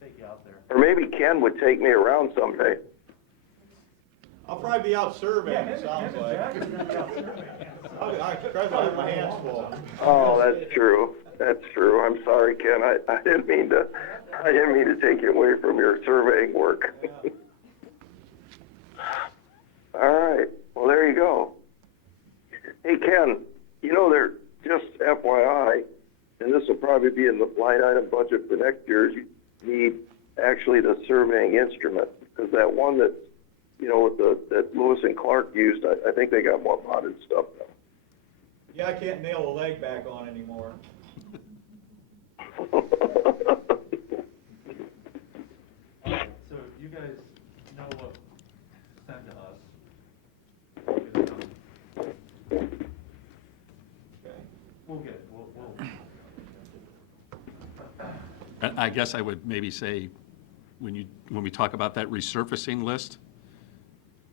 Take you out there. Or maybe Ken would take me around someday. I'll probably be out surveying, it sounds like. I try to have my hands full. Oh, that's true. That's true. I'm sorry, Ken. I didn't mean to take you away from your surveying work. All right. Well, there you go. Hey, Ken, you know, there, just FYI, and this will probably be in the line item budget for next year, you need actually the surveying instrument, because that one that, you know, that Lewis and Clark used, I think they got more modern stuff now. Yeah, I can't nail a leg back on anymore. So you guys know what to send to us. We'll get it done. Okay. We'll get it. We'll. I guess I would maybe say, when we talk about that resurfacing list,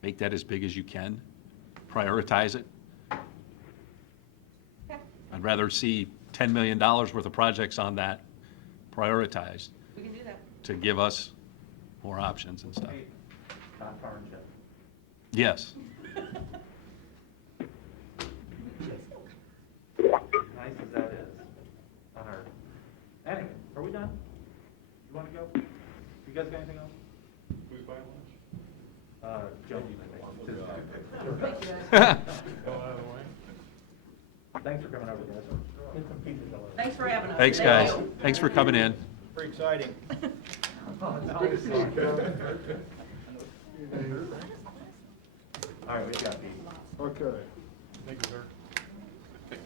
make that as big as you can, prioritize it. I'd rather see $10 million worth of projects on that prioritized We can do that. to give us more options and stuff. Hey, not car and jet. Yes. Nice as that is on our, anyway, are we done? You wanna go? You guys got anything else? Who's buying lunch? Joe. Thank you, guys. Go out of the way. Thanks for coming over, guys. Thanks for having us. Thanks, Thank guys. you. Thanks for coming in. Pretty exciting. All right, we've got the. Okay. Thank you, sir.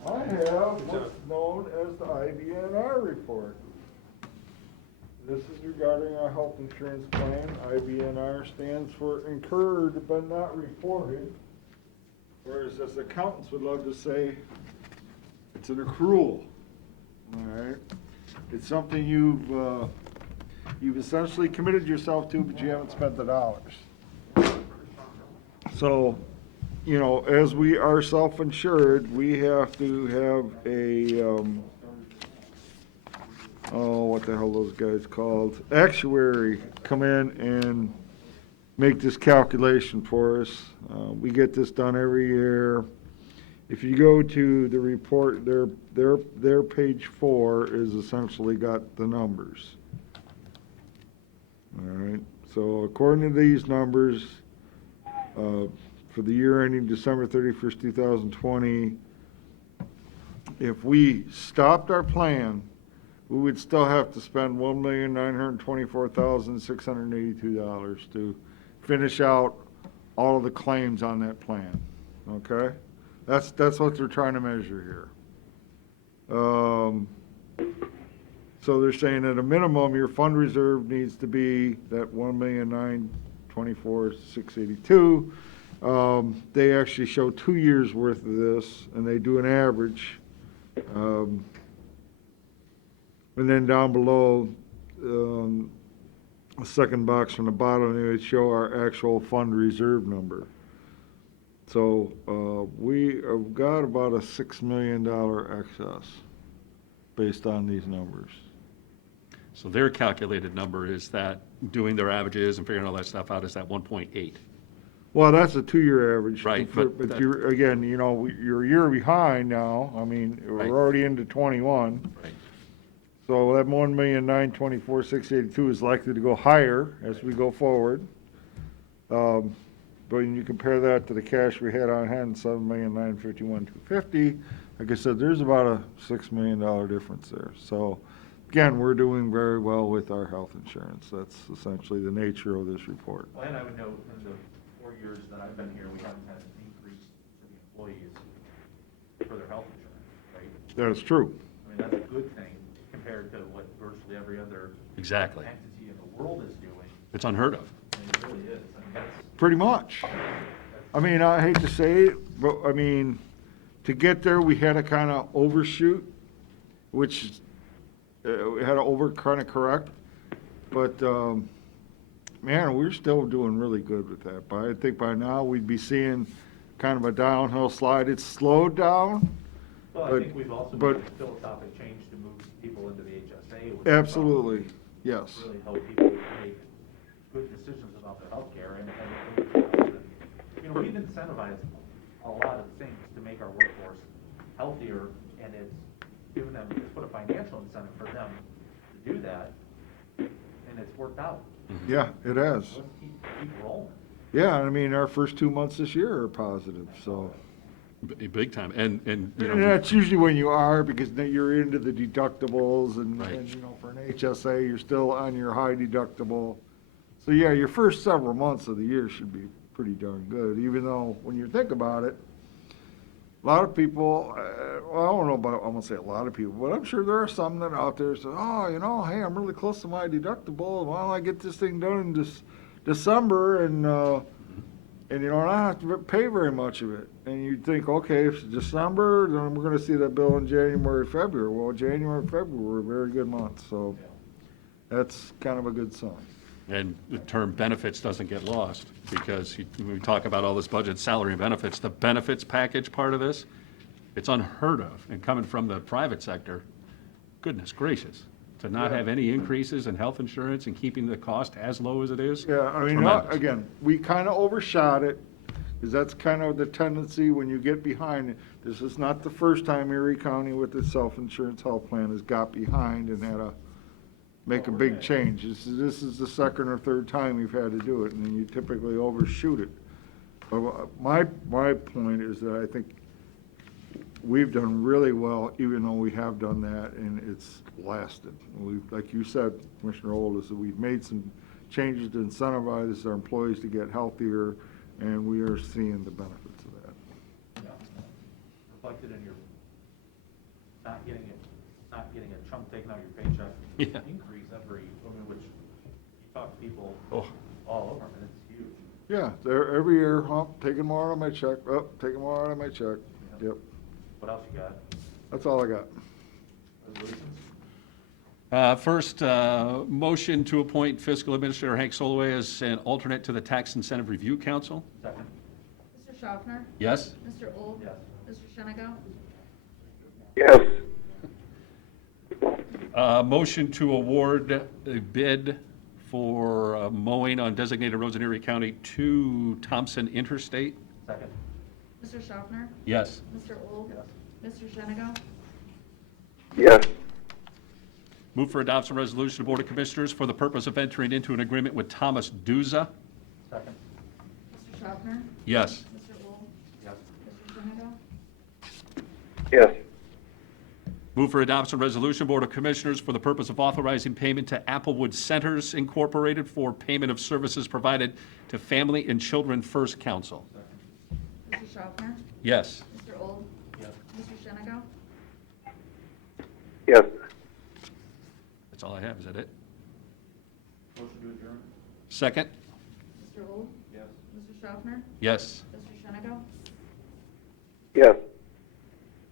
I have what's known as the IBNR report. This is regarding our health insurance plan. IBNR stands for incurred but not reported. Whereas as accountants would love to say, it's an accrual. All right? It's something you've essentially committed yourself to, but you haven't spent the dollars. So, you know, as we are self-insured, we have to have a, what the hell those guys called? Actuary come in and make this calculation for us. We get this done every year. If you go to the report, their page 4 is essentially got the numbers. All right, so according to these numbers, for the year ending December 31st, 2020, if we stopped our plan, we would still have to spend $1,924,682 to finish out all of the claims on that plan, okay? That's what they're trying to measure here. So they're saying at a minimum, your fund reserve needs to be that $1,924,682. They actually show 2 years worth of this, and they do an average. And then down below, the second box from the bottom, they would show our actual fund reserve number. So we have got about a $6 million excess based on these numbers. So their calculated number is that, doing their averages and figuring all that stuff out, is that 1.8. Well, that's a 2-year average. Right, But but you're, again, you know, you're a year behind now. I mean, Right. we're already into 21. Right. So that 1,924,682 is likely to go higher as we go forward. But when you compare that to the cash we had on hand, $7,951,250, like I said, there's about a $6 million difference there. So again, we're doing very well with our health insurance. That's essentially the nature of this report. Well, and I would note, in the 4 years that I've been here, we haven't had an increase for the employees for their health insurance, right? That is true. I mean, that's a good thing compared to what virtually every other Exactly. entity in the world is doing. It's unheard of. I mean, it really is. I mean, that's, Pretty much. I mean, I hate to say it, but I mean, to get there, we had to kind of overshoot, which we had to kind of correct. But, man, we're still doing really good with that. But I think by now we'd be seeing kind of a downhill slide. It's slowed down. well, I But- think we've also but- made a philosophic change to move people into the HSA. which Absolutely, yes. Really help people make good decisions about their healthcare and, you know, we've incentivized a lot of things to make our workforce healthier, and it's given them, it's put a financial incentive for them to do that, and it's worked out. Yeah, it has. Let's keep rolling. Yeah, I mean, our first 2 months this year are positive, so. Big time. And you know, And that's usually when you are, because then you're into the deductibles and, Right. you know, for an HSA, you're still on your high deductible. So, yeah, your first several months of the year should be pretty darn good, even though, when you think about it, a lot of people, well, I don't know about, I won't say a lot of people, but I'm sure there are some that are out there say, oh, you know, hey, I'm really close to my deductible, why don't I get this thing done in December, and you know, I don't have to pay very much of it. And you'd think, okay, if it's December, then we're gonna see that bill in January, February. Well, January, February were very good months, so that's kind of a good sign. and the term benefits doesn't get lost, because when we talk about all this budget, salary and benefits, the benefits package part of this, it's unheard of. And coming from the private sector, goodness gracious, to not Yeah. have any increases in health insurance and keeping the cost as low as it is. Yeah, I mean, tremendous. again, we kind of overshot it, because that's kind of the tendency when you get behind it. This is not the first time Erie County with its self-insurance health plan has got behind and had to make a big change. This is the second or third time you've had to do it, and then you typically overshoot it. But my point is that I think we've done really well, even though we have done that, and it's lasted. Like you said, Commissioner Old, is that we've made some changes to incentivize our employees to get healthier, and we are seeing the benefits of that. Reflected in your, not getting a chunk taken out of your paycheck. Yeah. Increase every, I mean, which, you talk to people Oh. all over, and it's huge. Yeah, they're every year, taking more out of my check, taking more out of my check. Yep, What else you got? that's all I got. Resolutions? First, motion to appoint Fiscal Administrator Hank Soloway as an alternate to the Tax Incentive Review Council. Second? Mr. Schaffner? Yes? Mr. Old? Yes. Mr. Shenigo? Yes. Motion to award a bid for mowing on designated roads in Erie County to Thompson Interstate. Second? Mr. Schaffner? Yes. Mr. Old? Yes. Mr. Shenigo? Yes. Move for adoption resolution of Board of Commissioners for the purpose of entering into an agreement with Thomas Duza. Second? Mr. Schaffner? Yes. Mr. Old? Yes. Mr. Shenigo? Yes. Move for adoption resolution, Board of Commissioners, for the purpose of authorizing payment to Applewood Centers Incorporated for payment of services provided to Family and Children First Council. Mr. Schaffner? Yes. Mr. Old? Yes. Mr. Shenigo? Yes. That's all I have. Is that it? Motion to adjourn? Second? Mr. Old? Yes. Mr. Schaffner? Yes. Mr. Shenigo? Yes.